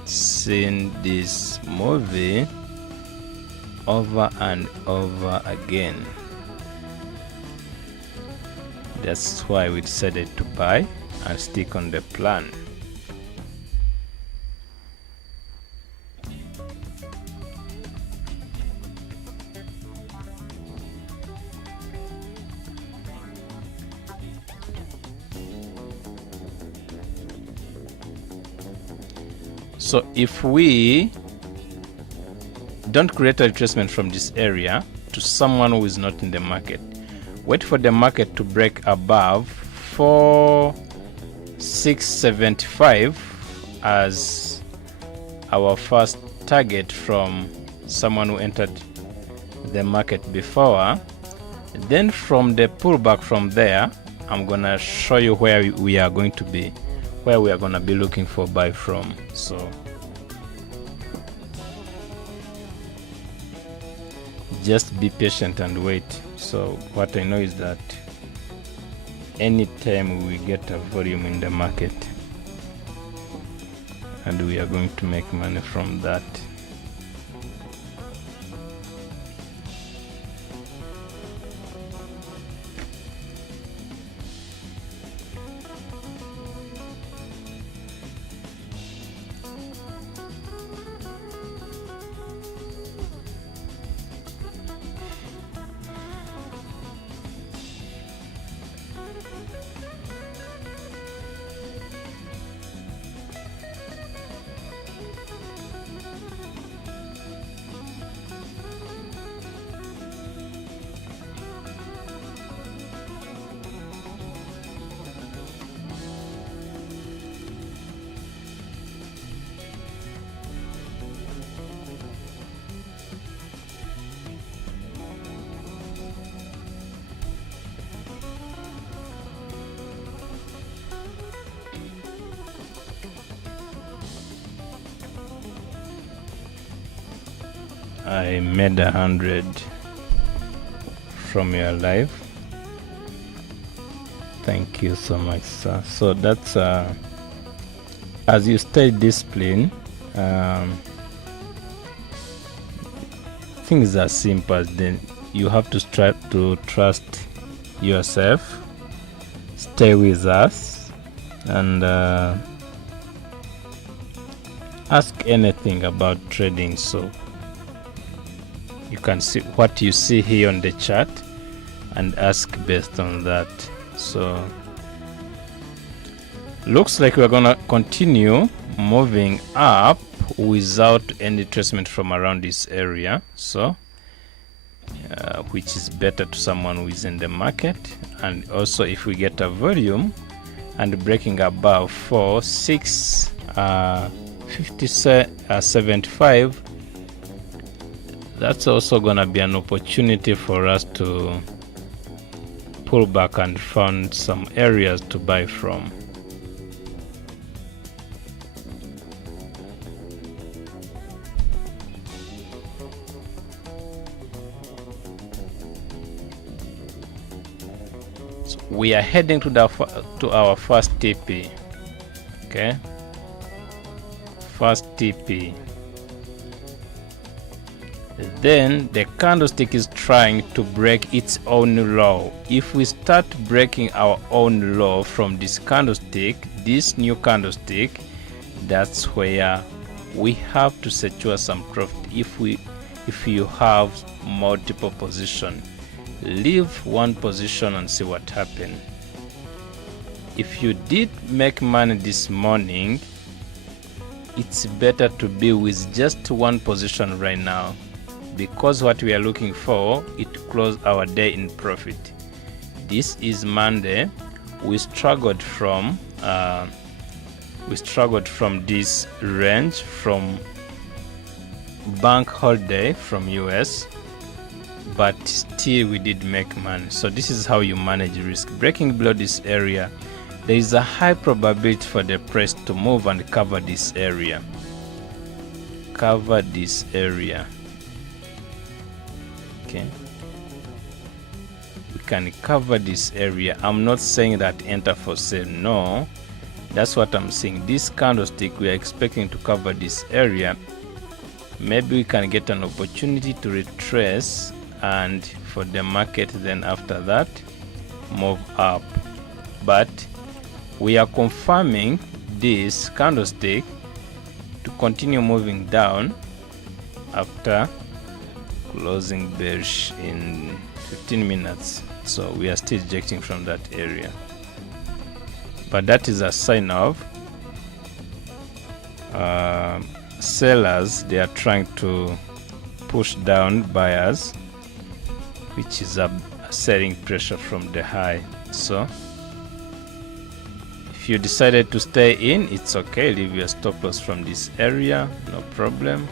seen this movie over and over again. That's why we decided to buy and stick on the plan. So if we don't create a retracement from this area to someone who is not in the market, wait for the market to break above 4675 as our first target from someone who entered the market before. Then from the pullback from there, I'm gonna show you where we are going to be, where we are gonna be looking for buy from. So just be patient and wait. So what I know is that anytime we get a volume in the market and we are going to make money from that. I made 100 from your live. Thank you so much, sir. So that's as you stay disciplined, things are simple. Then you have to try to trust yourself, stay with us, and ask anything about trading. So you can see what you see here on the chart and ask based on that. So looks like we're gonna continue moving up without any retracement from around this area, so which is better to someone who is in the market. And also if we get a volume and breaking above 4,650.75, that's also gonna be an opportunity for us to pull back and find some areas to buy from. So we are heading to our first TP. Okay, first TP. Then the candlestick is trying to break its own low. If we start breaking our own low from this candlestick, this new candlestick, that's where we have to secure some profit. If you have multiple position, leave one position and see what happened. If you did make money this morning, it's better to be with just one position right now, because what we are looking for is to close our day in profit. This is Monday. We struggled from this range from bank holiday from US, but still we did make money. So this is how you manage risk. Breaking below this area, there is a high probability for the price to move and cover this area. Cover this area. Okay, we can cover this area. I'm not saying that enter for sale, no, that's what I'm saying. This candlestick, we are expecting to cover this area. Maybe we can get an opportunity to retrace and for the market then after that move up, but we are confirming this candlestick to continue moving down after closing bearish in 15 minutes. So we are still rejecting from that area, but that is a sign of sellers. They are trying to push down buyers, which is a selling pressure from the high. So if you decided to stay in, it's okay. Leave your stop loss from this area, no problem,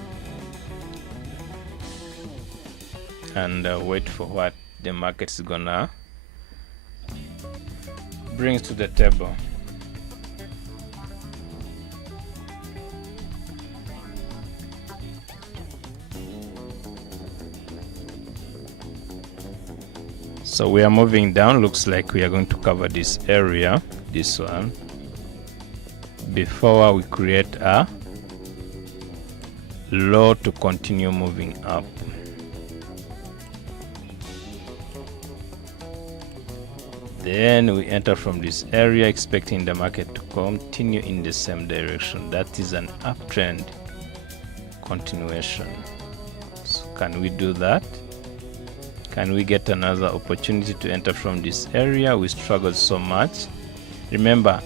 and wait for what the market is gonna bring to the table. So we are moving down. Looks like we are going to cover this area, this one, before we create a low to continue moving up. Then we enter from this area expecting the market to continue in the same direction. That is an uptrend continuation. So can we do that? Can we get another opportunity to enter from this area? We struggled so much. Remember,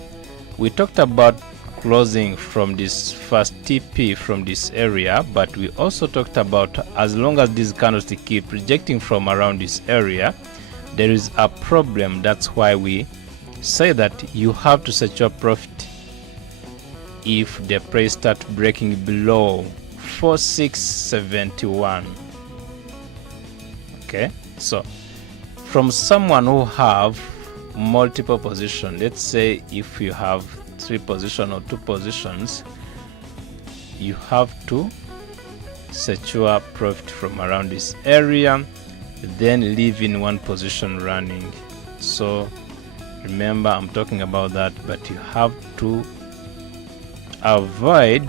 we talked about closing from this first TP from this area, but we also talked about as long as this candlestick keep rejecting from around this area, there is a problem. That's why we say that you have to secure profit if the price start breaking below 4671. Okay, so from someone who have multiple positions, let's say if you have 3 positions or 2 positions, you have to secure profit from around this area, then leave in one position running. So remember, I'm talking about that, but you have to avoid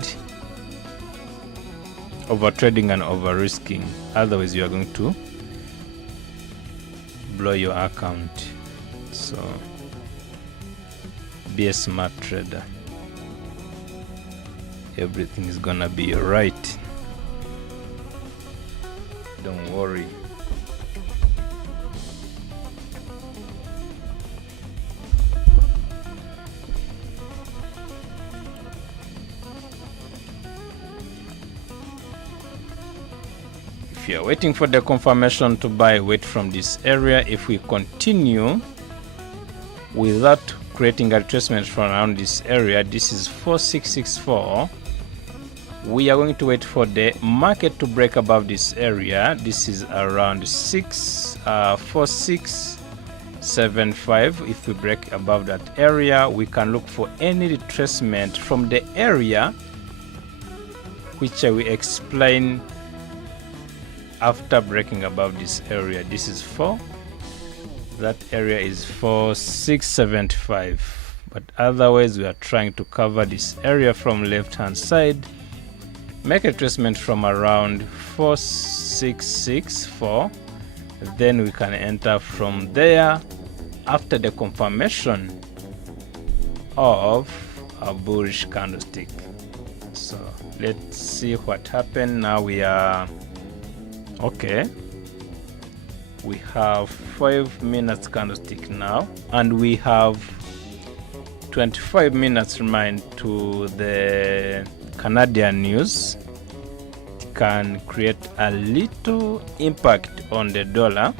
over trading and over risking, otherwise you are going to blow your account. So be a smart trader, everything is gonna be alright, don't worry. If you are waiting for the confirmation to buy, wait from this area. If we continue without creating a retracement from around this area, this is 4664, we are going to wait for the market to break above this area. This is around 4675. If we break above that area, we can look for any retracement from the area which I will explain after breaking above this area. This is 4, that area is 4675, but otherwise we are trying to cover this area from left hand side, make a retracement from around 4664, then we can enter from there after the confirmation of a bullish candlestick. So let's see what happened. Now we are okay, we have 5 minutes candlestick now, and we have 25 minutes remain to the Canadian news. It can create a little impact on the dollar,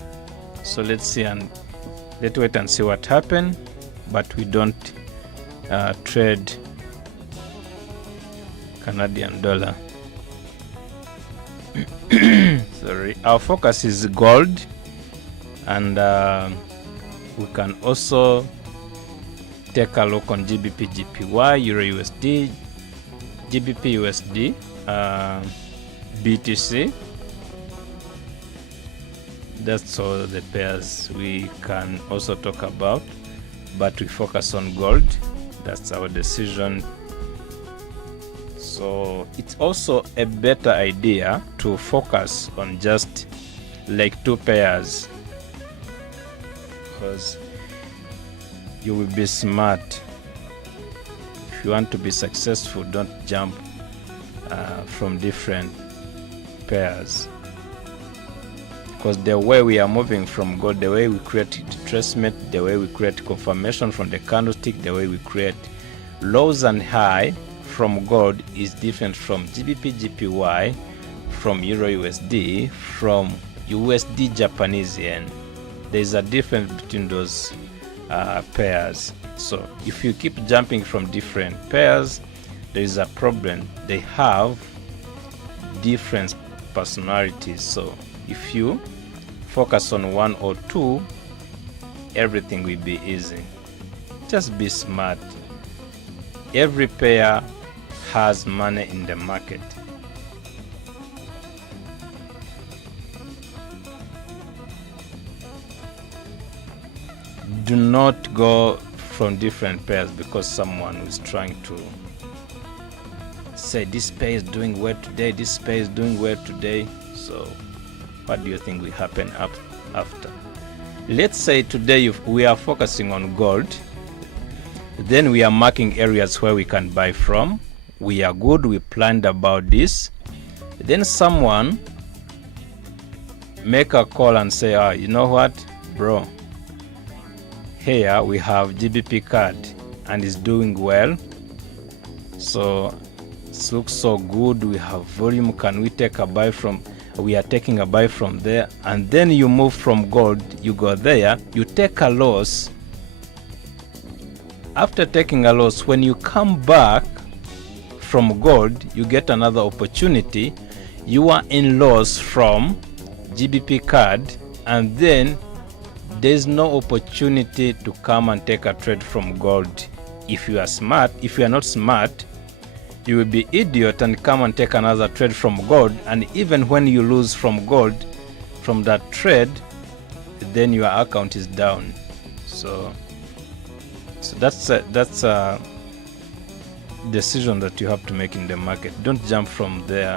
so let's see, and let's wait and see what happened. But we don't trade Canadian dollar. Sorry, our focus is gold, and we can also take a look on GBPJPY, Euro USD, GBPUSD, BTC. That's all the pairs we can also talk about, but we focus on gold. That's our decision. So it's also a better idea to focus on just like 2 pairs, because you will be smart. If you want to be successful, don't jump from different pairs, because the way we are moving from gold, the way we create retracement, the way we create confirmation from the candlestick, the way we create lows and high from gold is different from GBPJPY, from Euro USD, from USD Japanese yen. There's a difference between those pairs. So if you keep jumping from different pairs, there is a problem. They have different personalities. So if you focus on 1 or 2, everything will be easy. Just be smart. Every pair has money in the market. Do not go from different pairs because someone is trying to say this pair is doing well today, this pair is doing well today. So what do you think will happen after? Let's say today we are focusing on gold, then we are marking areas where we can buy from. We are good, we planned about this. Then someone make a call and say, you know what, bro, here we have GBP card and it's doing well, so it looks so good, we have volume, can we take a buy from, we are taking a buy from there. And then you move from gold, you go there, you take a loss. After taking a loss, when you come back from gold, you get another opportunity. You are in loss from GBP card, and then there's no opportunity to come and take a trade from gold. If you are smart, if you are not smart, you will be idiot and come and take another trade from gold, and even when you lose from gold from that trade, then your account is down. So that's a decision that you have to make in the market. Don't jump from there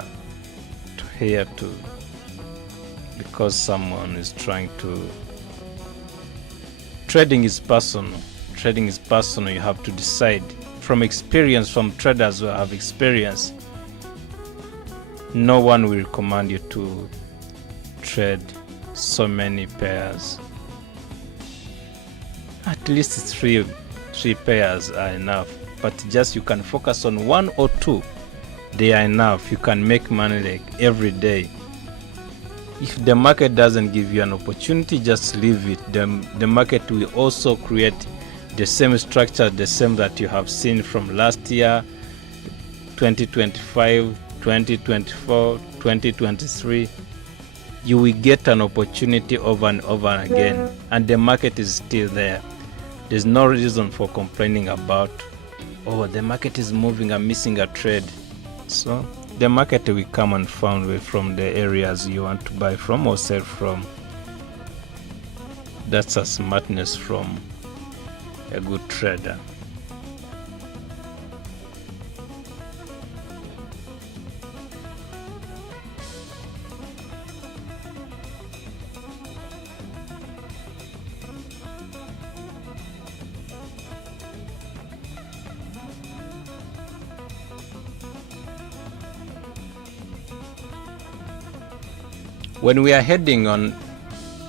to here to because someone is trying to. Trading is personal. Trading is personal. You have to decide. From experience, from traders who have experience, no one will recommend you to trade so many pairs. At least three pairs are enough, but just you can focus on one or two. They are enough. You can make money like every day. If the market doesn't give you an opportunity, just leave it. The market will also create the same structure, the same that you have seen from last year, 2025, 2024, 2023. You will get an opportunity over and over again, and the market is still there. There's no reason for complaining about, oh, the market is moving, I'm missing a trade. So the market will come and find way from the areas you want to buy from or sell from. That's a smartness from a good trader. When we are heading on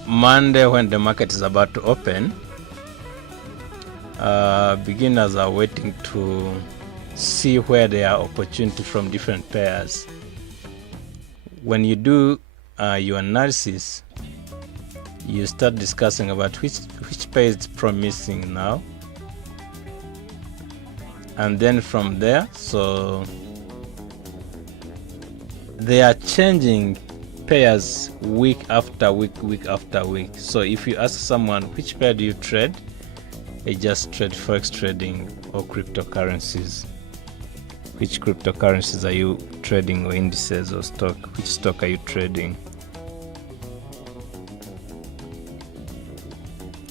Monday, when the market is about to open, beginners are waiting to see where there are opportunities from different pairs. When you do your analysis, you start discussing about which pair is promising now, and then from there, so they are changing pairs week after week, week after week. So if you ask someone which pair do you trade, they just trade forex trading or cryptocurrencies. Which cryptocurrencies are you trading, or indices or stock? Which stock are you trading?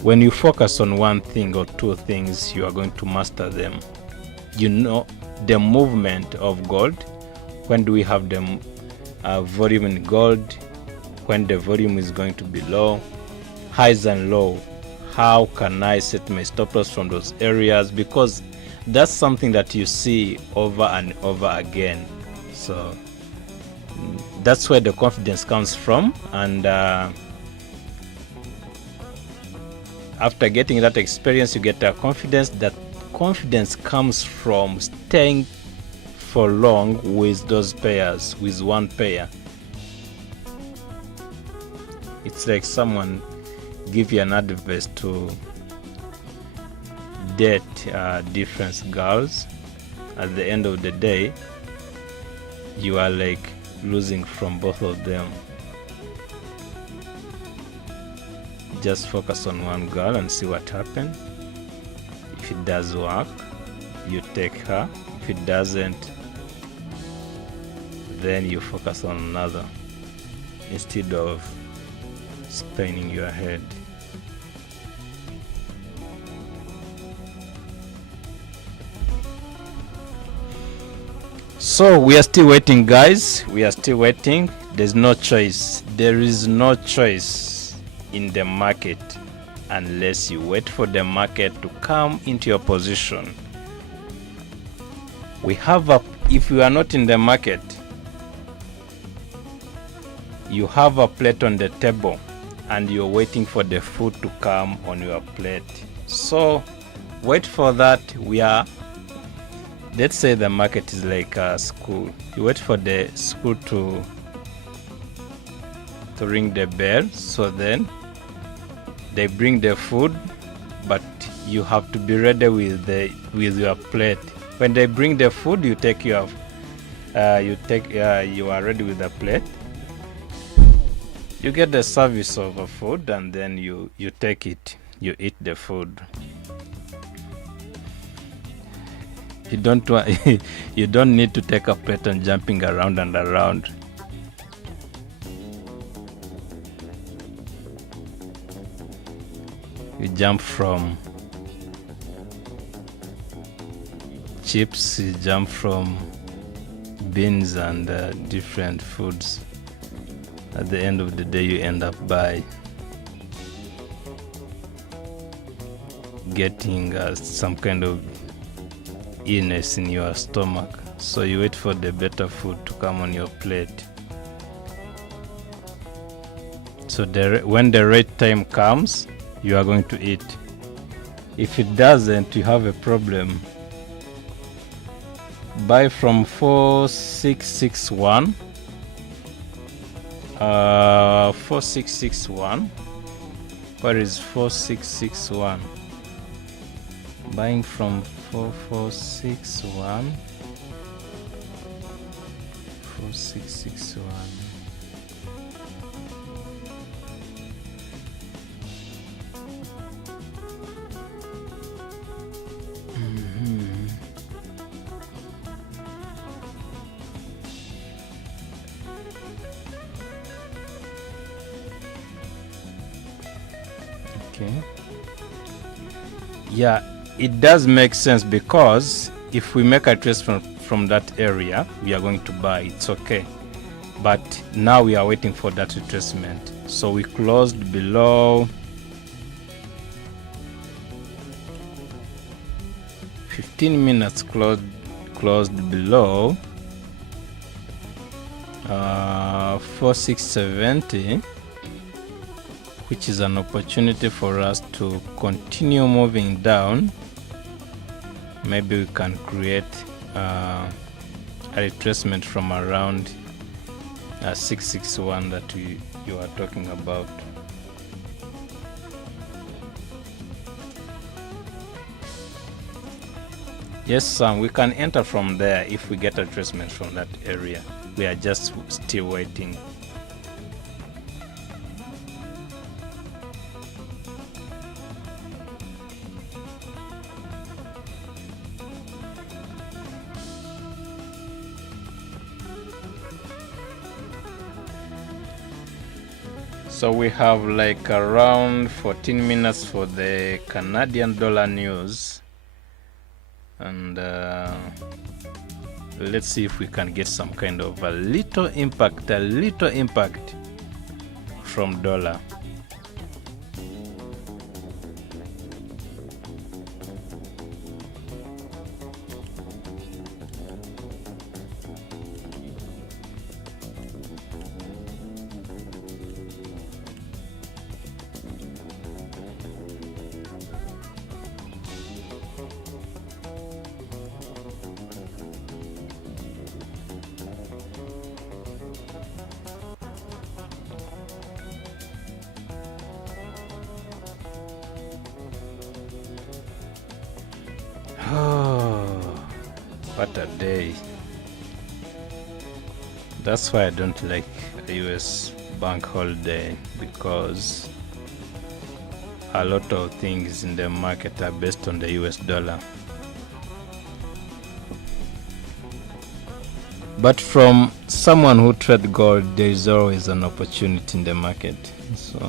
When you focus on one thing or two things, you are going to master them. You know the movement of gold. When do we have the volume in gold? When the volume is going to be low, highs and low. How can I set my stop loss from those areas? Because that's something that you see over and over again. So that's where the confidence comes from. And after getting that experience, you get that confidence. That confidence comes from staying for long with those pairs, with one pair. It's like someone give you an advice to date different girls. At the end of the day, you are like losing from both of them. Just focus on one girl and see what happens. If it does work, you take her. If it doesn't, then you focus on another instead of spinning your head. So we are still waiting, guys. We are still waiting. There's no choice. There is no choice in the market unless you wait for the market to come into your position. If you are not in the market, you have a plate on the table and you're waiting for the food to come on your plate. So wait for that. Let's say the market is like a school. You wait for the school to ring the bell, so then they bring the food, but you have to be ready with your plate. When they bring the food, you are ready with the plate. You get the service of a food, and then you take it. You eat the food. You don't want you don't need to take a pattern jumping around and around. You jump from chips, you jump from beans and different foods. At the end of the day, you end up by getting some kind of illness in your stomach. So you wait for the better food to come on your plate. So when the right time comes, you are going to eat. If it doesn't, you have a problem. Buy from 4661. 4661. Where is 4661? Buying from 4461. 4661. Okay. Yeah, it does make sense, because if we make a trace from that area, we are going to buy. It's okay. But now we are waiting for that retracement. So we closed below 15 minutes, closed below 4670, which is an opportunity for us to continue moving down. Maybe we can create a retracement from around 661 that you are talking about. Yes, Sam, we can enter from there if we get a retracement from that area. We are just still waiting. So we have like around 14 minutes for the Canadian dollar news, and let's see if we can get some kind of a little impact from dollar. Oh, what a day. That's why I don't like a US bank holiday, because a lot of things in the market are based on the US dollar. But from someone who trades gold, there is always an opportunity in the market. So,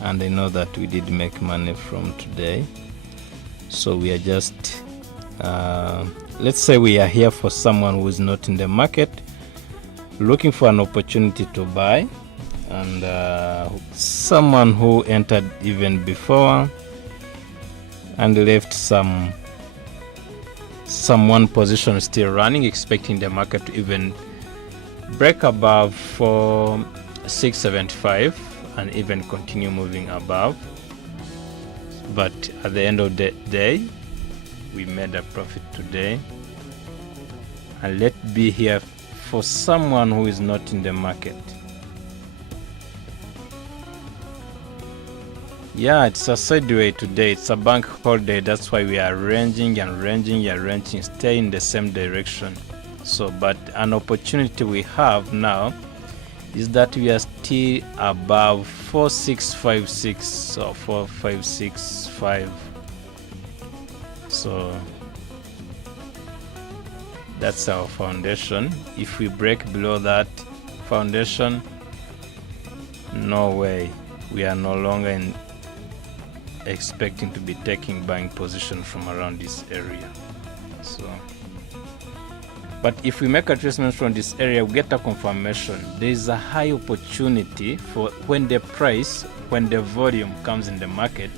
and I know that we did make money from today. So we are just let's say we are here for someone who is not in the market, looking for an opportunity to buy, and someone who entered even before and left some one position still running, expecting the market to even break above 675 and even continue moving above. But at the end of the day, we made a profit today. And let's be here for someone who is not in the market. Yeah, it's a sideway today. It's a bank holiday. That's why we are ranging, stay in the same direction. So, but an opportunity we have now is that we are still above 4656 or 4565. So That's our foundation. If we break below that foundation, no way, we are no longer expecting to be taking buying position from around this area. So, but if we make a tracement from this area, we get a confirmation. There is a high opportunity for when the volume comes in the market,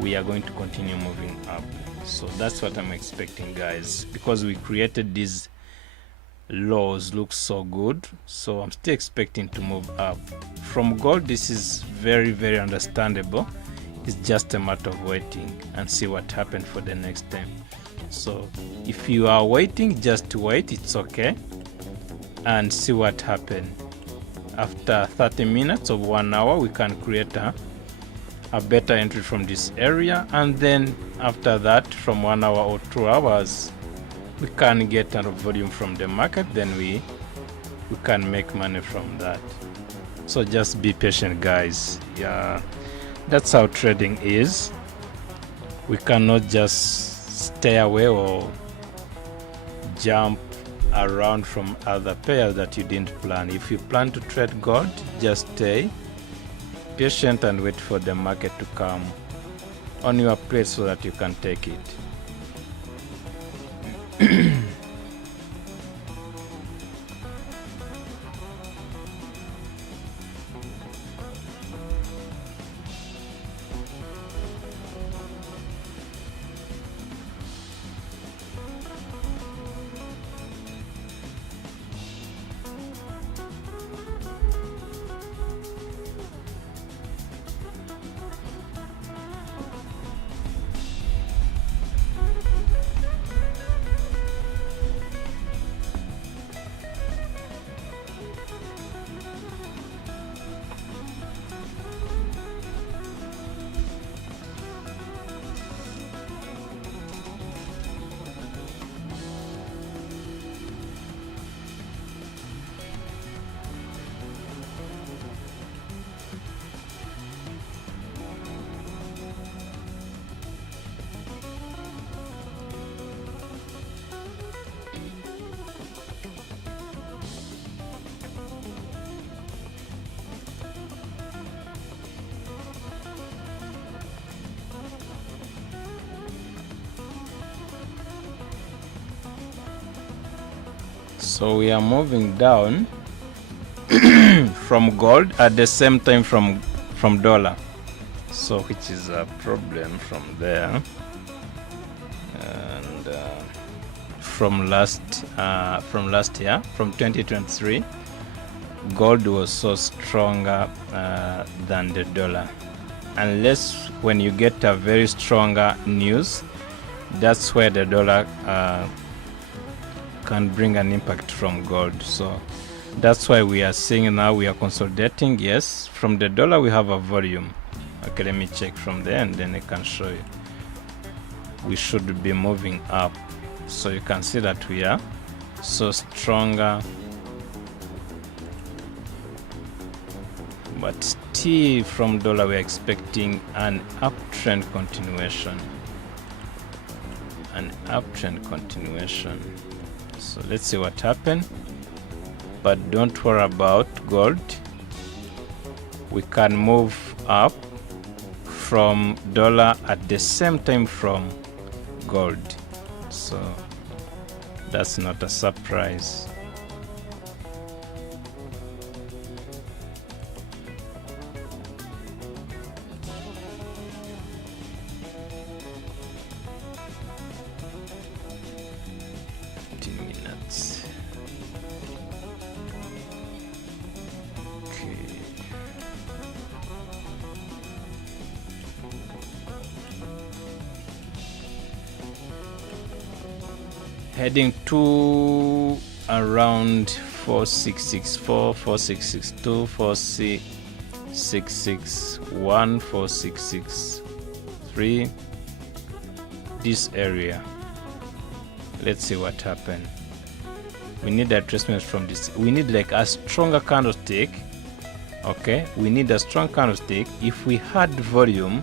we are going to continue moving up. So that's what I'm expecting, guys, because we created these lows, looks so good. So I'm still expecting to move up. From gold, this is very, very understandable. It's just a matter of waiting and see what happened for the next time. So if you are waiting, just wait, it's okay, and see what happened. After 30 minutes or 1 hour, we can create a better entry from this area, and then after that, from 1 hour or 2 hours, we can get a volume from the market, then we can make money from that. So just be patient, guys. Yeah, that's how trading is. We cannot just stay away or jump around from other pairs that you didn't plan. If you plan to trade gold, just stay patient and wait for the market to come on your plate so that you can take it. So we are moving down from gold at the same time from dollar, so which is a problem from there. And from last year, from 2023, gold was so stronger than the dollar, unless when you get a very stronger news, that's where the dollar can bring an impact from gold. So that's why we are seeing now we are consolidating. Yes, from the dollar we have a volume. Okay, let me check from there and then I can show you. We should be moving up, so you can see that we are so stronger, but still from dollar we are expecting an uptrend continuation. So let's see what happened, but don't worry about gold. We can move up from dollar at the same time from gold, so that's not a surprise. Heading to around 4664, 4662, 4661, 4663, this area. Let's see what happened. We need a retracement from this. We need like a stronger candlestick. Okay, we need a strong candlestick. If we had volume,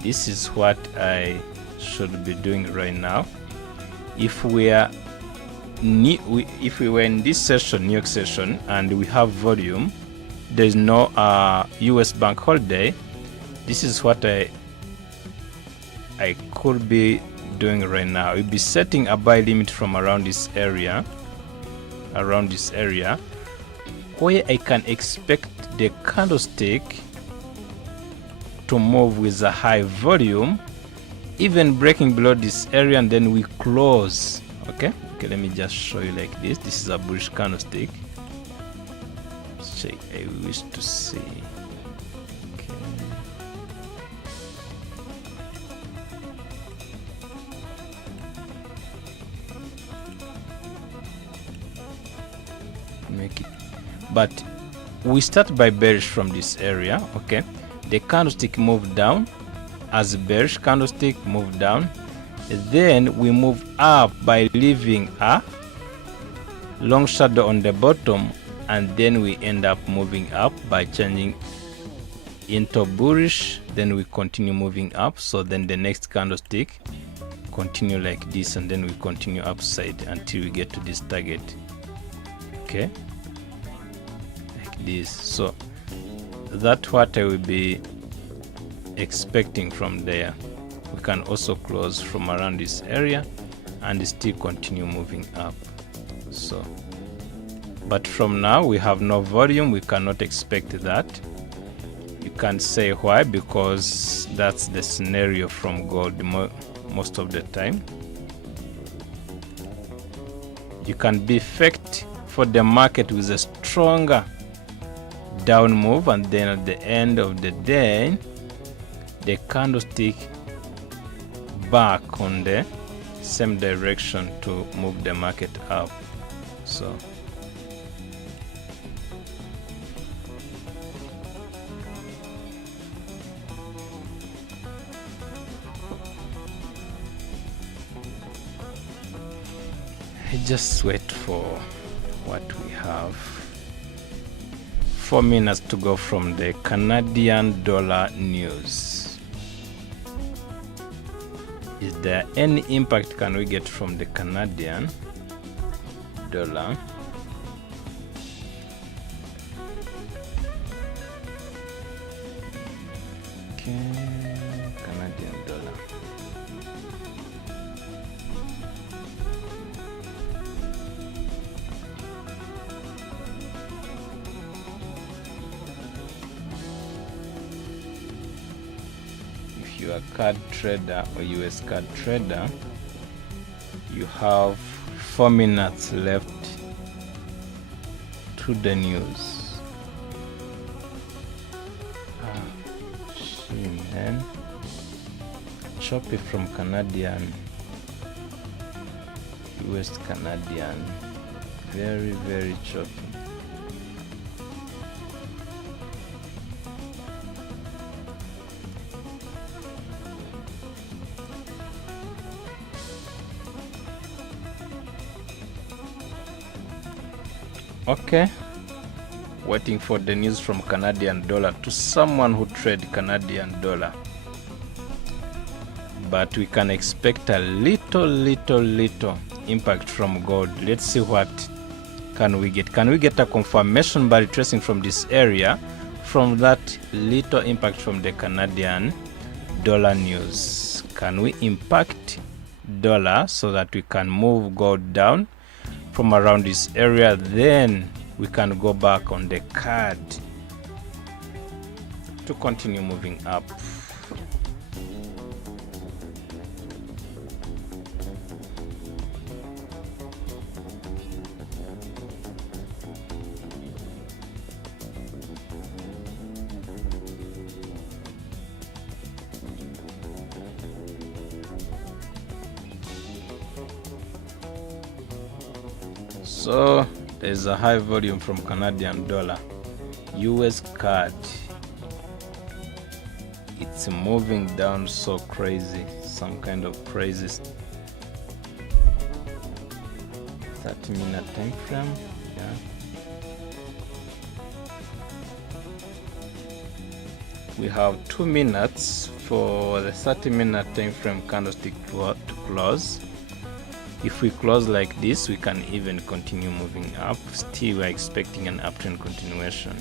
this is what I should be doing right now. If we are if we were in this session, New York session, and we have volume, there is no US bank holiday, this is what I could be doing right now. We'll be setting a buy limit from around this area, where I can expect the candlestick to move with a high volume, even breaking below this area, and then we close. Okay, let me just show you like this. This is a bullish candlestick. Check, I wish to see. Okay. Make it, but we start by bearish from this area. Okay, the candlestick moved down as a bearish candlestick, moved down, then we move up by leaving a long shadow on the bottom, and then we end up moving up by changing into bullish, then we continue moving up. So then the next candlestick continue like this, and then we continue upside until we get to this target. Okay, like this. So that's what I will be expecting from there. We can also close from around this area and still continue moving up. So, but from now we have no volume, we cannot expect that. You can't say why, because that's the scenario from gold most of the time. You can be faked for the market with a stronger down move, and then at the end of the day the candlestick back on the same direction to move the market up. So just wait for what we have. 4 minutes to go from the Canadian dollar news. Is there any impact can we get from the Canadian dollar? Okay, Canadian dollar. If you are a card trader or US card trader, you have 4 minutes left to the news. Man. Choppy from Canadian, US Canadian, very, very choppy. Okay, waiting for the news from Canadian dollar to someone who trade Canadian dollar, but we can expect a little impact from gold. Let's see what can we get. Can we get a confirmation by retracing from this area from that little impact from the Canadian dollar news? Can we impact dollar so that we can move gold down from around this area? Then we can go back on the card to continue moving up. So there's a high volume from Canadian dollar. US card, it's moving down so crazy, some kind of crazy 30-minute time frame. Yeah, we have 2 minutes for the 30-minute time frame candlestick to close. If we close like this, we can even continue moving up. Still, we're expecting an uptrend continuation.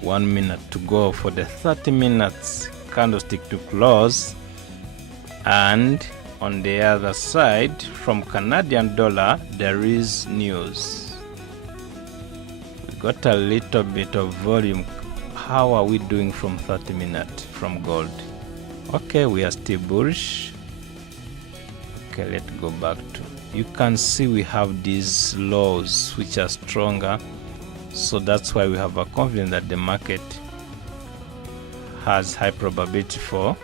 One minute to go for the 30 minutes candlestick to close. And on the other side, from Canadian dollar, there is news. We got a little bit of volume. How are we doing from 30 minutes from gold? Okay, we are still bullish. Okay, let's go back to, you can see we have these lows which are stronger. So that's why we have a confidence that the market has high probability for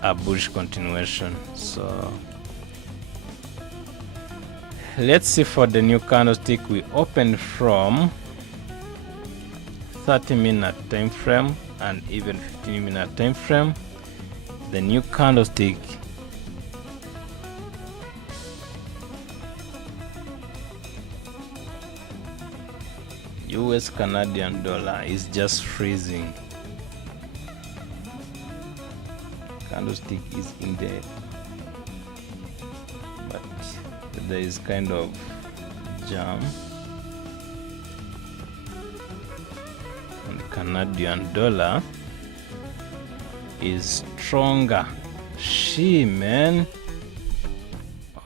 a bullish continuation. So let's see for the new candlestick. We opened from 30-minute time frame and even 15-minute time frame. The new candlestick US Canadian dollar is just freezing. Candlestick is in there, but there is kind of jam. And Canadian dollar is stronger. Man.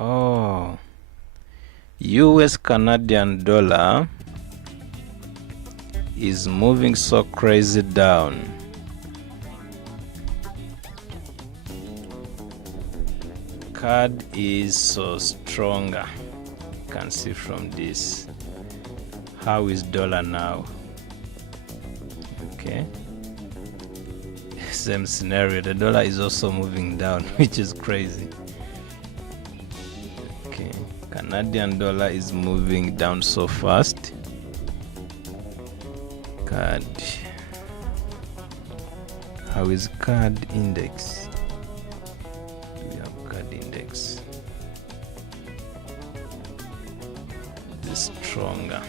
Oh, US Canadian dollar is moving so crazy down. CAD is so stronger. You can see from this. How is dollar now? Okay, same scenario. The dollar is also moving down, which is crazy. Okay, Canadian dollar is moving down so fast. CAD. How is CAD index? We have CAD index. It's stronger.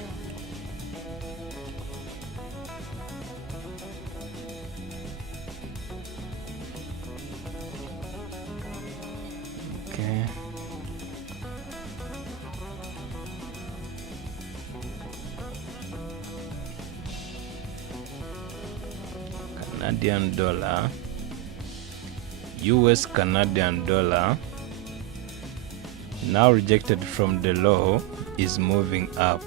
Okay. Canadian dollar, US Canadian dollar, now rejected from the low, is moving up.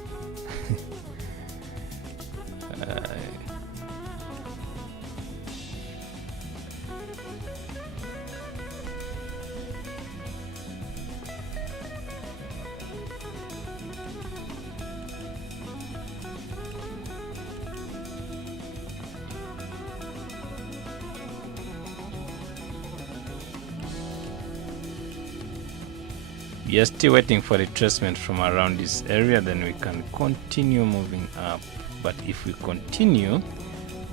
We are still waiting for retracement from around this area, then we can continue moving up. But if we continue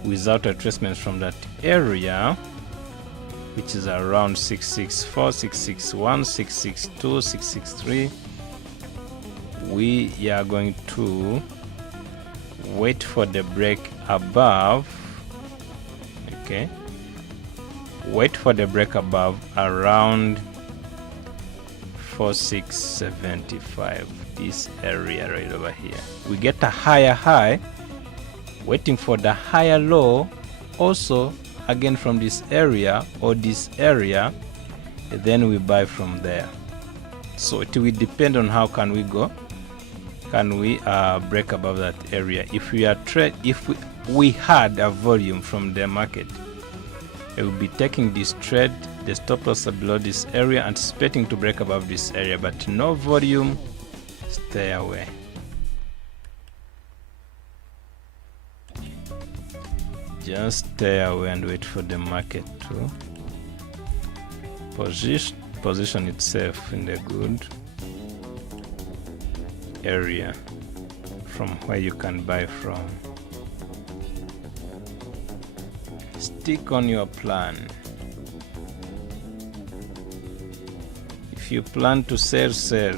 without retracement from that area, which is around 664, 661, 662, 663, we are going to wait for the break above. Okay, wait for the break above around 4675, this area right over here. We get a higher high, waiting for the higher low also again from this area or this area, and then we buy from there. So it will depend on how can we go. Can we break above that area? If we are if we had a volume from the market, it will be taking this trade. The stop loss are below this area, anticipating to break above this area, but no volume. Stay away. Just stay away and wait for the market to position itself in the good area from where you can buy from. Stick on your plan. If you plan to sell, sell.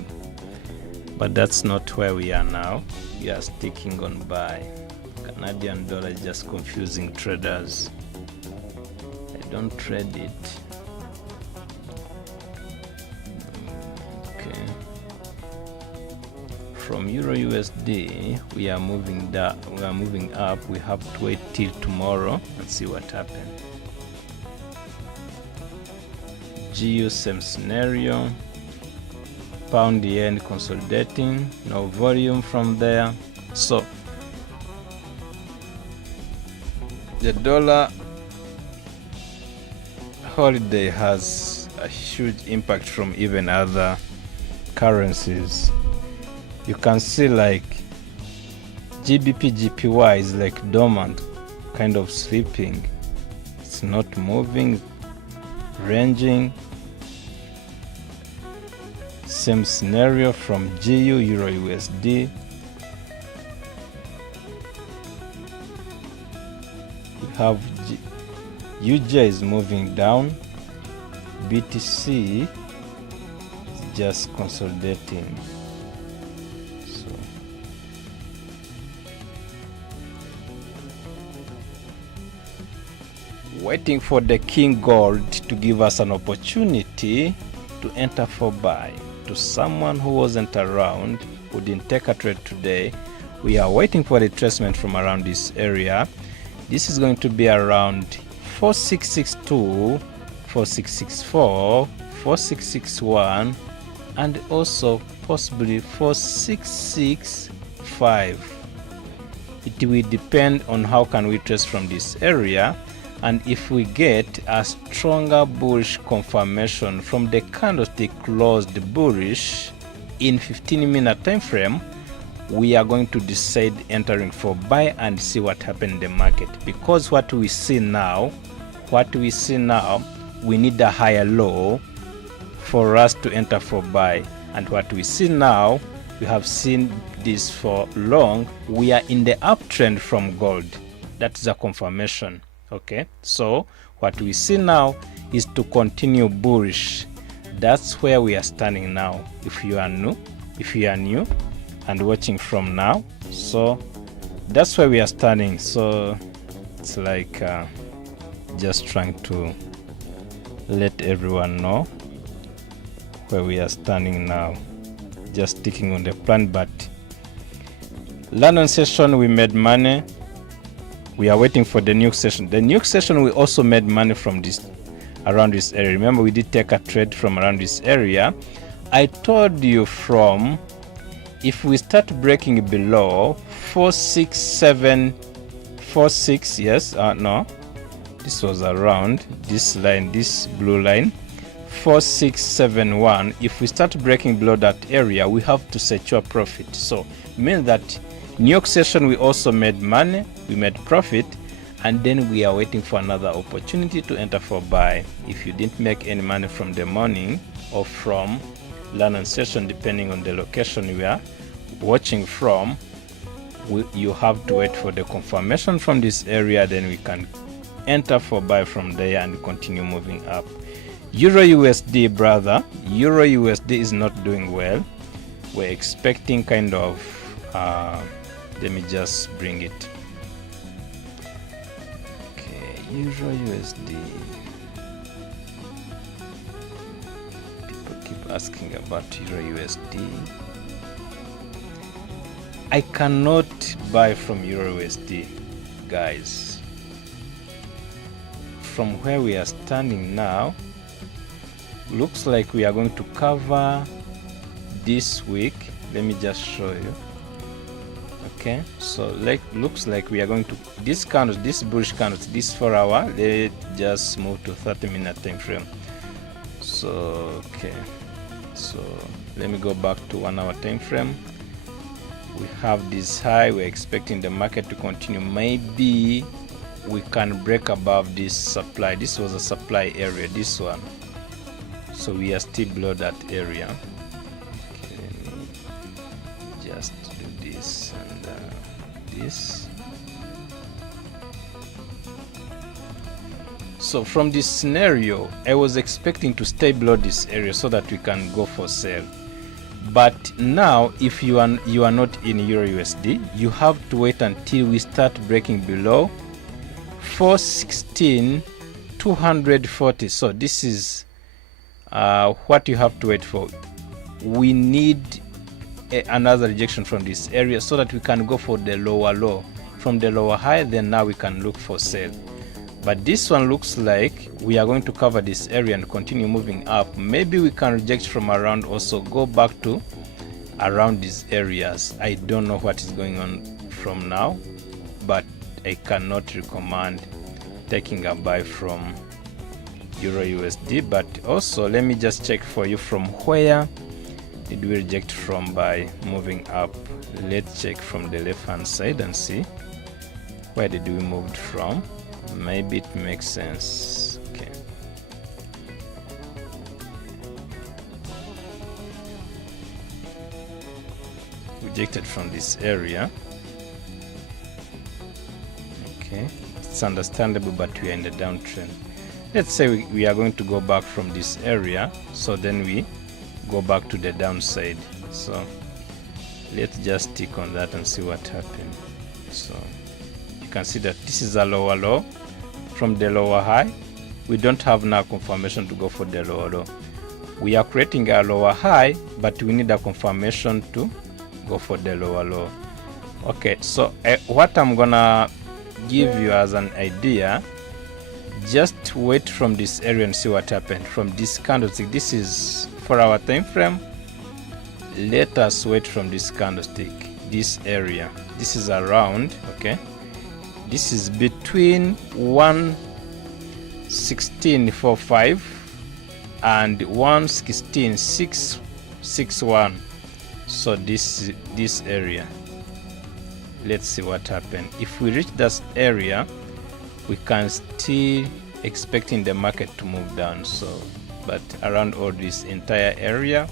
But that's not where we are now. We are sticking on buy. Canadian dollar is just confusing traders. I don't trade it. Okay. From Euro USD, we are moving down. We are moving up. We have to wait till tomorrow and see what happens. GU, same scenario. Pound yen consolidating, no volume from there. So the dollar holiday has a huge impact from even other currencies. You can see like GBPJPY is like dormant, kind of sleeping. It's not moving, ranging. Same scenario from GU, Euro USD. We have UJ is moving down. BTC is just consolidating. So waiting for the King Gold to give us an opportunity to enter for buy. To someone who wasn't around, who didn't take a trade today, we are waiting for retracement from around this area. This is going to be around 4662, 4664, 4661, and also possibly 4665. It will depend on how can we trace from this area, and if we get a stronger bullish confirmation from the candlestick closed bullish in 15-minute time frame, we are going to decide entering for buy and see what happens in the market. Because what we see now, we need a higher low for us to enter for buy. And what we see now, we have seen this for long. We are in the uptrend from gold. That's a confirmation. Okay, so what we see now is to continue bullish. That's where we are standing now. If you are new and watching from now, so that's where we are standing. So it's like just trying to let everyone know where we are standing now. Just sticking on the plan, but London session we made money. We are waiting for the new session. The new session we also made money from this, around this area. Remember, we did take a trade from around this area. I told you from, if we start breaking below 46746, yes, no, this was around this line, this blue line, 4671. If we start breaking below that area, we have to secure profit. So it means that New York session we also made money, we made profit, and then we are waiting for another opportunity to enter for buy. If you didn't make any money from the morning or from London session, depending on the location you are watching from, you have to wait for the confirmation from this area, then we can enter for buy from there and continue moving up. Euro USD, brother, Euro USD is not doing well. We're expecting kind of let me just bring it. Okay, Euro USD. People keep asking about Euro USD. I cannot buy from Euro USD, guys. From where we are standing now, looks like we are going to cover this week. Let me just show you. Okay, so looks like we are going to this candle, this bullish candle, this 4 hour, let just move to 30-minute time frame. So okay, so let me go back to 1 hour time frame. We have this high, we're expecting the market to continue. Maybe we can break above this supply. This was a supply area, this one, so we are still below that area. Okay, let me just do this and this. So from this scenario, I was expecting to stay below this area so that we can go for sale. But now, if you are not in Euro USD, you have to wait until we start breaking below 416,240. So this is what you have to wait for. We need another rejection from this area so that we can go for the lower low. From the lower high, then now we can look for sale. But this one looks like we are going to cover this area and continue moving up. Maybe we can reject from around, also go back to around these areas. I don't know what is going on from now, but I cannot recommend taking a buy from Euro USD. But also, let me just check for you from where did we reject from by moving up. Let's check from the left hand side and see where did we move from. Maybe it makes sense. Okay. Rejected from this area. Okay, it's understandable, but we are in the downtrend. Let's say we are going to go back from this area, so then we go back to the downside. So let's just stick on that and see what happened. So you can see that this is a lower low. From the lower high, we don't have now confirmation to go for the lower low. We are creating a lower high, but we need a confirmation to go for the lower low. Okay, so what I'm gonna give you as an idea, just wait from this area and see what happened from this candlestick. This is for our time frame. Let us wait from this candlestick, this area. This is around, okay, this is between 116.45 and 116.661. So this area, let's see what happened. If we reach that area, we can still expecting the market to move down. So but around all this entire area,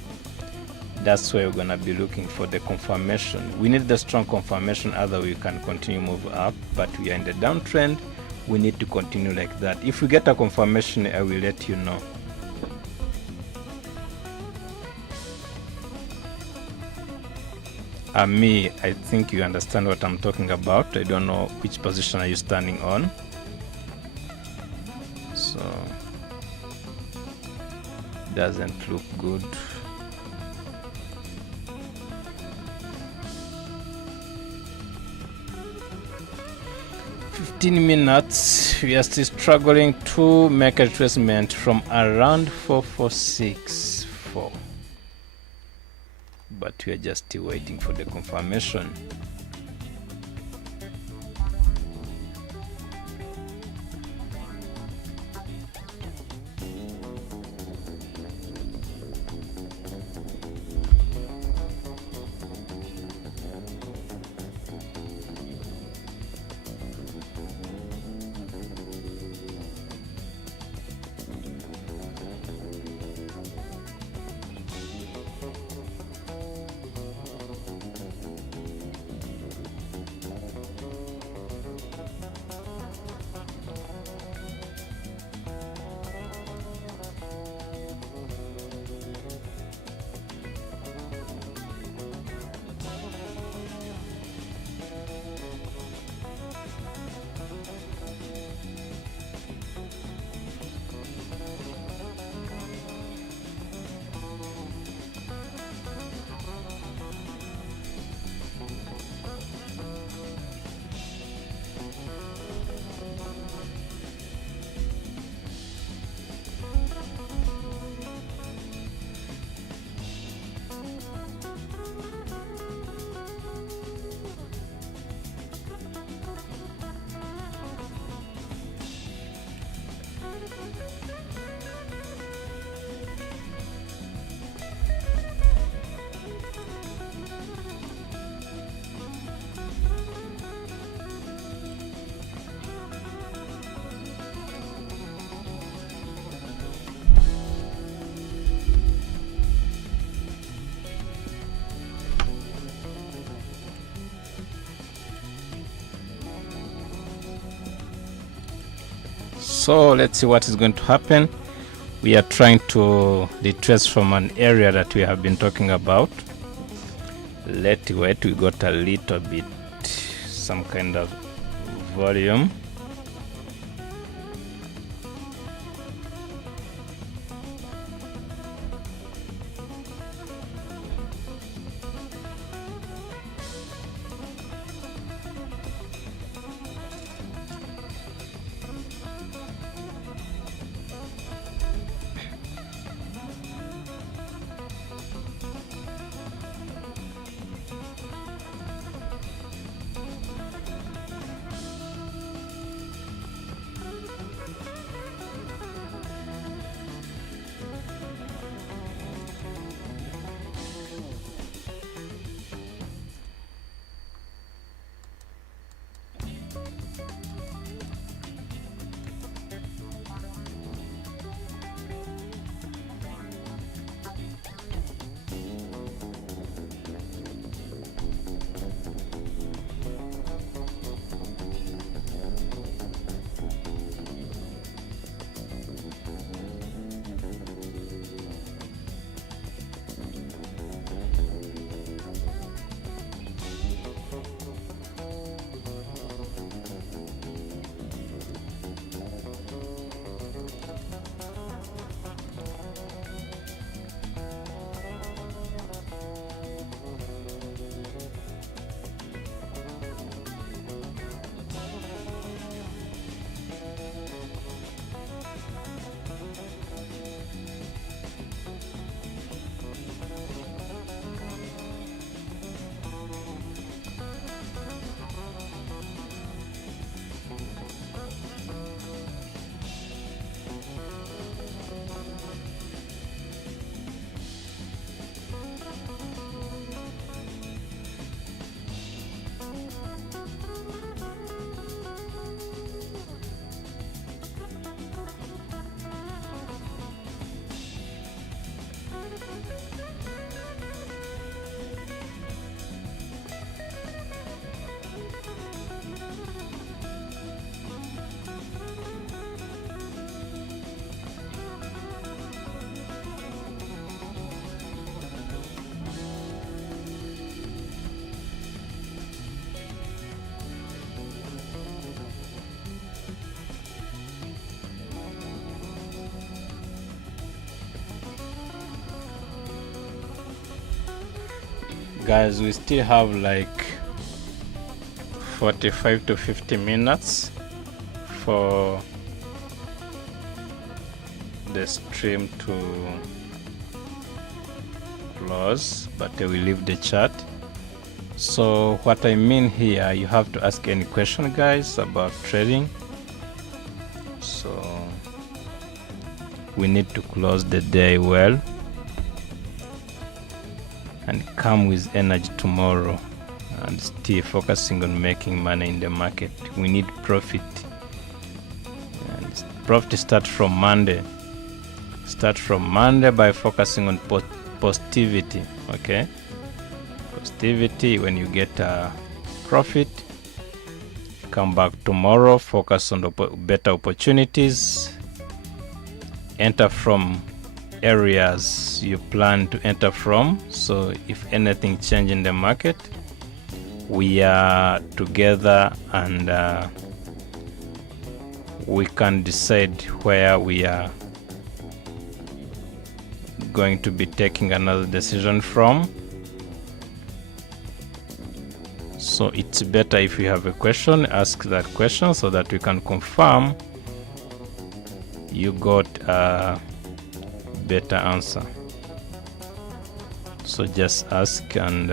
that's where we're gonna be looking for the confirmation. We need the strong confirmation, otherwise we can continue move up, but we are in the downtrend. We need to continue like that. If we get a confirmation, I will let you know. Me, I think you understand what I'm talking about. I don't know which position are you standing on. So doesn't look good. Minutes, we are still struggling to make a retracement from around 4464, but we are just still waiting for the confirmation. So let's see what is going to happen. We are trying to retrace from an area that we have been talking about. Let's wait. We got a little bit some kind of volume. Guys, we still have like 45 to 50 minutes for the stream to close, but I will leave the chat. So what I mean here, you have to ask any question, guys, about trading. So we need to close the day well and come with energy tomorrow and still focusing on making money in the market. We need profit, and profit starts from Monday. Start from Monday by focusing on positivity. Okay, positivity. When you get a profit, come back tomorrow, focus on the better opportunities, enter from areas you plan to enter from. So if anything change in the market, we are together and we can decide where we are going to be taking another decision from. So it's better if you have a question, ask that question so that we can confirm you got a better answer. So just ask and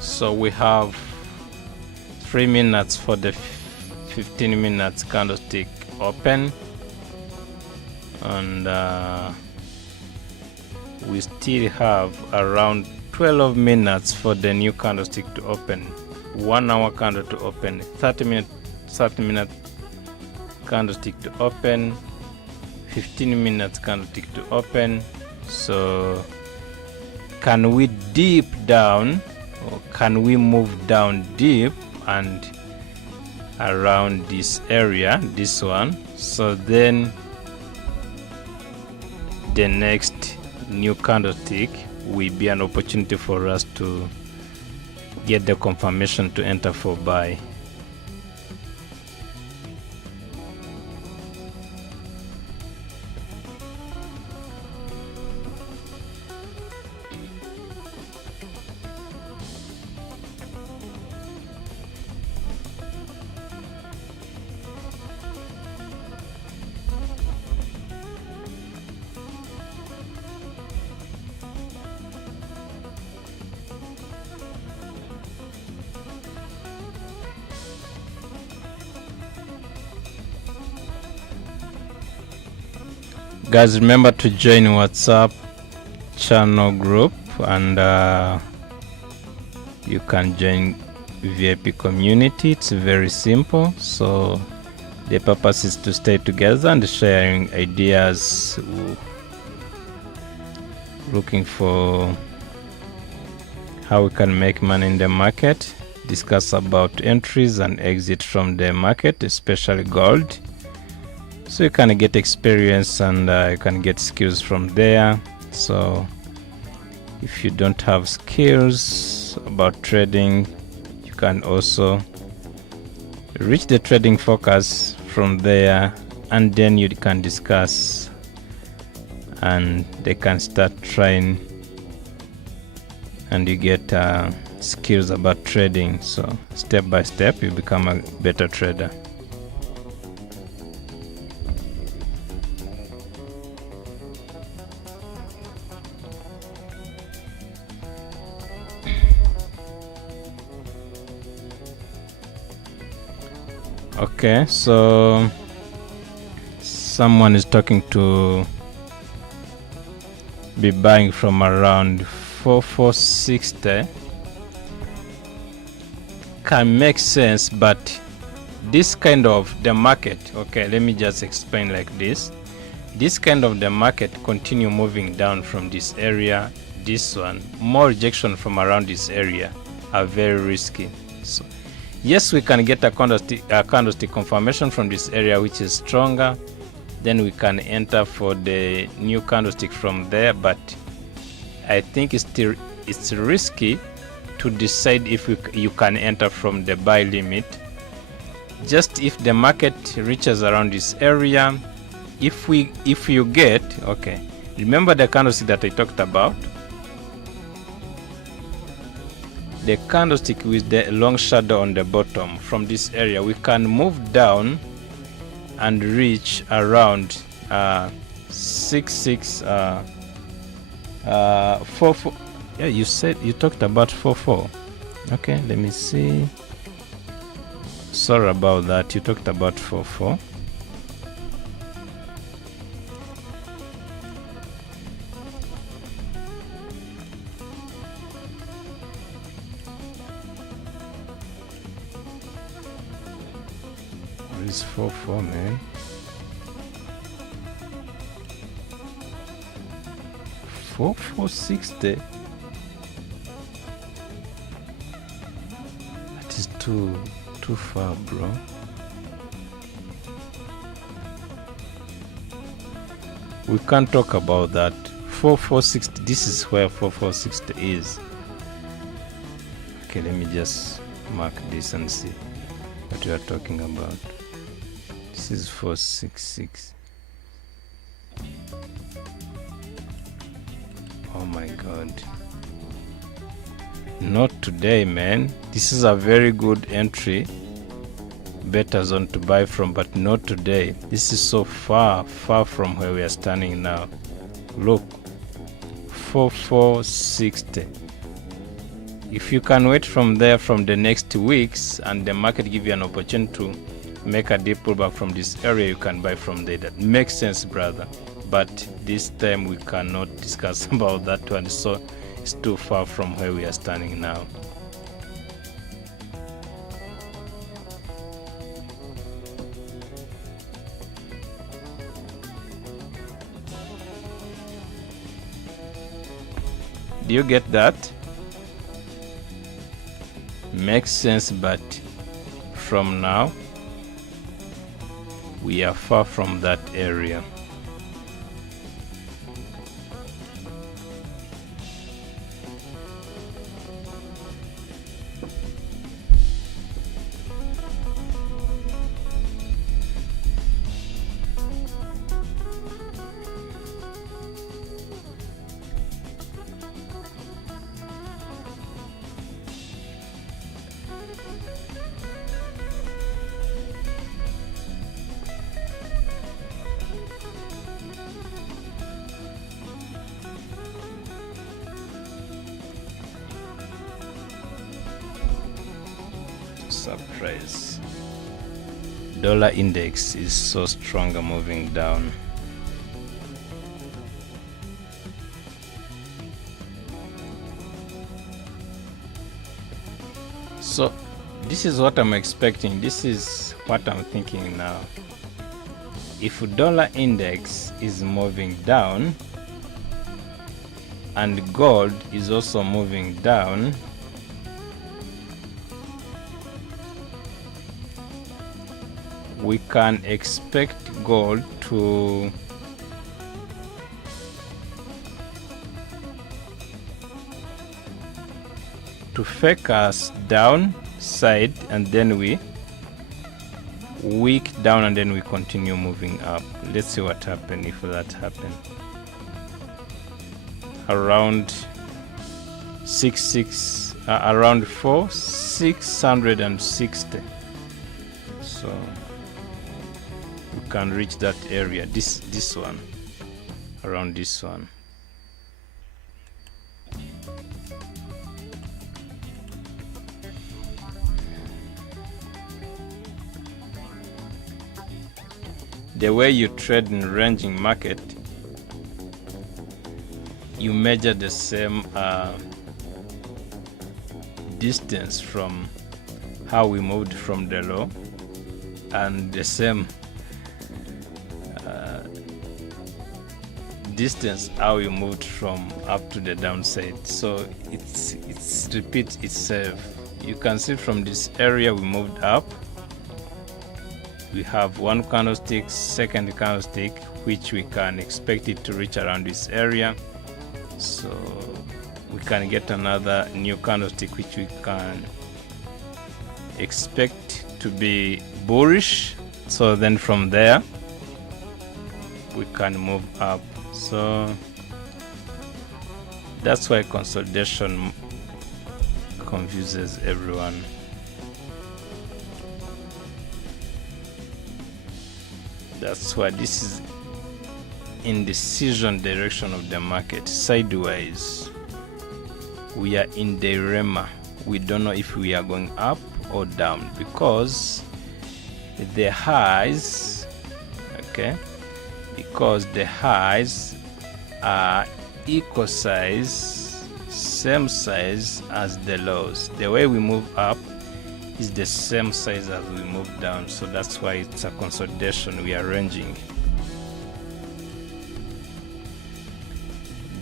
so we have 3 minutes for the 15 minutes candlestick open, and we still have around 12 minutes for the new candlestick to open. 1 hour candle to open, 30 minute candlestick to open, 15 minutes candlestick to open. So can we dip down, or can we move down deep and around this area, this one? So then the next new candlestick will be an opportunity for us to get the confirmation to enter for buy. Guys, remember to join WhatsApp channel group, and you can join VIP community. It's very simple. So the purpose is to stay together and sharing ideas, looking for how we can make money in the market, discuss about entries and exit from the market, especially gold. So you can get experience and you can get skills from there. So if you don't have skills about trading, you can also reach the trading focus from there, and then you can discuss and they can start trying, and you get skills about trading. So step by step you become a better trader. Okay, so someone is talking to be buying from around 4460. Can make sense, but this kind of the market, okay, let me just explain like this. This kind of the market continue moving down from this area, this one, more rejection from around this area are very risky. So yes, we can get a candlestick confirmation from this area which is stronger, then we can enter for the new candlestick from there, but I think it's risky to decide if you can enter from the buy limit. Just if the market reaches around this area, if you get, okay, remember the candlestick that I talked about, the candlestick with the long shadow on the bottom. From this area we can move down and reach around 44. Yeah, you said you talked about 44. Okay, let me see. Sorry about that, you talked about 44. What is 44, man? 4460. That is too far, bro. We can't talk about that. 4460. This is where 4460 is. Okay, let me just mark this and see what we are talking about. This is 466. Oh my god. Not today, man. This is a very good entry, better zone to buy from, but not today. This is so far from where we are standing now. Look, 4460. If you can wait from there from the next 2 weeks and the market give you an opportunity to make a deep pullback from this area, you can buy from there. That makes sense, brother. But this time we cannot discuss about that one, so it's too far from where we are standing now. Do you get that? Makes sense, but from now we are far from that area. Surprise. Dollar index is so stronger moving down. So this is what I'm expecting. This is what I'm thinking now. If dollar index is moving down and gold is also moving down, we can expect gold to fake us downside, and then we wick down, and then we continue moving up. Let's see what happens if that happens. Around 660. So we can reach that area, this one, around this one. The way you trade in ranging market, you measure the same distance from how we moved from the low, and the same distance how you moved from up to the downside. So it's repeats itself. You can see from this area we moved up. We have one candlestick, second candlestick, which we can expect it to reach around this area. So we can get another new candlestick, which we can expect to be bullish. So then from there we can move up. So that's why consolidation confuses everyone. That's why this is indecision direction of the market, sideways. We are in dilemma. We don't know if we are going up or down, because the highs, okay, because the highs are equal size, same size as the lows. The way we move up is the same size as we move down, so that's why it's a consolidation. We are ranging.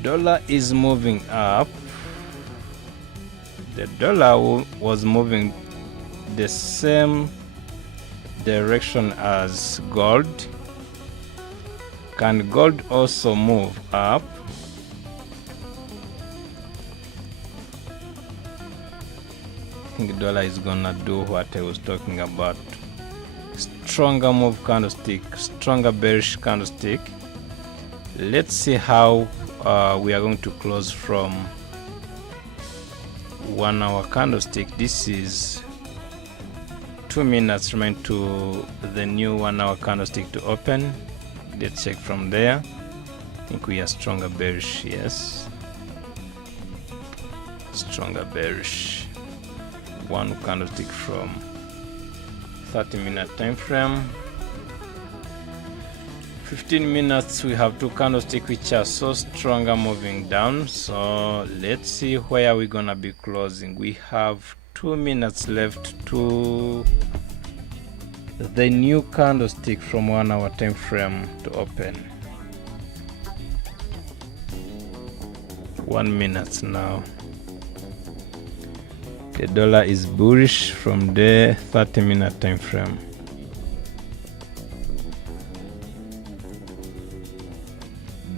Dollar is moving up. The dollar was moving the same direction as gold. Can gold also move up? I think dollar is gonna do what I was talking about. Stronger move candlestick, stronger bearish candlestick. Let's see how we are going to close from 1 hour candlestick. This is 2 minutes remain to the new 1 hour candlestick to open. Let's check from there. I think we are stronger bearish. Yes, stronger bearish. One candlestick from 30-minute time frame. 15 minutes we have 2 candlesticks which are so stronger moving down. So let's see where we're gonna be closing. We have 2 minutes left to the new candlestick from 1 hour time frame to open. 1 minute now. The dollar is bullish from the 30-minute time frame.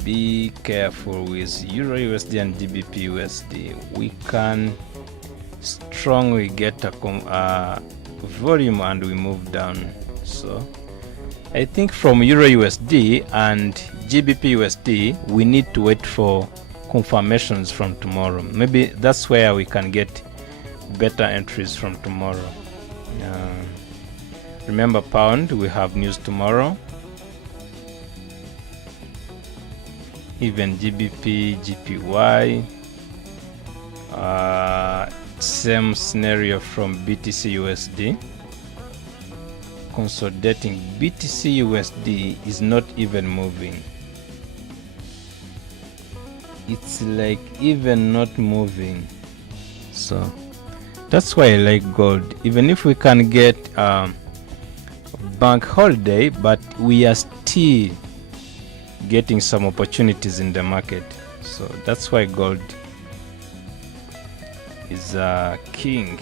Be careful with Euro USD and GBP USD. We can strongly get a volume and we move down. So I think from Euro USD and GBP USD we need to wait for confirmations from tomorrow. Maybe that's where we can get better entries from tomorrow. Remember pound, we have news tomorrow. Even GBP JPY, same scenario from BTC USD. Consolidating BTC USD is not even moving. It's like even not moving. So that's why I like gold. Even if we can get bank holiday, but we are still getting some opportunities in the market. So that's why gold is king.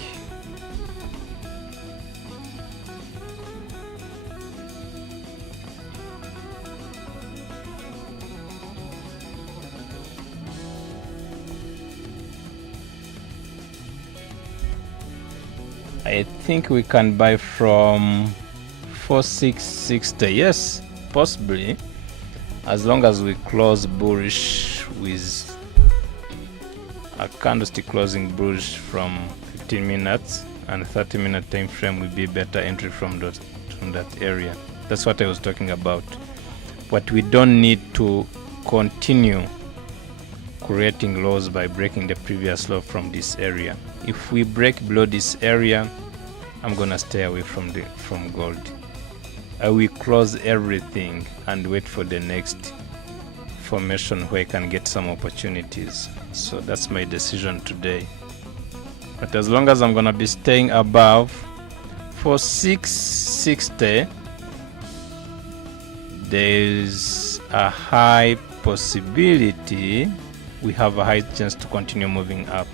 I think we can buy from 4660. Yes, possibly, as long as we close bullish with a candlestick closing bullish from 15 minutes and 30-minute time frame will be better entry from that area. That's what I was talking about. But we don't need to continue creating lows by breaking the previous low from this area. If we break below this area, I'm gonna stay away from gold. I will close everything and wait for the next formation where I can get some opportunities. So that's my decision today. But as long as I'm gonna be staying above 4660, there's a high possibility we have a high chance to continue moving up.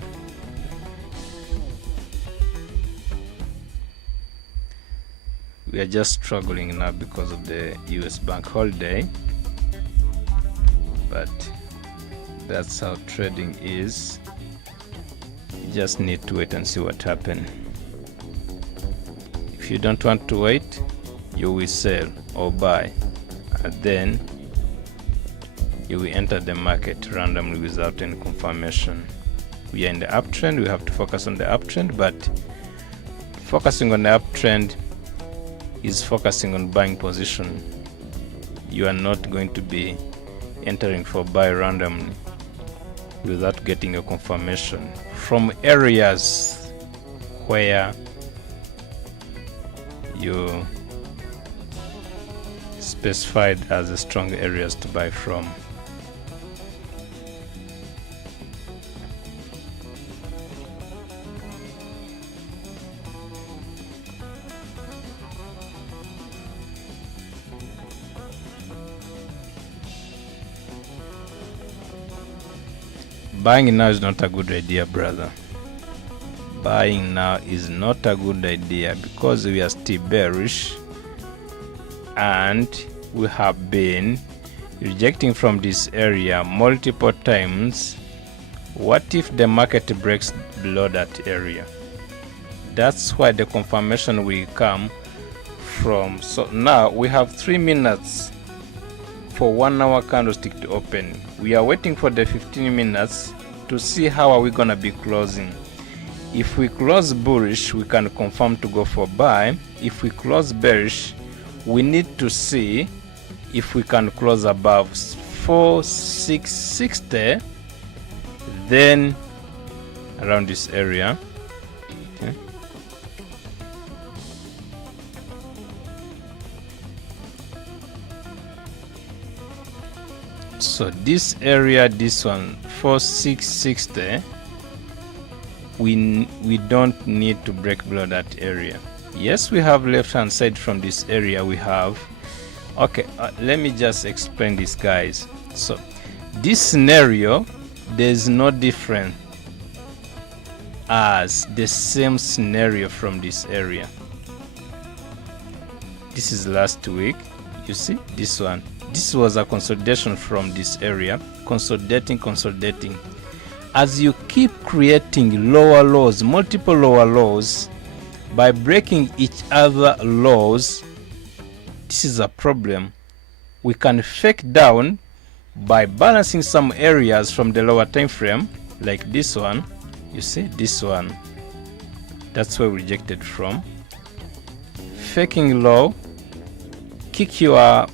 We are just struggling now because of the US bank holiday, but that's how trading is. You just need to wait and see what happens. If you don't want to wait, you will sell or buy, and then you will enter the market randomly without any confirmation. We are in the uptrend, we have to focus on the uptrend, but focusing on the uptrend is focusing on buying position. You are not going to be entering for buy randomly without getting a confirmation from areas where you specified as the strong areas to buy from. Buying now is not a good idea, brother. Buying now is not a good idea because we are still bearish and we have been rejecting from this area multiple times. What if the market breaks below that area? That's why the confirmation will come from. So now we have 3 minutes for 1 hour candlestick to open. We are waiting for the 15 minutes to see how are we gonna be closing. If we close bullish, we can confirm to go for buy. If we close bearish, we need to see if we can close above 4660, then around this area. Okay. So this area, this one, 4660, we don't need to break below that area. Yes, we have left hand side from this area. We have, okay, let me just explain this, guys. So this scenario there's no difference as the same scenario from this area. This is last week. You see this one, this was a consolidation from this area, consolidating. As you keep creating lower lows, multiple lower lows, by breaking each other lows, this is a problem. We can fake down by balancing some areas from the lower time frame, like this one. You see this one, that's where we rejected from. Faking low, kick your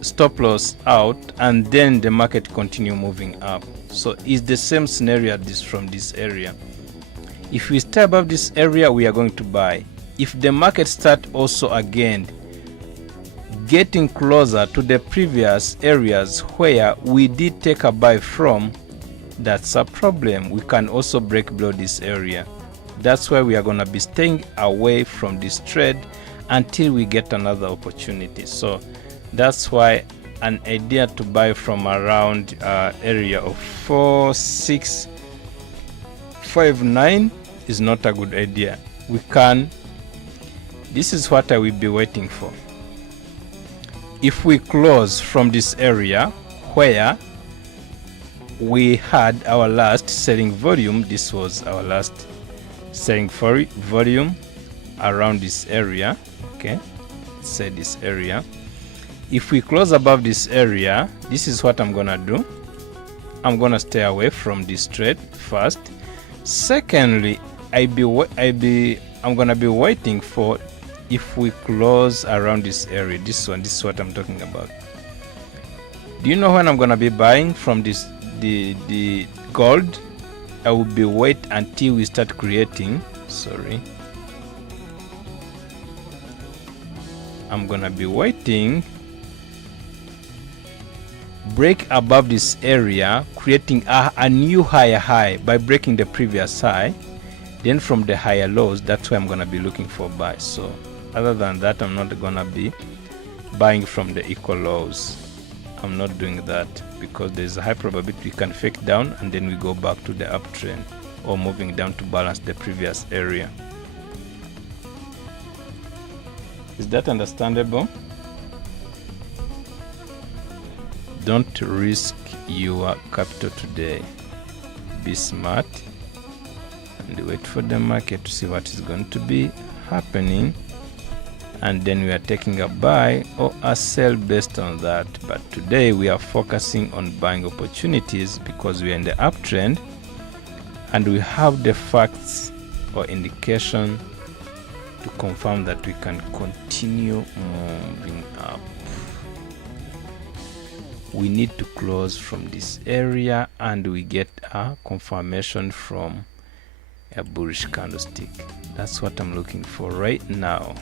stop loss out, and then the market continue moving up. So it's the same scenario this from this area. If we stay above this area, we are going to buy. If the market start also again getting closer to the previous areas where we did take a buy from, that's a problem. We can also break below this area. That's why we are going to be staying away from this trade until we get another opportunity. So that's why an idea to buy from around area of 4659 is not a good idea. We can, this is what I will be waiting for. If we close from this area where we had our last selling volume, this was our last selling volume around this area, okay, say this area. If we close above this area, this is what I'm gonna do. I'm gonna stay away from this trade first. Secondly, I'm gonna be waiting for, if we close around this area, this one, this is what I'm talking about. Do you know when I'm gonna be buying from this, the gold? I will be wait until we start creating, sorry, I'm gonna be waiting, break above this area, creating a new higher high by breaking the previous high. Then from the higher lows, that's why I'm gonna be looking for buys. So other than that, I'm not gonna be buying from the equal lows. I'm not doing that because there's a high probability we can fake down and then we go back to the uptrend or moving down to balance the previous area. Is that understandable? Don't risk your capital today. Be smart and wait for the market to see what is going to be happening, and then we are taking a buy or a sell based on that. But today we are focusing on buying opportunities because we are in the uptrend and we have the facts or indication to confirm that we can continue moving up. We need to close from this area and we get a confirmation from a bullish candlestick. That's what I'm looking for right now.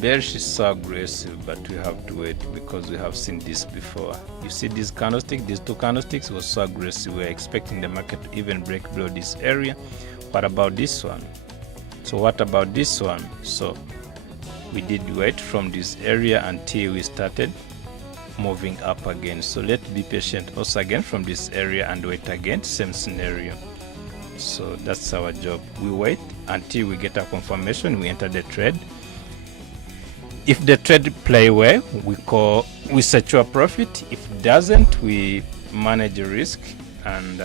Bearish is so aggressive, but we have to wait because we have seen this before. You see this candlestick, these two candlesticks was so aggressive. We're expecting the market to even break below this area. What about this one? So what about this one? So we did wait from this area until we started moving up again. So let's be patient also again from this area and wait again, same scenario. So that's our job. We wait until we get a confirmation, we enter the trade. If the trade play well, we secure profit. If it doesn't, we manage risk and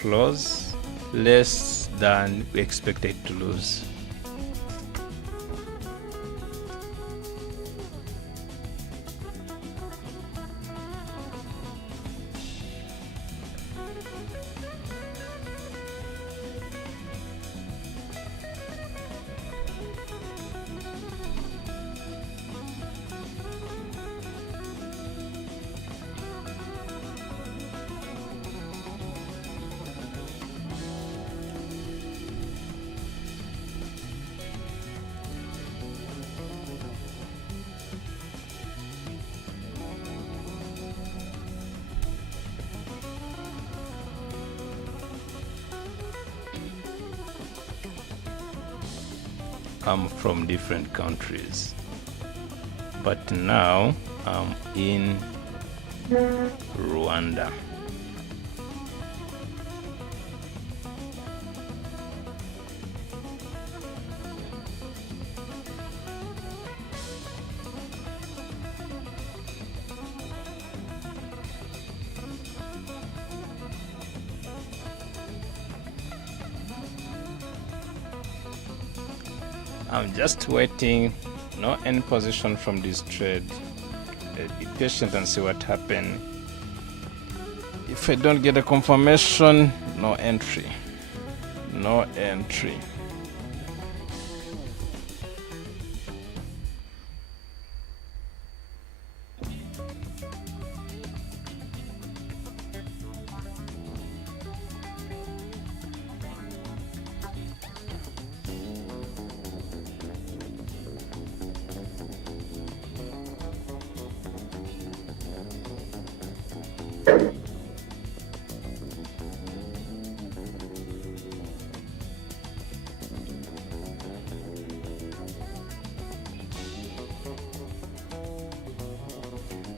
close less than we expected to lose. from different countries, but now I'm in Rwanda. I'm just waiting, no end position from this trade. Be patient and see what happens. If I don't get a confirmation, no entry. No entry.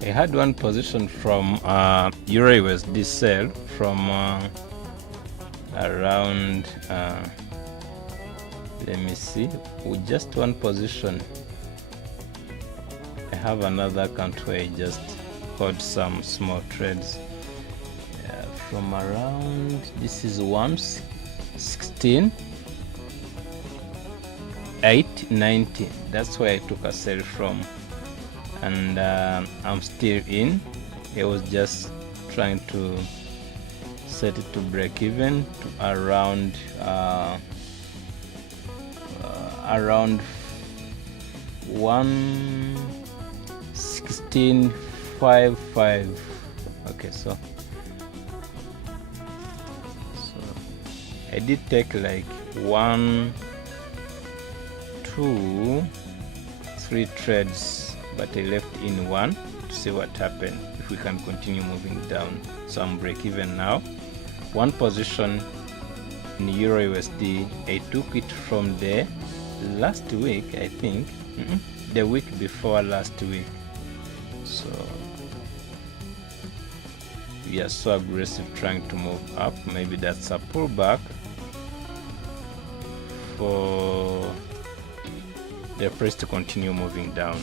I had one position from Euro USD sell from around let me see, with just one position. I have another account where I just hold some small trades from around, this is 116,890. That's where I took a sell from, and I'm still in. I was just trying to set it to break even to around 116.55. Okay, so I did take like 1, 2, 3 trades, but I left in one to see what happened, if we can continue moving down. So I'm break even now. One position in Euro USD, I took it from the last week, I think, the week before last week. So we are so aggressive trying to move up. Maybe that's a pullback for the price to continue moving down.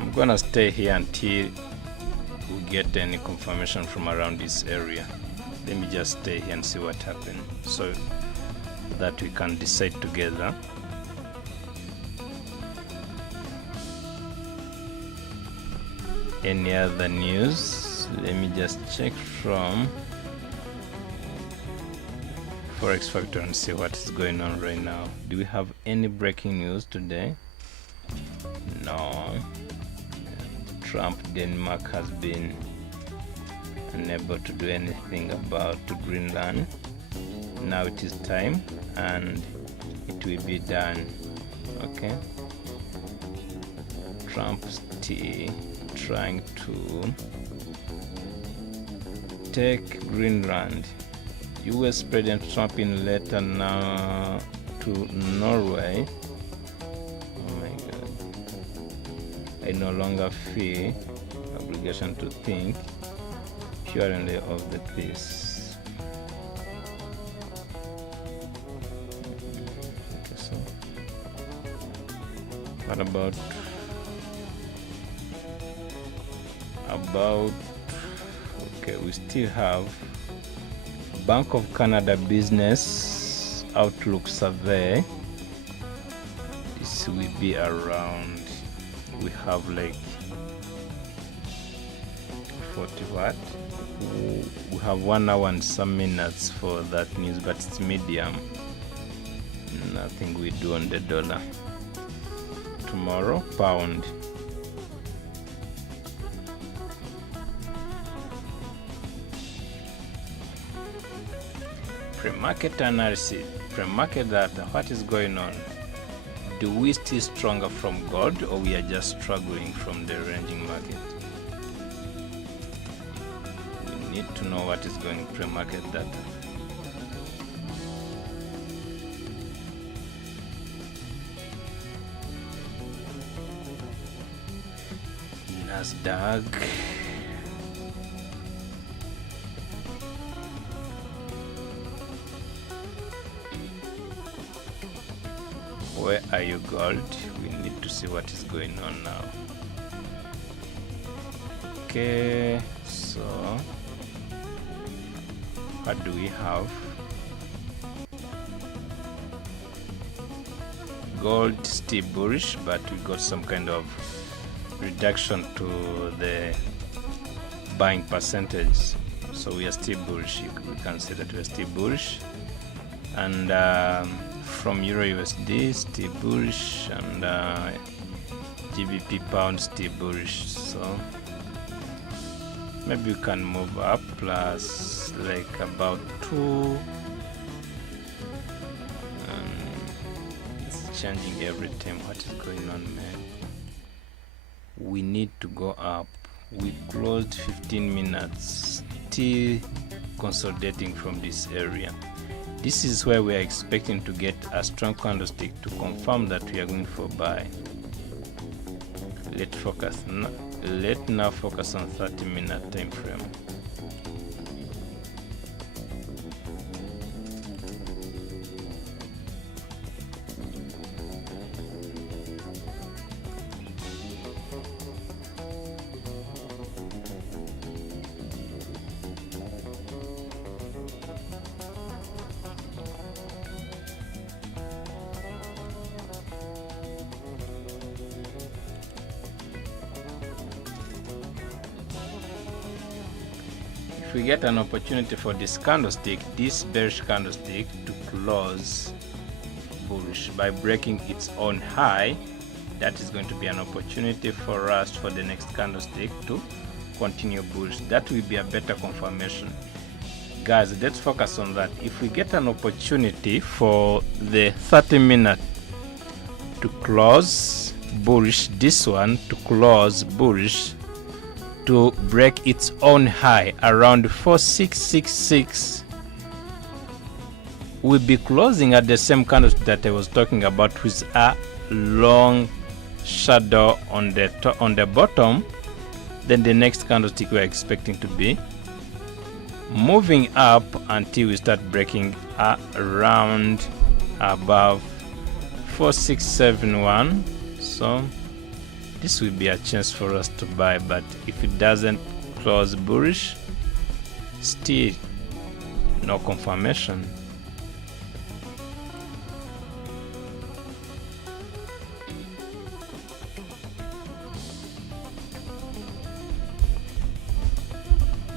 I'm gonna stay here until we get any confirmation from around this area. Let me just stay here and see what happens, so that we can decide together. Any other news? Let me just check from Forex Factor and see what is going on right now. Do we have any breaking news today? No. Trump, Denmark has been unable to do anything about Greenland. Now it is time and it will be done. Okay, Trump still trying to take Greenland. US President Trump in letter now to Norway. Oh my god, I no longer feel obligation to think purely of the peace. Okay, so what about okay, we still have Bank of Canada Business Outlook Survey. This will be around, we have like 40 what? We have 1 hour and some minutes for that news, but it's medium. Nothing we do on the dollar. Tomorrow, pound. Pre-market analysis, pre-market data, what is going on? Do we still stronger from gold, or we are just struggling from the ranging market? We need to know what is going pre-market data. Nasdaq. Where are you, gold? We need to see what is going on now. Okay, so what do we have? Gold still bullish, but we got some kind of reduction to the buying percentage, so we are still bullish. We can say that we are still bullish. And from Euro USD still bullish, and GBP pound still bullish, so maybe we can move up plus like about 2. It's changing every time. What is going on, man? We need to go up. We closed 15 minutes, still consolidating from this area. This is where we are expecting to get a strong candlestick to confirm that we are going for buy. Let's now focus on 30-minute time frame. If we get an opportunity for this candlestick, this bearish candlestick, to close bullish by breaking its own high, that is going to be an opportunity for us for the next candlestick to continue bullish. That will be a better confirmation. Guys, let's focus on that. If we get an opportunity for the 30-minute to close bullish, this one to close bullish, to break its own high around 4666, we'll be closing at the same candlestick that I was talking about, with a long shadow on the bottom. Then the next candlestick we're expecting to be moving up until we start breaking around above 4671. So this will be a chance for us to buy, but if it doesn't close bullish, still no confirmation.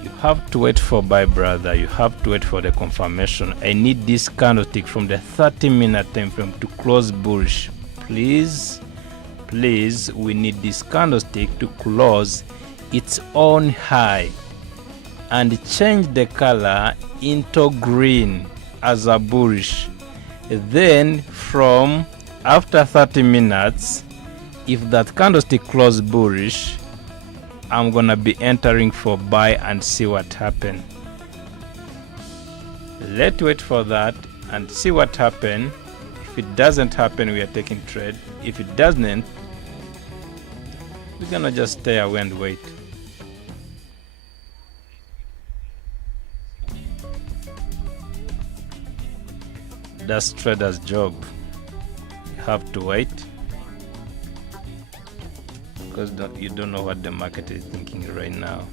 You have to wait for buy, brother. You have to wait for the confirmation. I need this candlestick from the 30-minute time frame to close bullish. Please, we need this candlestick to close its own high and change the color into green as a bullish. Then from after 30 minutes, if that candlestick close bullish, I'm gonna be entering for buy and see what happens. Let's wait for that and see what happens. If it doesn't happen, we are taking trade. If it doesn't, we're gonna just stay away and wait. That's trader's job. You have to wait, because you don't know what the market is thinking right now.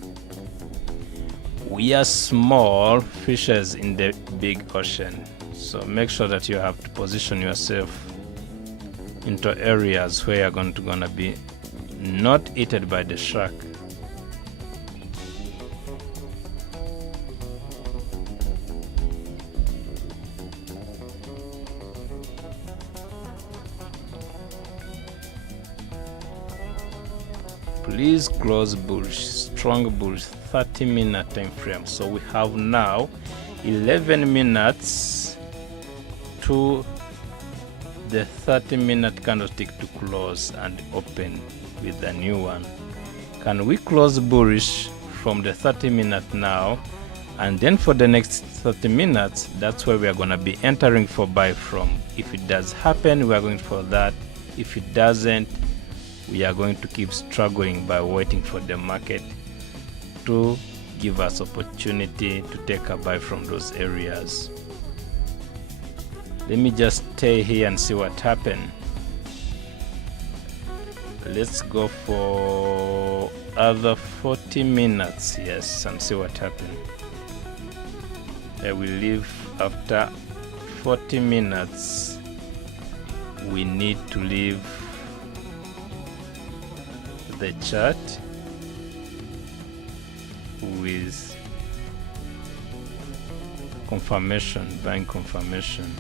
We are small fishes in the big ocean, so make sure that you have to position yourself into areas where you're gonna be not eaten by the shark. Please close bullish, strong bullish, 30-minute time frame. So we have now 11 minutes to the 30-minute candlestick to close and open with a new one. Can we close bullish from the 30-minute now, and then for the next 30 minutes, that's where we are going to be entering for buy from. If it does happen, we are going for that. If it doesn't, we are going to keep struggling by waiting for the market to give us opportunity to take a buy from those areas. Let me just stay here and see what happened. Let's go for other 40 minutes, yes, and see what happened. I will leave after 40 minutes. We need to leave the chart with confirmation, buying confirmation.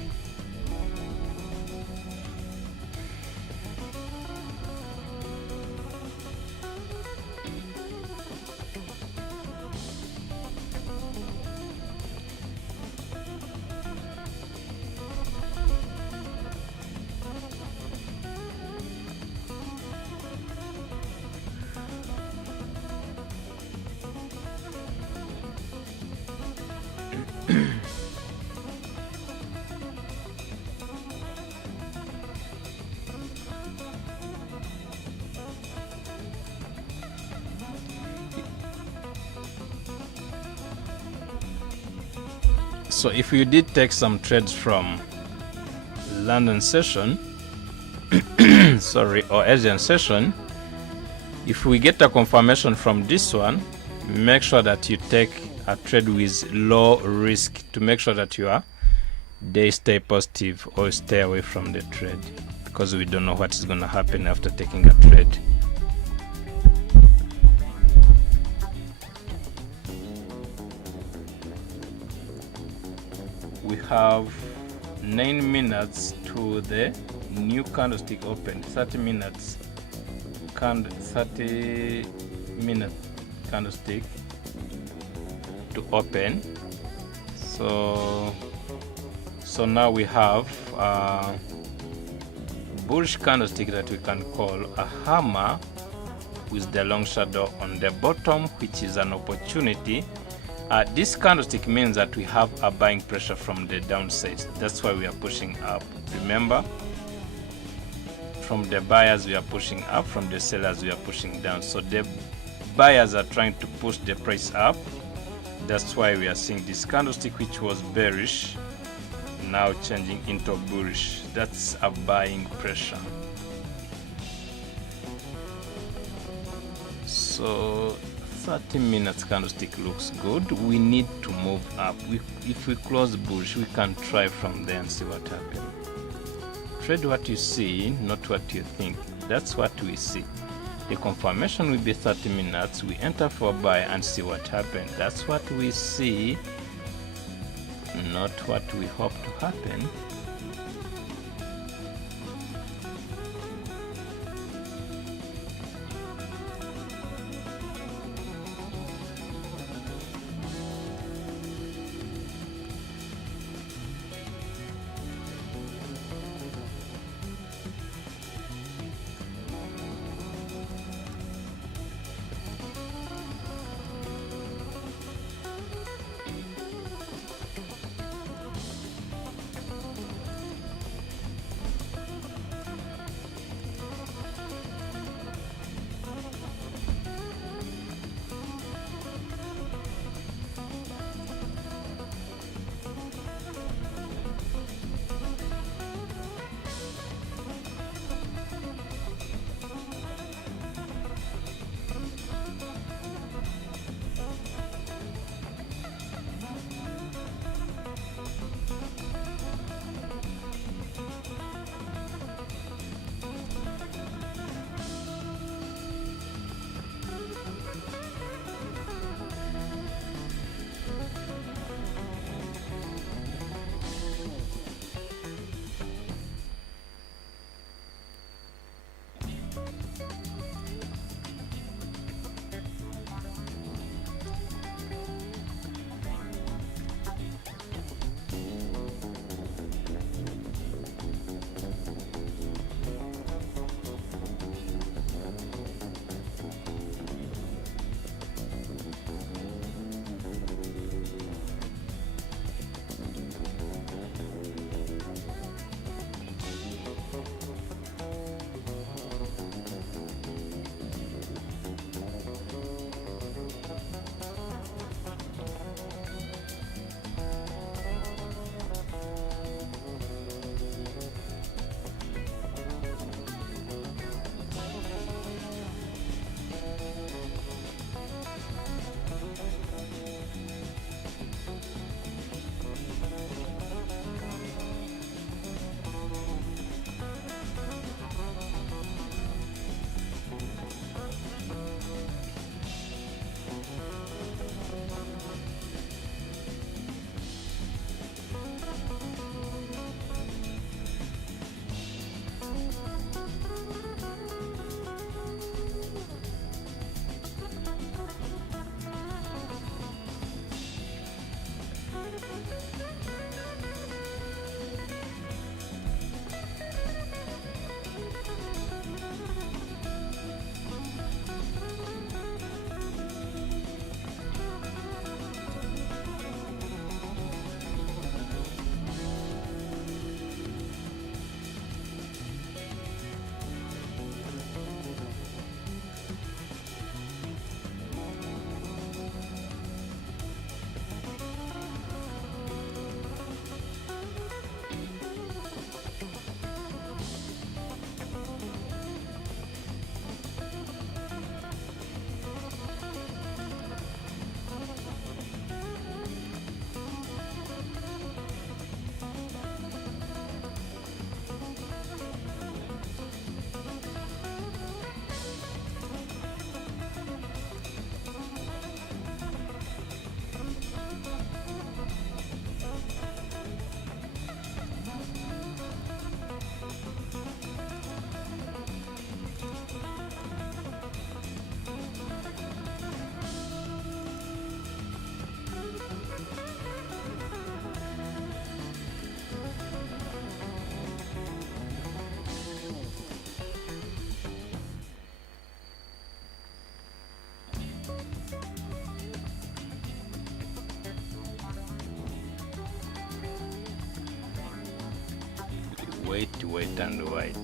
So if you did take some trades from London session, sorry, or Asian session, if we get a confirmation from this one, make sure that you take a trade with low risk to make sure that your day stay positive or stay away from the trade, because we don't know what is going to happen after taking a trade. We have 9 minutes to the new candlestick open, 30 minutes 30-minute candlestick to open. So now we have a bullish candlestick that we can call a hammer with the long shadow on the bottom, which is an opportunity. This candlestick means that we have a buying pressure from the downside. That's why we are pushing up. Remember, from the buyers we are pushing up, from the sellers we are pushing down. So the buyers are trying to push the price up. That's why we are seeing this candlestick, which was bearish, now changing into bullish. That's a buying pressure. So 30 minutes candlestick looks good. We need to move up. If we close bullish, we can try from there and see what happens. Trade what you see, not what you think. That's what we see. The confirmation will be 30 minutes. We enter for buy and see what happens. That's what we see, not what we hope to happen. wait and wait.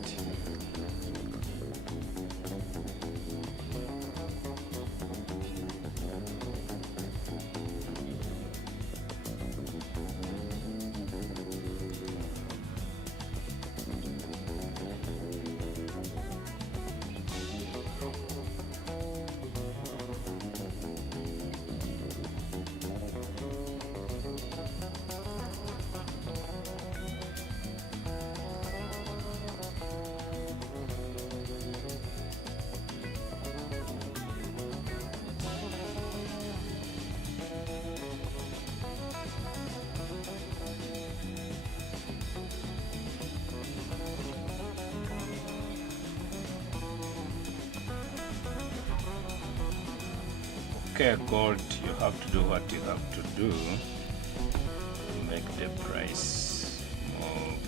Okay, gold, you have to do what you have to do to make the price move.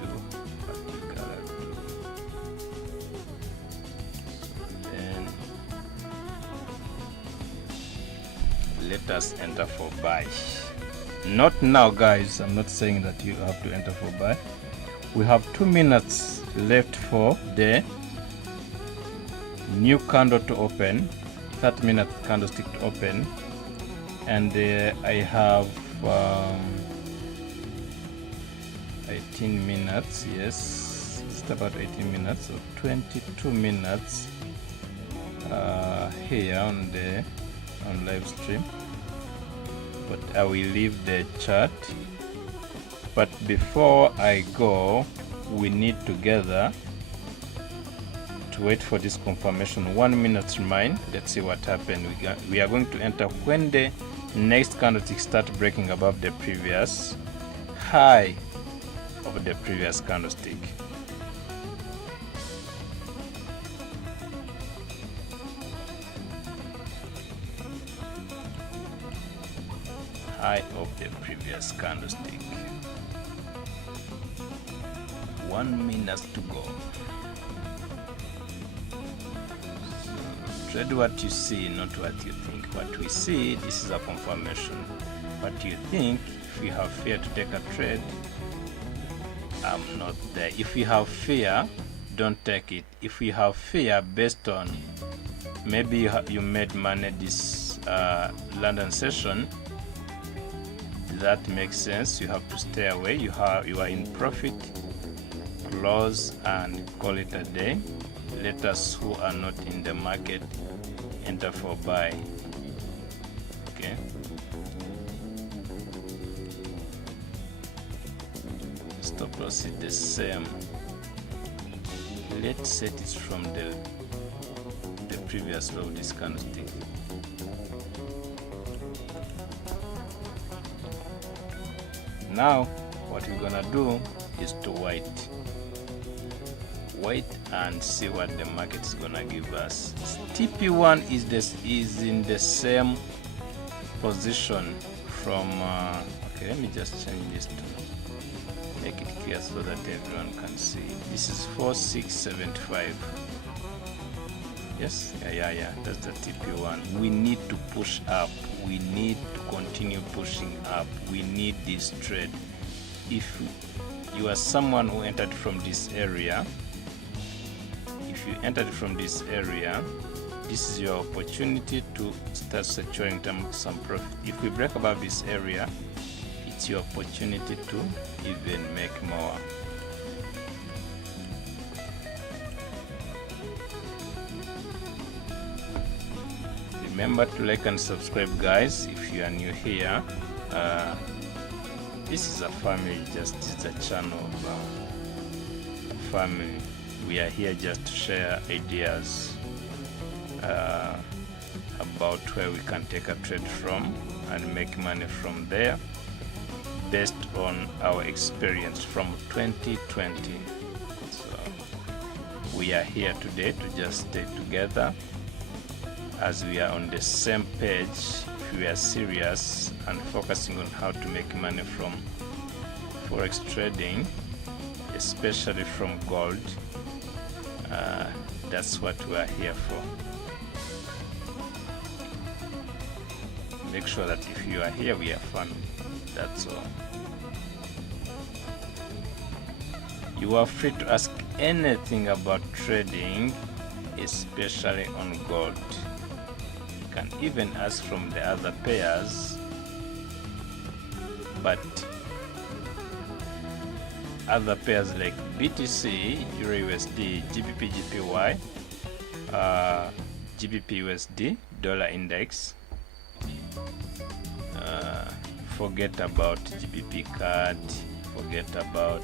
Do what you gotta do. Then let us enter for buy. Not now, guys. I'm not saying that you have to enter for buy. We have 2 minutes left for the new candle to open, 30-minute candlestick to open, and I have 18 minutes. Yes, it's about 18 minutes, so 22 minutes here on live stream. But I will leave the chat. But before I go, we need together to wait for this confirmation. 1 minute remain. Let's see what happened. We are going to enter when the next candlestick start breaking above the previous high of the previous candlestick. High of the previous candlestick. 1 minute to go. So, trade what you see, not what you think. What we see, this is a confirmation. What you think, if you have fear to take a trade, I'm not there. If you have fear, don't take it. If you have fear based on maybe you made money this London session, that makes sense. You have to stay away. You are in profit. Close and call it a day. Let us who are not in the market enter for buy. Okay. Stop loss is the same. Let's set it from the previous low of this candlestick. Now what we're gonna do is to wait and see what the market is gonna give us. TP1 is in the same position from okay, let me just change this to make it clear so that everyone can see. This is 4675. Yes, yeah, that's the TP1. We need to push up. We need to continue pushing up. We need this trade. If you are someone who entered from this area, this is your opportunity to start securing some profit. If we break above this area, it's your opportunity to even make more. Remember to like and subscribe, guys, if you are new here. This is a family, it's a channel of family. We are here just to share ideas about where we can take a trade from and make money from there based on our experience from 2020. So we are here today to just stay together as we are on the same page. If we are serious and focusing on how to make money from forex trading, especially from gold, that's what we are here for. make sure that if you are here, we are family. That's all. You are free to ask anything about trading, especially on gold. You can even ask from the other pairs, but other pairs like BTC, EURUSD, GBPJPY, GBPUSD, dollar index. Forget about GBP card, forget about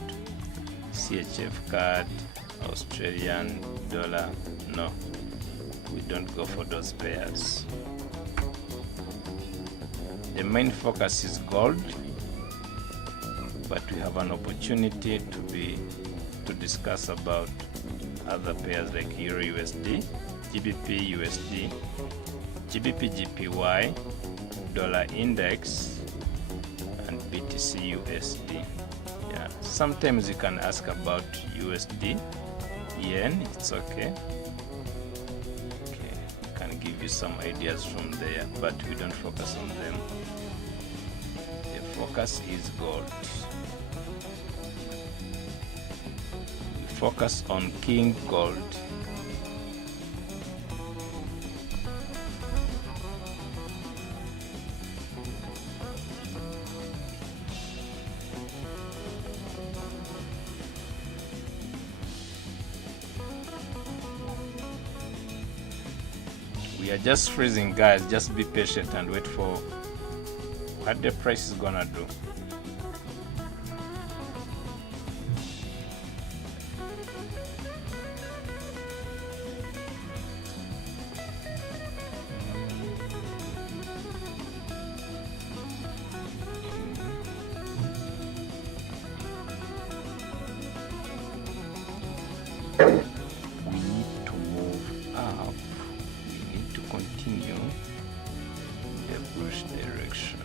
CHF card, Australian dollar. No, we don't go for those pairs. The main focus is gold, but we have an opportunity to discuss about other pairs like EURUSD, GBPUSD, GBPJPY, dollar index, and BTCUSD. Yeah, sometimes you can ask about USD, yen, it's okay. Okay, can give you some ideas from there, but we don't focus on them. The focus is gold. We focus on King Gold. We are just freezing, guys. Just be patient and wait for what the price is gonna do. We need to move up. We need to continue the bullish direction.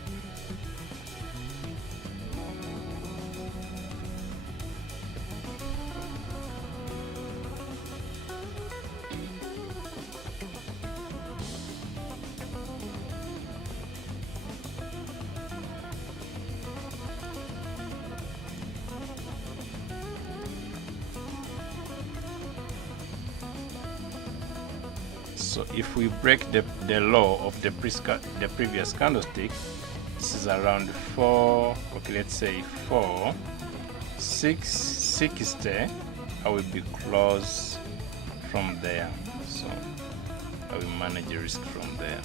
So if we break the low of the previous candlestick, this is around 4, okay, let's say 4,660. I will be close from there. So I will manage the risk from there,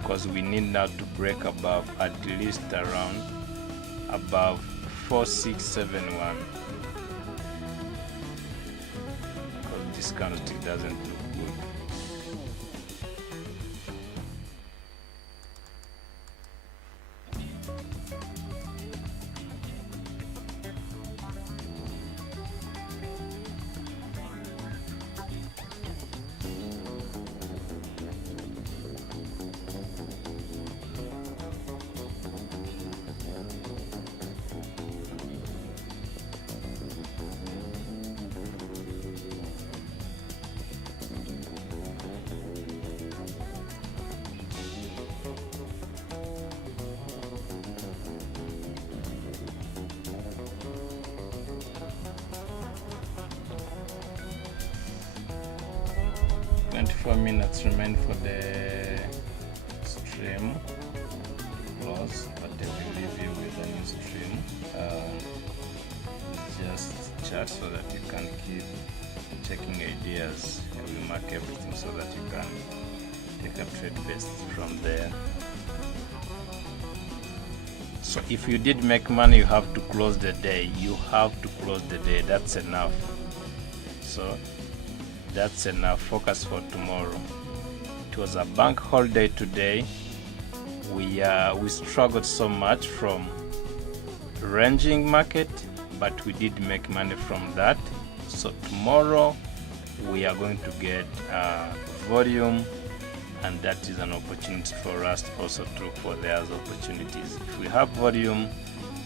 because we need now to break above, at least around above 4,671. This candlestick doesn't look good. Minutes remain for the stream close, but I will leave you with a new stream. Just chat so that you can keep checking ideas. I will mark everything so that you can take a trade best from there. So if you did make money, you have to close the day. You have to close the day. That's enough. So that's enough. Focus for tomorrow. It was a bank holiday today. We struggled so much from ranging market, but we did make money from that. So tomorrow we are going to get volume, and that is an opportunity for us also to look for the other opportunities. If we have volume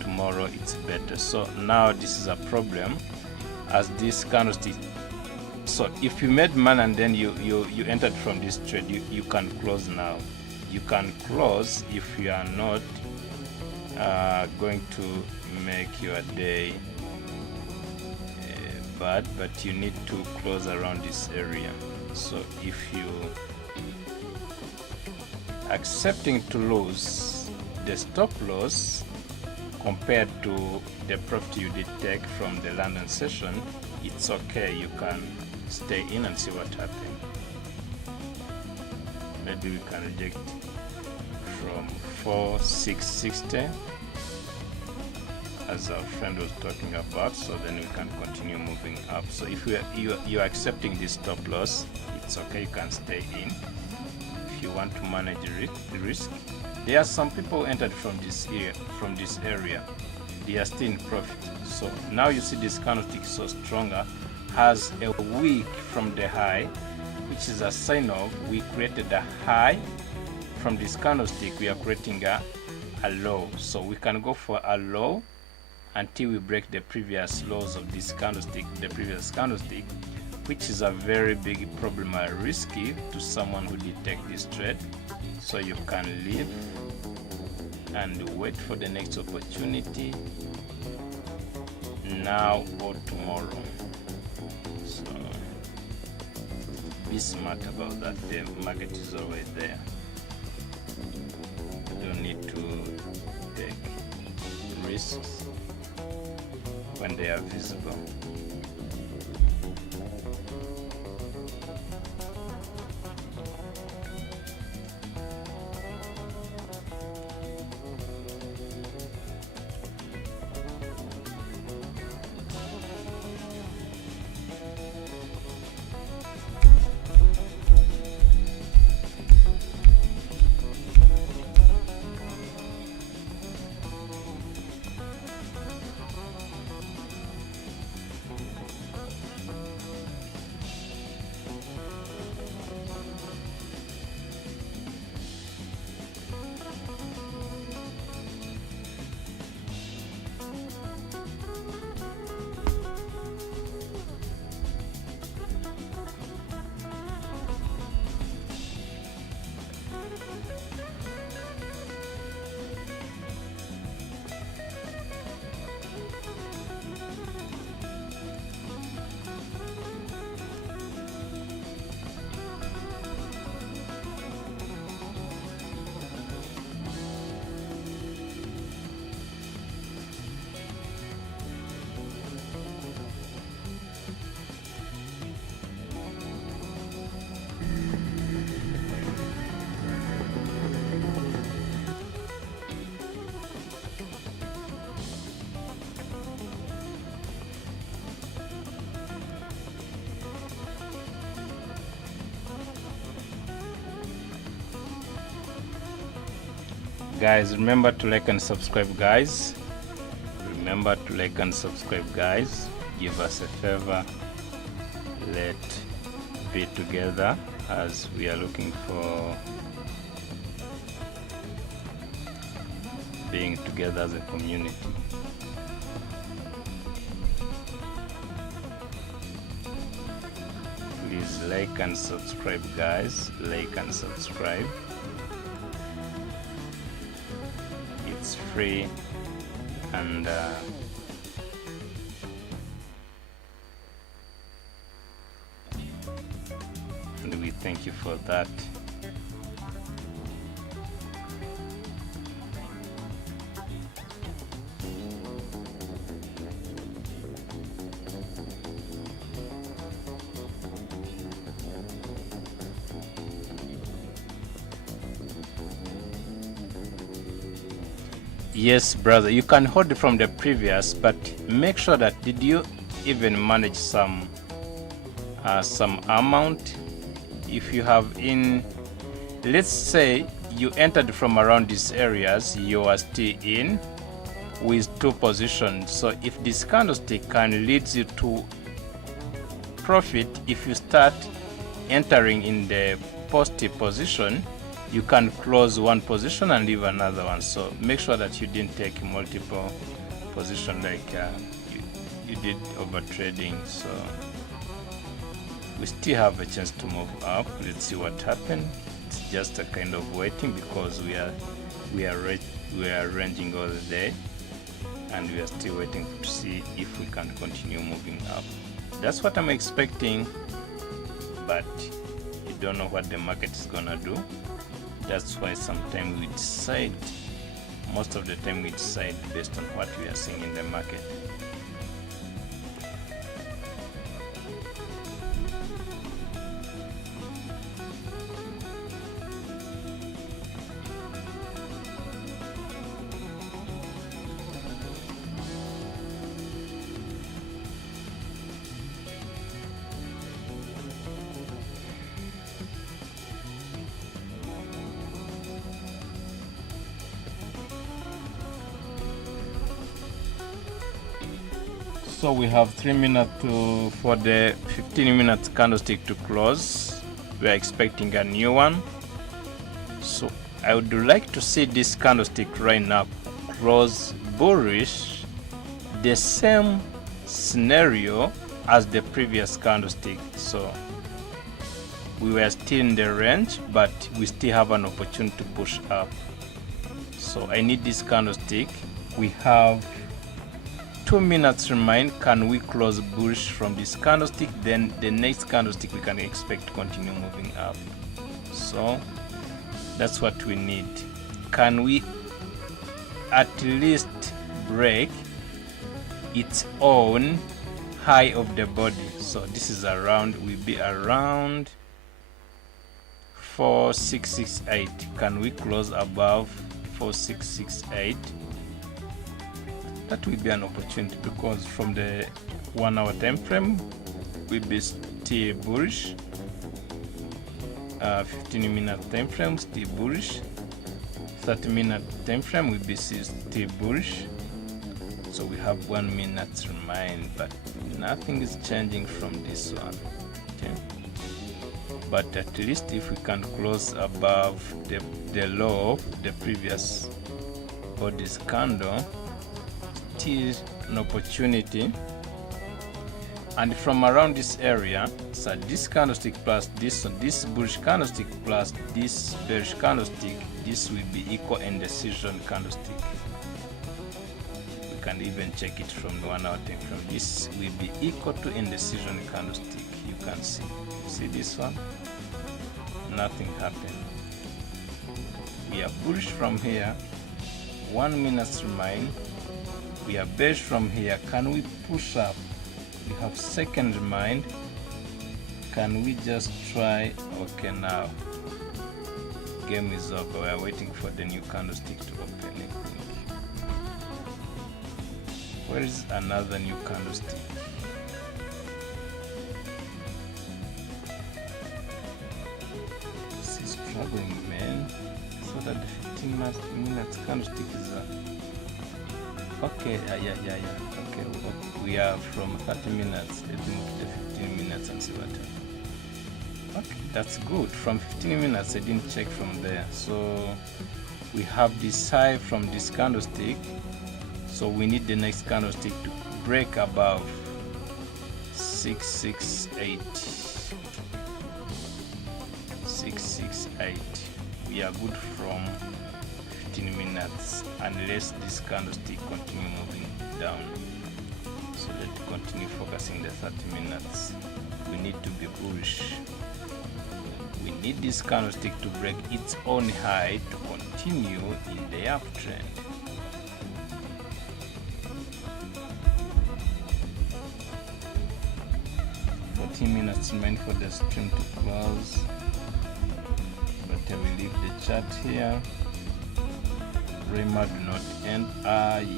tomorrow, it's better. So now this is a problem, as this candlestick. So if you made money and then you entered from this trade, you can close now. You can close if you are not going to make your day bad, but you need to close around this area. So if you accepting to lose the stop loss compared to the profit you did take from the London session, it's okay, you can stay in and see what happens. Maybe we can reject from 4660 as our friend was talking about, so then we can continue moving up. So if you're accepting this stop loss, it's okay, you can stay in. If you want to manage the risk, there are some people who entered from this area, they are still in profit. So now you see this candlestick so stronger, has a wick from the high, which is a sign of we created a high. From this candlestick we are creating a low, so we can go for a low until we break the previous lows of this candlestick, the previous candlestick, which is a very big problem and risky to someone who did take this trade. So you can leave and wait for the next opportunity now or tomorrow. So be smart about that. The market is always there. You don't need to take risks when they are visible. Guys, remember to like and subscribe, guys. Remember to like and subscribe, guys. Give us a favor. Let's be together as we are looking for being together as a community. Please like and subscribe, guys. Like and subscribe. It's free, and we thank you for that. Yes, brother, you can hold it from the previous, but make sure that did you even manage some amount. If you have in, let's say you entered from around these areas, you are still in with 2 positions. So if this candlestick can lead you to profit, if you start entering in the positive position, you can close one position and leave another one. So make sure that you didn't take multiple positions like you did over trading. So we still have a chance to move up. Let's see what happens. It's just a kind of waiting, because we are ranging all the day, and we are still waiting to see if we can continue moving up. That's what I'm expecting, but you don't know what the market is gonna do. That's why sometimes we decide, most of the time we decide based on what we are seeing in the market. So we have 3 minutes for the 15 minutes candlestick to close. We are expecting a new one. So I would like to see this candlestick right now close bullish, the same scenario as the previous candlestick. So we were still in the range, but we still have an opportunity to push up. So I need this candlestick. We have 2 minutes remain. Can we close bullish from this candlestick? Then the next candlestick we can expect to continue moving up. So that's what we need. Can we at least break its own high of the body? So this is around, will be around 4668. Can we close above 4668? That will be an opportunity, because from the 1 hour time frame will be still bullish, 15 minute time frame still bullish, 30 minute time frame will be still bullish. So we have 1 minute remain, but nothing is changing from this one. Okay, but at least if we can close above the low of the previous body's candle, is an opportunity. And from around this area, so this candlestick plus this bullish candlestick plus this bearish candlestick, this will be equal indecision candlestick. We can even check it from the 1 hour time frame. This will be equal to indecision candlestick. You can see this one, nothing happened. We are bullish from here, 1 minute remain. We are bearish from here. Can we push up? We have second remind. Can we just try? Okay, now game is over. We are waiting for the new candlestick to open. Where is another new candlestick? This is struggling, man. So that the 15 minutes candlestick is okay, yeah. Okay, we are from 30 minutes. Let's move to the 15 minutes and see what happens. Okay, that's good. From 15 minutes, I didn't check from there. So we have this high from this candlestick. So we need the next candlestick to break above 668. 668. We are good from 15 minutes unless this candlestick continue moving down. So let's continue focusing the 30 minutes. We need to be bullish. We need this candlestick to break its own high to continue in the uptrend. Minutes remain for the stream to close, but I will leave the chart here. Rema, do not end.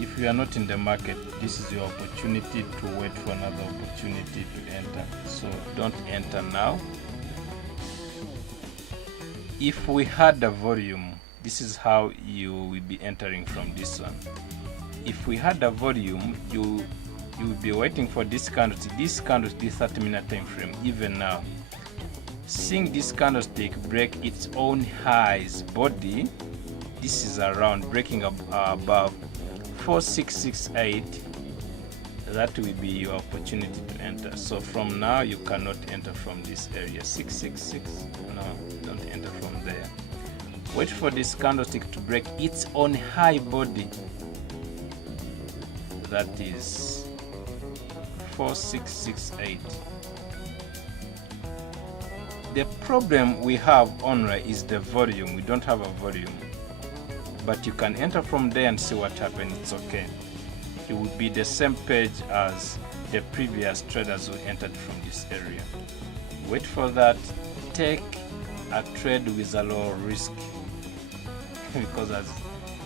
If you are not in the market, this is your opportunity to wait for another opportunity to enter. So don't enter now. If we had the volume, this is how you will be entering from this one. If we had the volume, you will be waiting for this candlestick, this 30-minute time frame. Even now, seeing this candlestick break its own highs body, this is around breaking up above 4668. that will be your opportunity to enter. So from now you cannot enter from this area 666. No, don't enter from there. Wait for this candlestick to break its own high body, that is 4668. The problem we have only is the volume. We don't have a volume, but you can enter from there and see what happened. It's okay. It would be the same page as the previous traders who entered from this area. Wait for that. Take a trade with a low risk because as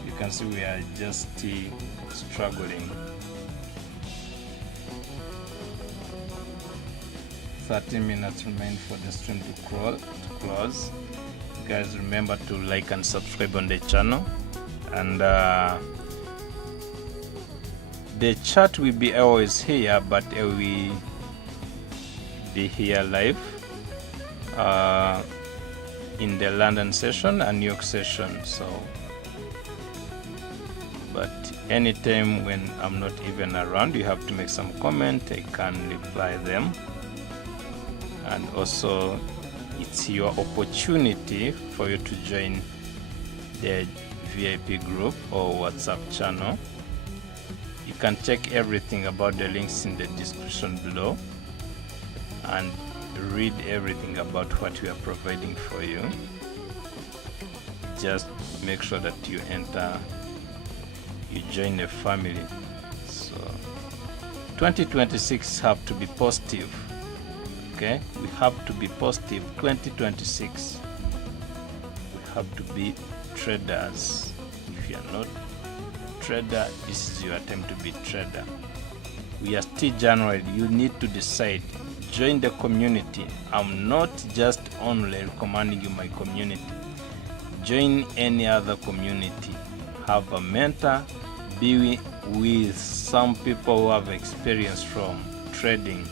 you can see we are just struggling. 30 minutes remain for the stream to close. Guys, remember to like and subscribe on the channel, and the chat will be always here, but it will be here live in the London session and New York session. So, but anytime when I'm not even around, you have to make some comment. I can reply them. And also it's your opportunity for you to join the VIP group or WhatsApp channel. You can check everything about the links in the description below and read everything about what we are providing for you. Just make sure that you join the family. So 2026 have to be positive. Okay, we have to be positive. 2026 we have to be traders. If you are not trader, this is your time to be trader. We are still January. You need to decide. Join the community. I'm not just only recommending you my community. Join any other community. Have a mentor. Be with some people who have experience from trading.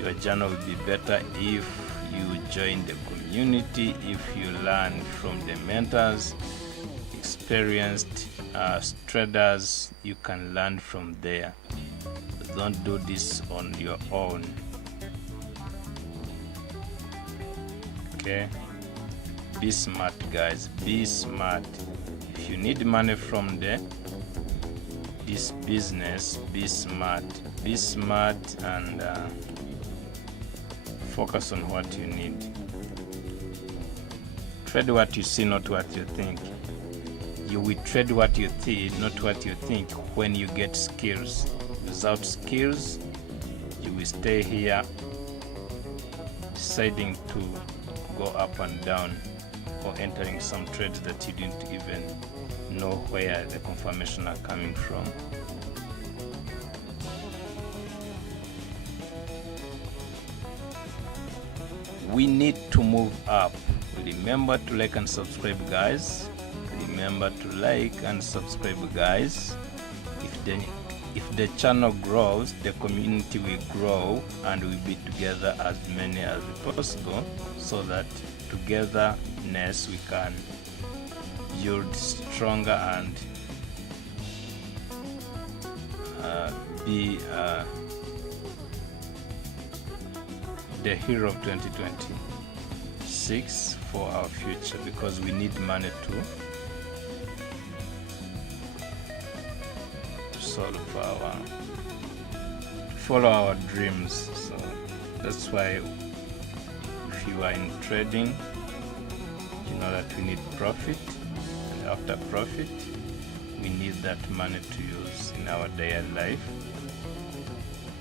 Your journey will be better if you join the community, if you learn from the mentors, experienced traders. You can learn from there. Don't do this on your own. Okay, be smart, guys. Be smart. If you need money from this business, be smart. Be smart and focus on what you need. Trade what you see, not what you think. You will trade what you see, not what you think. When you get skills. Without skills, you will stay here deciding to go up and down or entering some trades that you didn't even know where the confirmation are coming from. We need to move up. Remember to like and subscribe, guys. Remember to like and subscribe, guys. If the channel grows, the community will grow and we'll be together as many as possible, so that togetherness we can build stronger and be the hero of 2026 for our future, because we need money to follow our dreams. So that's why if you are in trading, you know that we need profit, and after profit we need that money to use in our daily life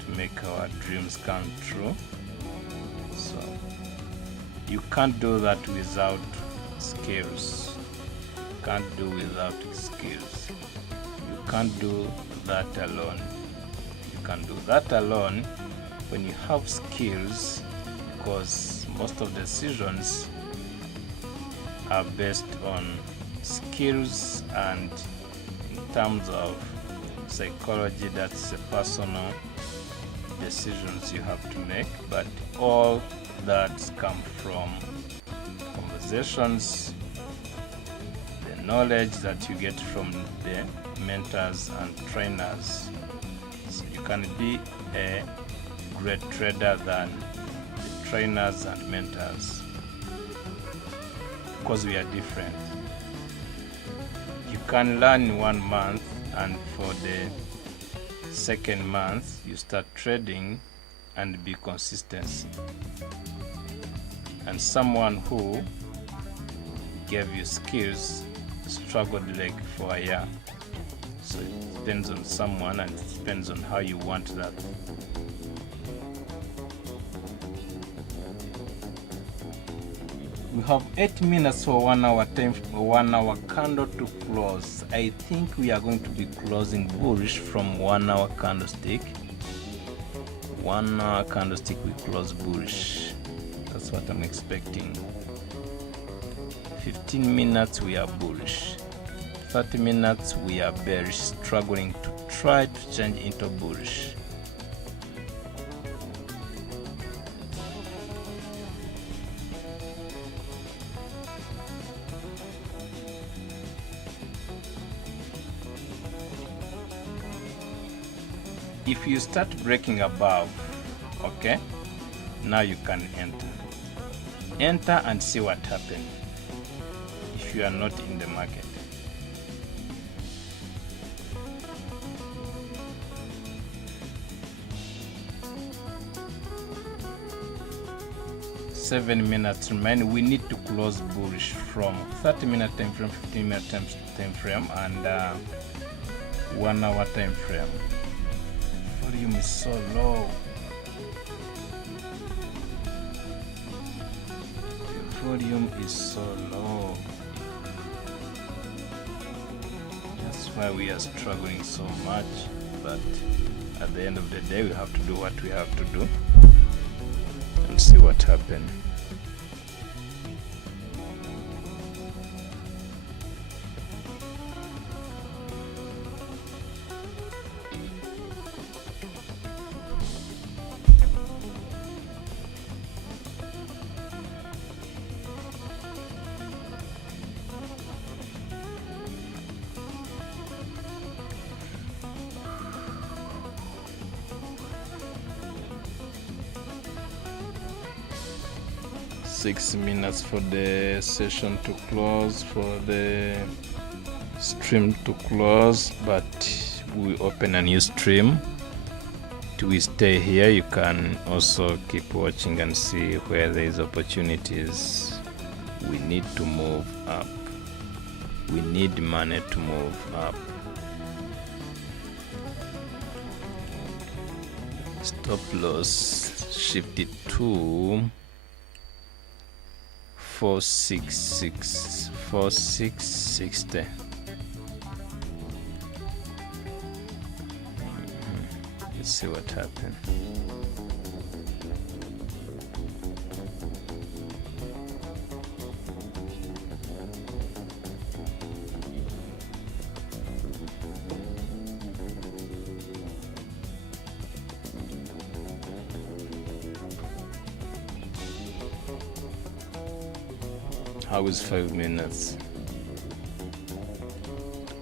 to make our dreams come true. So you can't do that without skills. You can't do without skills. You can't do that alone. You can do that alone when you have skills, because most of the decisions are based on skills, and in terms of psychology, that's a personal decisions you have to make, but all that come from conversations, knowledge that you get from the mentors and trainers. So you can be a great trader than the trainers and mentors, because we are different. You can learn in 1 month, and for the second month you start trading and be consistency. And someone who gave you skills struggled like for a year. So it depends on someone, and it depends on how you want that. We have 8 minutes for 1 hour time, 1 hour candle to close. I think we are going to be closing bullish from 1 hour candlestick. 1 hour candlestick we close bullish. That's what I'm expecting. 15 minutes we are bullish. 30 minutes we are bearish, struggling to try to change into bullish. If you start breaking above, okay, now you can enter and see what happens if you are not in the market. Seven minutes remain. We need to close bullish from 30-minute time frame, 15-minute time frame, and 1 hour time frame. Volume is so low. The volume is so low. That's why we are struggling so much. But at the end of the day, we have to do what we have to do and see what happens. Six minutes for the session to close, for the stream to close, but we open a new stream. We stay here. You can also keep watching and see where there is opportunities. We need to move up. We need money to move up. Stop loss shifted to 4660. Let's see what happened. How is 5 minutes?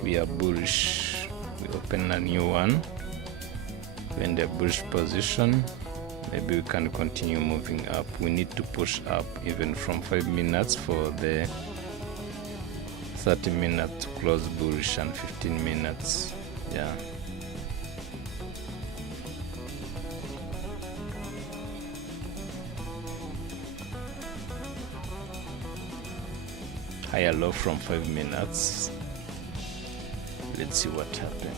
We are bullish. We open a new one. We're in the bullish position. Maybe we can continue moving up. We need to push up even from 5 minutes for the 30 minutes to close bullish, and 15 minutes. Yeah. Higher low from 5 minutes. Let's see what happens.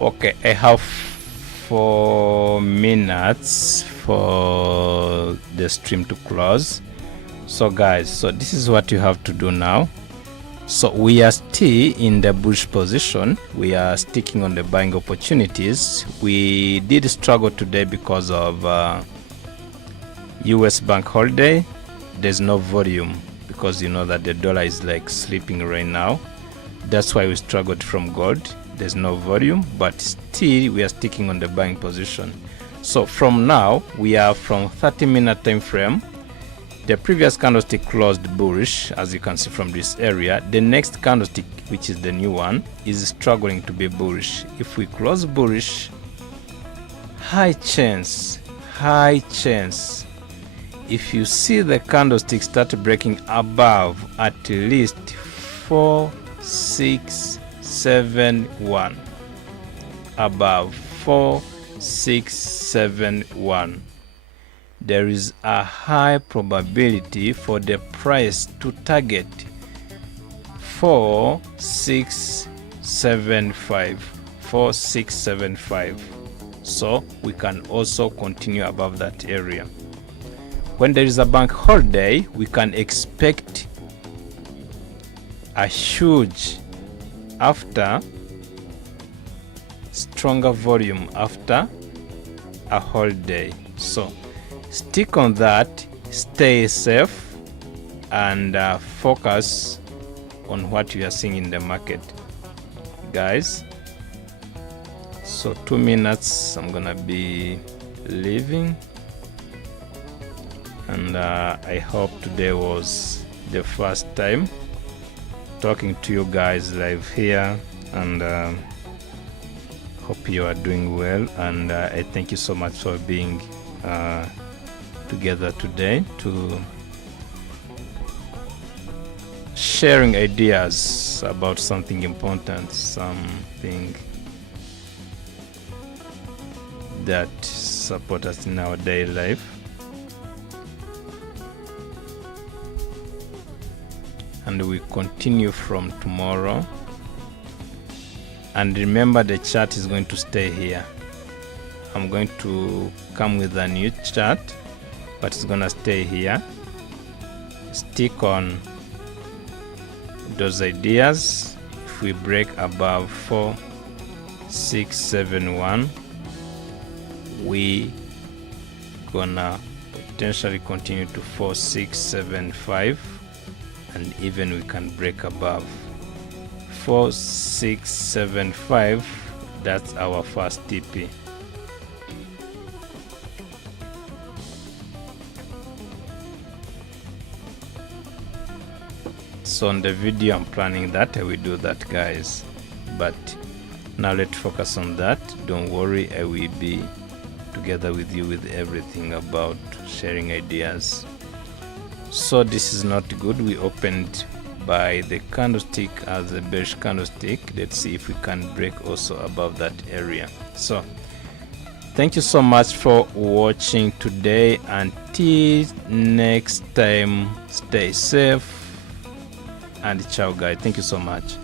Okay, I have 4 minutes for the stream to close. So guys, so this is what you have to do now. So we are still in the bullish position. We are sticking on the buying opportunities. We did struggle today because of US bank holiday. There's no volume because you know that the dollar is like sleeping right now. That's why we struggled from gold. There's no volume, but still we are sticking on the buying position. So from now, we are from 30-minute time frame. The previous candlestick closed bullish, as you can see from this area. The next candlestick, which is the new one, is struggling to be bullish. If we close bullish, high chance, if you see the candlestick start breaking above at least 4671, above 4671, there is a high probability for the price to target 4675. So we can also continue above that area. When there is a bank holiday, we can expect a huge stronger volume after a holiday. So stick on that, stay safe, and focus on what you are seeing in the market, guys. So 2 minutes, I'm gonna be leaving, and I hope today was the first time talking to you guys live here, and hope you are doing well, and I thank you so much for being together today to sharing ideas about something important, something that support us in our daily life. And we continue from tomorrow. And remember, the chart is going to stay here. I'm going to come with a new chart, but it's gonna stay here. Stick on those ideas. If we break above 4671, we gonna potentially continue to 4675, and even we can break above 4675. That's our first TP. So on the video I'm planning that I will do that, guys, but now let's focus on that. Don't worry, I will be together with you with everything about sharing ideas. So this is not good. We opened by the candlestick as a bearish candlestick. Let's see if we can break also above that area. So thank you so much for watching today. Until next time, stay safe and ciao, guys. Thank you so much.